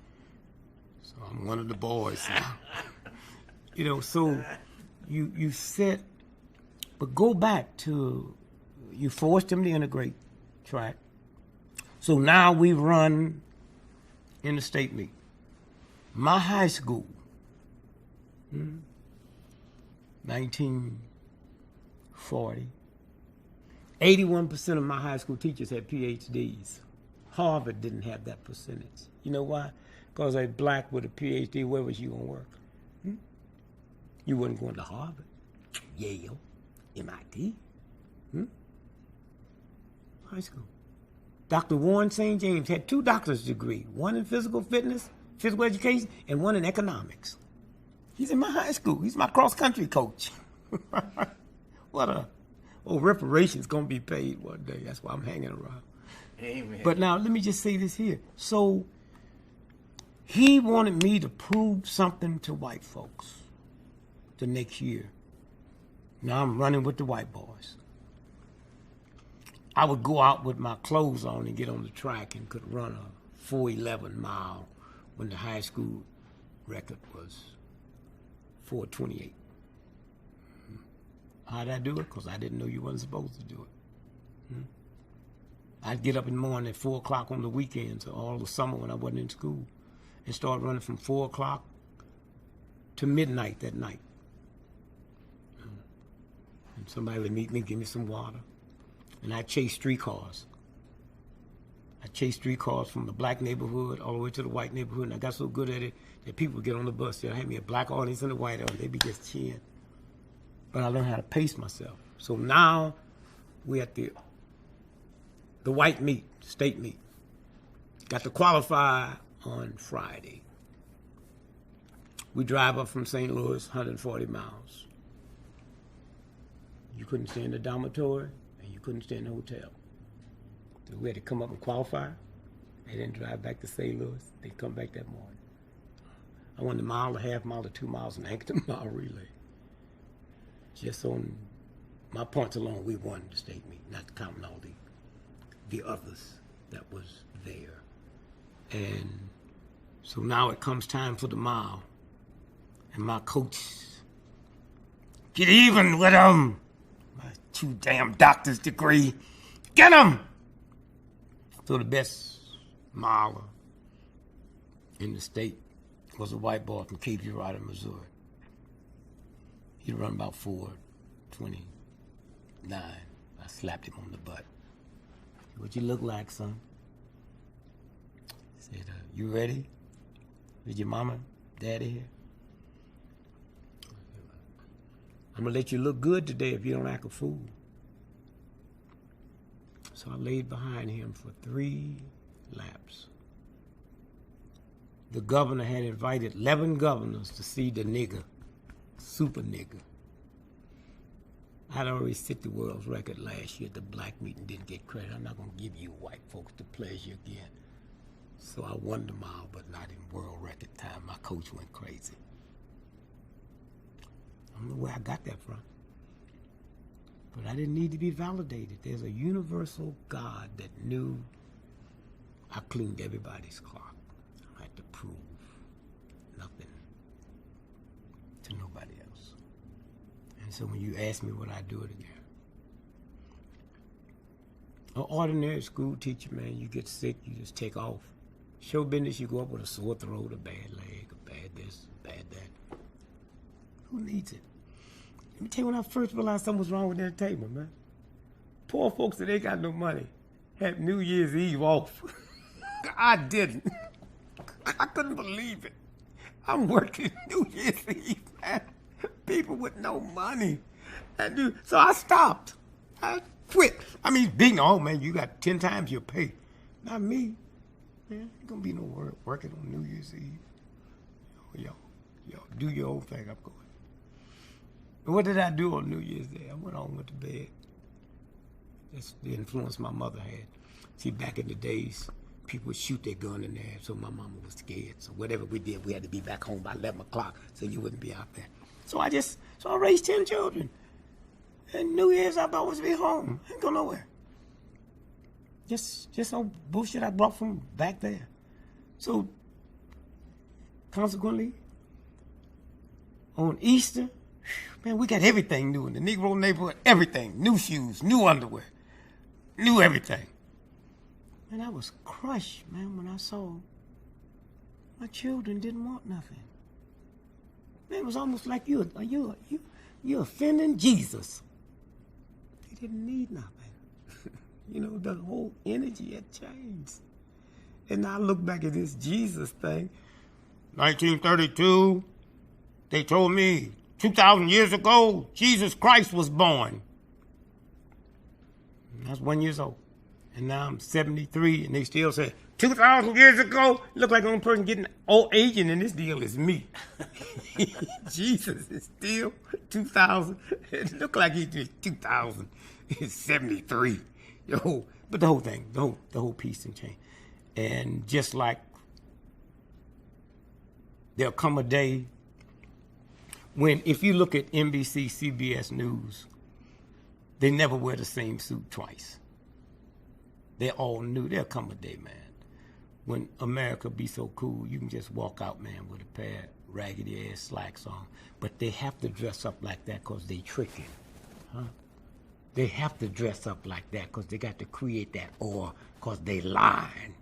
So I'm one of the boys now. You know, so you sit, but go back to, you forced them to integrate track. So now we run in the state meet. My high school, 1940, 81% of my high school teachers had PhDs. Harvard didn't have that percentage. You know why? Because a black with a PhD, where was you going to work? You wasn't going to Harvard, Yale, MIT. High school. Dr. Warren St. James had 2 doctor's degrees, one in physical fitness, physical education, and one in economics. He's in my high school. He's my cross-country coach. Reparations going to be paid one day. That's why I'm hanging around. Amen. But now, let me just say this here. So, he wanted me to prove something to white folks the next year. Now I'm running with the white boys. I would go out with my clothes on and get on the track and could run a 4:11 mile when the high school record was 4:28. How'd I do it? Because I didn't know you wasn't supposed to do it. I'd get up in the morning at 4 o'clock on the weekends or all the summer when I wasn't in school and start running from 4 o'clock to midnight that night. And somebody would meet me, give me some water. And I'd chase streetcars. I chased streetcars from the black neighborhood all the way to the white neighborhood, and I got so good at it that people would get on the bus. They'd have me a black audience and a white audience. They'd be just cheering. But I learned how to pace myself. So now we're at the white meet, state meet. Got to qualify on Friday. We drive up from St. Louis, 140 miles. You couldn't stay in the dormitory, and you couldn't stay in the hotel. So we had to come up and qualify. They didn't drive back to St. Louis. They come back that morning. I won the mile, the half mile, the 2 miles, and anchored the mile relay. Just on my points alone, we won the state meet, not counting all the others that was there. And so now it comes time for the mile. And my coach, get even with him. My 2 damn doctor's degree. Get him! So the best miler in the state was a white boy from Cape Girardeau, Missouri. He'd run about 4:29. I slapped him on the butt. What you look like, son? He said, you ready? Is your mama, daddy here? I'm gonna let you look good today if you don't act a fool. So I laid behind him for 3 laps. The governor had invited 11 governors to see the nigger, super nigger. I'd already set the world's record last year at the black meeting, didn't get credit. I'm not gonna give you white folks the pleasure again. So I won the mile, but not in world record time. My coach went crazy. I don't know where I got that from. But I didn't need to be validated. There's a universal God that knew I cleaned everybody's clock. I had to prove nothing to nobody else. And so when you ask me would I do it again, an ordinary school teacher, man, you get sick, you just take off. Show business, you go up with a sore throat, a bad leg, a bad this, a bad that. Who needs it? Let me tell you when I first realized something was wrong with their table, man. Poor folks that ain't got no money had New Year's Eve off. I didn't. I couldn't believe it. I'm working New Year's Eve, man. People with no money. So I stopped. I quit. I mean, being, oh man, you got 10 times your pay. Not me. Man, ain't gonna be no working on New Year's Eve. Yo, do your own thing. I'm going. And what did I do on New Year's Day? I went home, went to bed. That's the influence my mother had. See, back in the days, people would shoot their gun in there, so my mama was scared. So whatever we did, we had to be back home by 11 o'clock, so you wouldn't be out there. So I raised 10 children. And New Year's, I'd always be home. I ain't go nowhere. Just some bullshit I brought from back there. So, consequently, on Easter, man, we got everything new in the Negro neighborhood. Everything. New shoes, new underwear, new everything. Man, I was crushed, man, when I saw my children didn't want nothing. Man, it was almost like you're offending Jesus. They didn't need nothing. You know, the whole energy had changed. And I look back at this Jesus thing. 1932, they told me 2,000 years ago, Jesus Christ was born. I was 1 year old. And now I'm 73, and they still say, 2,000 years ago, look like the only person getting old aging in this deal is me. Jesus is still 2,000. It look like he's 2,073. Yo, but the whole thing, the whole piece and change. And just like there'll come a day when, if you look at NBC, CBS News, they never wear the same suit twice. They all knew there'll come a day, man, when America be so cool, you can just walk out, man, with a pair of raggedy ass slacks on. But they have to dress up like that because they tricking, huh? They have to dress up like that because they got to create that aura because they lying.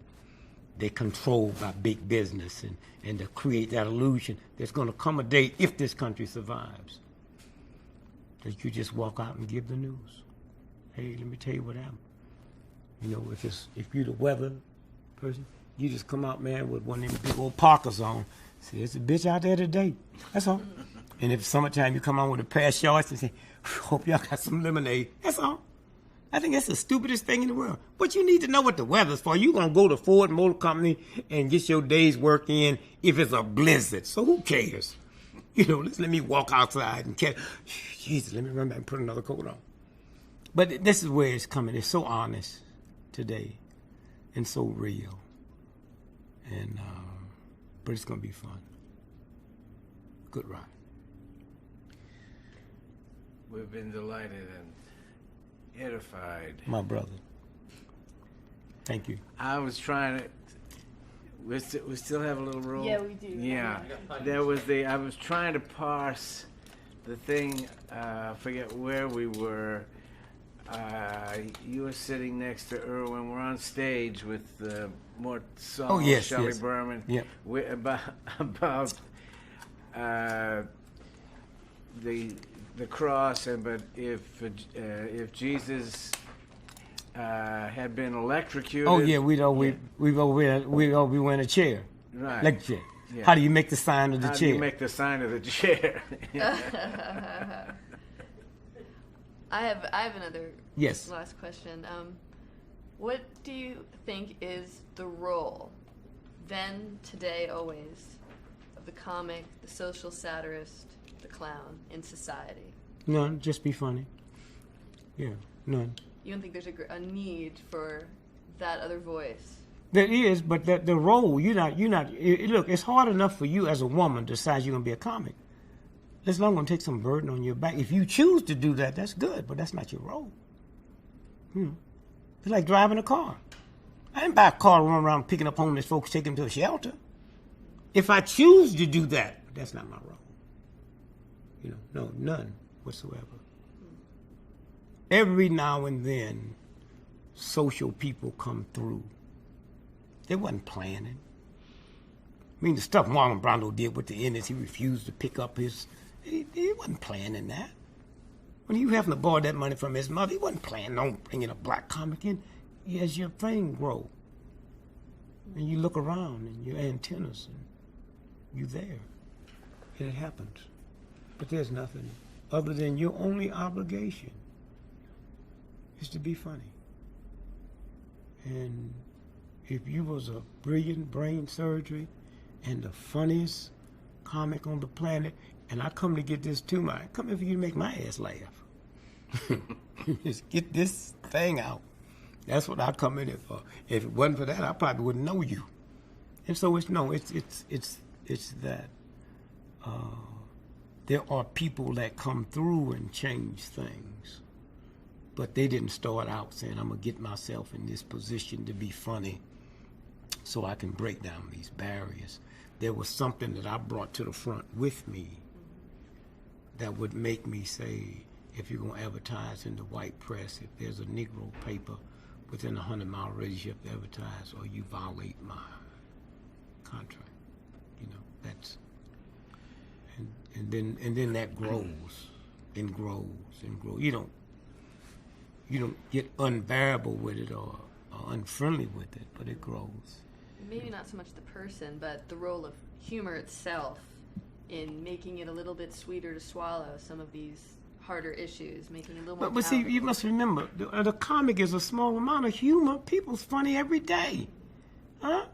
They're controlled by big business and to create that illusion. There's going to come a day, if this country survives, that you just walk out and give the news. Hey, let me tell you what happened. You know, if you're the weather person, you just come out, man, with one of them big old Parkers on. Say, there's a bitch out there today. That's all. And if summertime, you come on with a pair of shorts and say, hope y'all got some lemonade. That's all. I think that's the stupidest thing in the world. But you need to know what the weather's for. You're going to go to Ford Motor Company and get your day's work in if it's a blizzard. So who cares? You know, let me walk outside and catch. Jesus, let me run back and put another coat on. But this is where it's coming. It's so honest today and so real. And, but it's going to be fun. Good ride. We've been delighted and edified. My brother. Thank you. I was trying to. We still have a little room. Yeah, we do. Yeah, I was trying to parse the thing. Forget where we were. You were sitting next to Irwin. We're on stage with more songs. Oh yes, Shelley yes. Berman. Yep. About the cross, but if Jesus had been electrocuted. Oh yeah, we were in a chair. Right. Electric chair. Yeah. How do you make the sign of the How chair? do you make the sign of the chair? I have another Yes. last question. What do you think is the role, then, today, always, of the comic, the social satirist, the clown in society? None. Just be funny. Yeah. None. You don't think there's a need for that other voice? There is, but the role, you're not. Look, it's hard enough for you as a woman to decide you're gonna be a comic. It's not gonna take some burden on your back. If you choose to do that, that's good, but that's not your role. It's like driving a car. I didn't buy a car to run around picking up homeless folks, taking them to a shelter. If I choose to do that, that's not my role. You know, no, none whatsoever. Every now and then, social people come through. They wasn't planning. I mean, the stuff Marlon Brando did with the Indians, he refused to pick up his. He wasn't planning that. When Hugh Hefner borrowed that money from his mother, he wasn't planning on bringing a black comic in. As your thing grow, and you look around, and your antennas, and you're there, and it happens. But there's nothing other than your only obligation is to be funny. And if you was a brilliant brain surgery and the funniest comic on the planet, and I come to get this too, I come here for you to make my ass laugh. Just get this thing out. That's what I come in here for. If it wasn't for that, I probably wouldn't know you. And so it's that. there are people that come through and change things. But they didn't start out saying, I'm going to get myself in this position to be funny so I can break down these barriers. There was something that I brought to the front with me that would make me say, if you're going to advertise in the white press, if there's a Negro paper within a 100-mile radius you have to advertise, or you violate my contract. You know, that's, and then that grows and grows and grows. You don't get unbearable with it or unfriendly with it, but it grows. Maybe not so much the person, but the role of humor itself in making it a little bit sweeter to swallow some of these harder issues, making it a little more But see, you must remember, the comic is a small amount of humor. People's funny every day. Huh?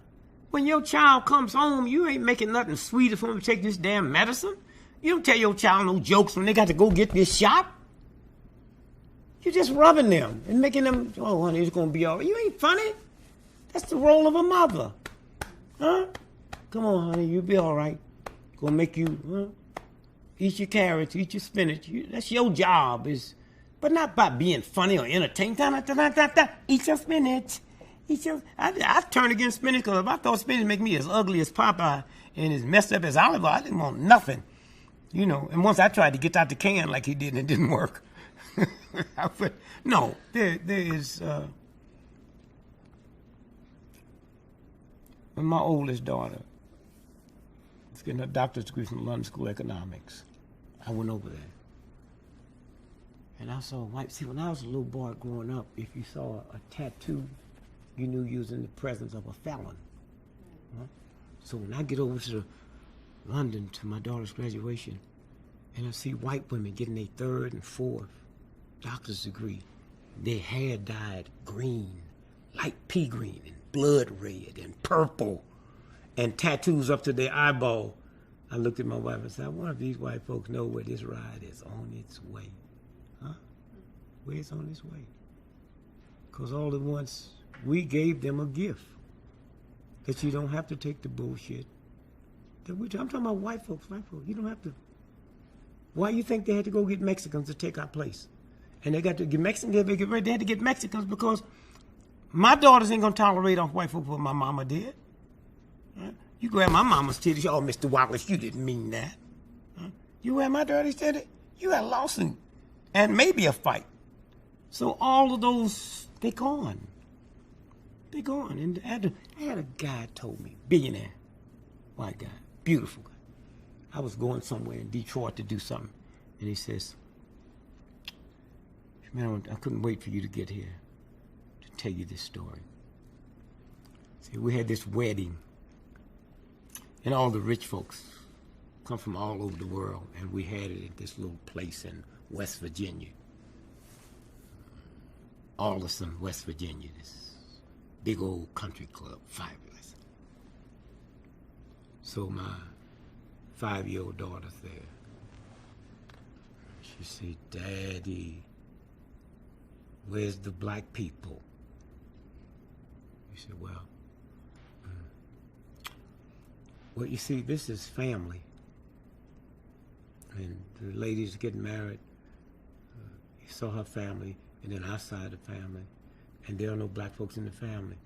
When your child comes home, you ain't making nothing sweeter for them to take this damn medicine. You don't tell your child no jokes when they got to go get this shot. You're just rubbing them and making them, oh, honey, it's going to be all right. You ain't funny. That's the role of a mother. Huh? Come on, honey, you'll be all right. Gonna make you eat your carrots, eat your spinach. That's your job, but not by being funny or entertaining. Eat your spinach. I turn against spinach because if I thought spinach make me as ugly as Popeye and as messed up as Oliver, I didn't want nothing. You know, and once I tried to get out the can like he did and it didn't work. No, there is... when my oldest daughter was getting her doctor's degree from London School of Economics, I went over there. And I saw a white... See, when I was a little boy growing up, if you saw a tattoo, you knew you was in the presence of a felon. Huh? So when I get over to London to my daughter's graduation, and I see white women getting their third and fourth doctor's degree, their hair dyed green, light pea green, and blood red, and purple, and tattoos up to their eyeball. I looked at my wife and said, I wonder if these white folks know where this ride is on its way. Huh? Where it's on its way. Because all at once, we gave them a gift. That you don't have to take the bullshit. I'm talking about white folks. You don't have to. Why you think they had to go get Mexicans to take our place? And they got to get Mexicans, they had to get Mexicans because my daughters ain't gonna tolerate off white folks what my mama did. Huh? You grab my mama's titties, oh, Mr. Wallace, you didn't mean that. Huh? You grab my daughter's titties, you had a lawsuit and maybe a fight. So all of those, they gone. They gone. And I had a guy told me, billionaire, white guy, beautiful guy. I was going somewhere in Detroit to do something, and he says, man, I couldn't wait for you to get here to tell you this story. See, we had this wedding, and all the rich folks come from all over the world, and we had it at this little place in West Virginia. Arlington, West Virginia, this big old country club, fabulous. So my 5-year-old daughter's there. She said, Daddy, where's the black people? He said, well, you see, this is family. And the lady's getting married. You saw her family, and then our side of the family. And there are no black folks in the family.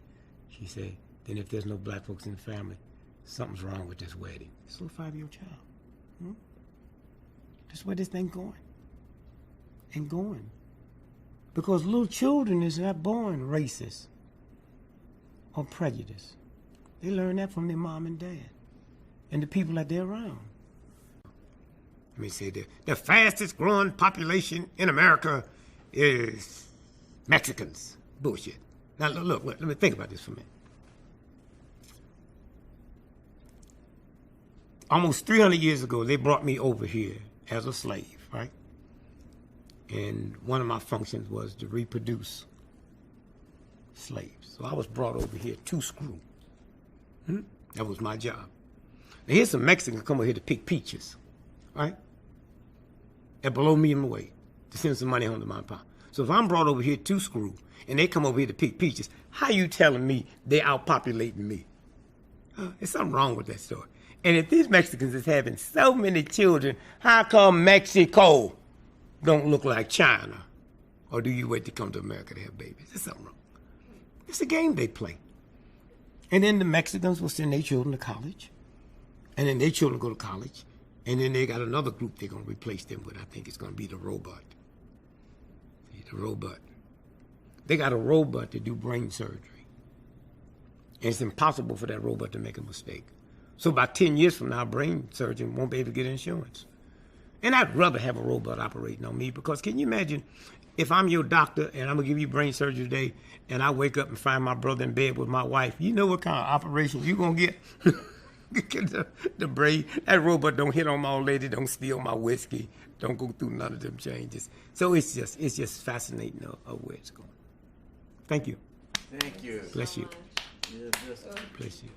She said, then if there's no black folks in the family, something's wrong with this wedding. This little 5-year-old child. That's where this thing going. And going. Because little children is not born racist or prejudiced. They learn that from their mom and dad and the people that they're around. Let me say that the fastest growing population in America is Mexicans. Bullshit. Now look, let me think about this for a minute. Almost 300 years ago, they brought me over here as a slave, right? And one of my functions was to reproduce slaves. So I was brought over here to screw. That was my job. Now here's some Mexicans come over here to pick peaches, right? At below minimum wage to send some money home to my pop. So if I'm brought over here to screw and they come over here to pick peaches, how you telling me they outpopulating me? There's something wrong with that story. And if these Mexicans is having so many children, how come Mexico don't look like China? Or do you wait to come to America to have babies? There's something wrong. It's a game they play. And then the Mexicans will send their children to college. And then their children go to college. And then they got another group they're going to replace them with. I think it's going to be the robot. The robot. They got a robot to do brain surgery. And it's impossible for that robot to make a mistake. So about 10 years from now, a brain surgeon won't be able to get insurance. And I'd rather have a robot operating on me because can you imagine if I'm your doctor and I'm going to give you brain surgery today and I wake up and find my brother in bed with my wife, you know what kind of operations you going to get? Get the brain. That robot don't hit on my old lady, don't steal my whiskey, don't go through none of them changes. So it's just fascinating where it's going. Thank you. Thank you. Bless you. You're just Bless you.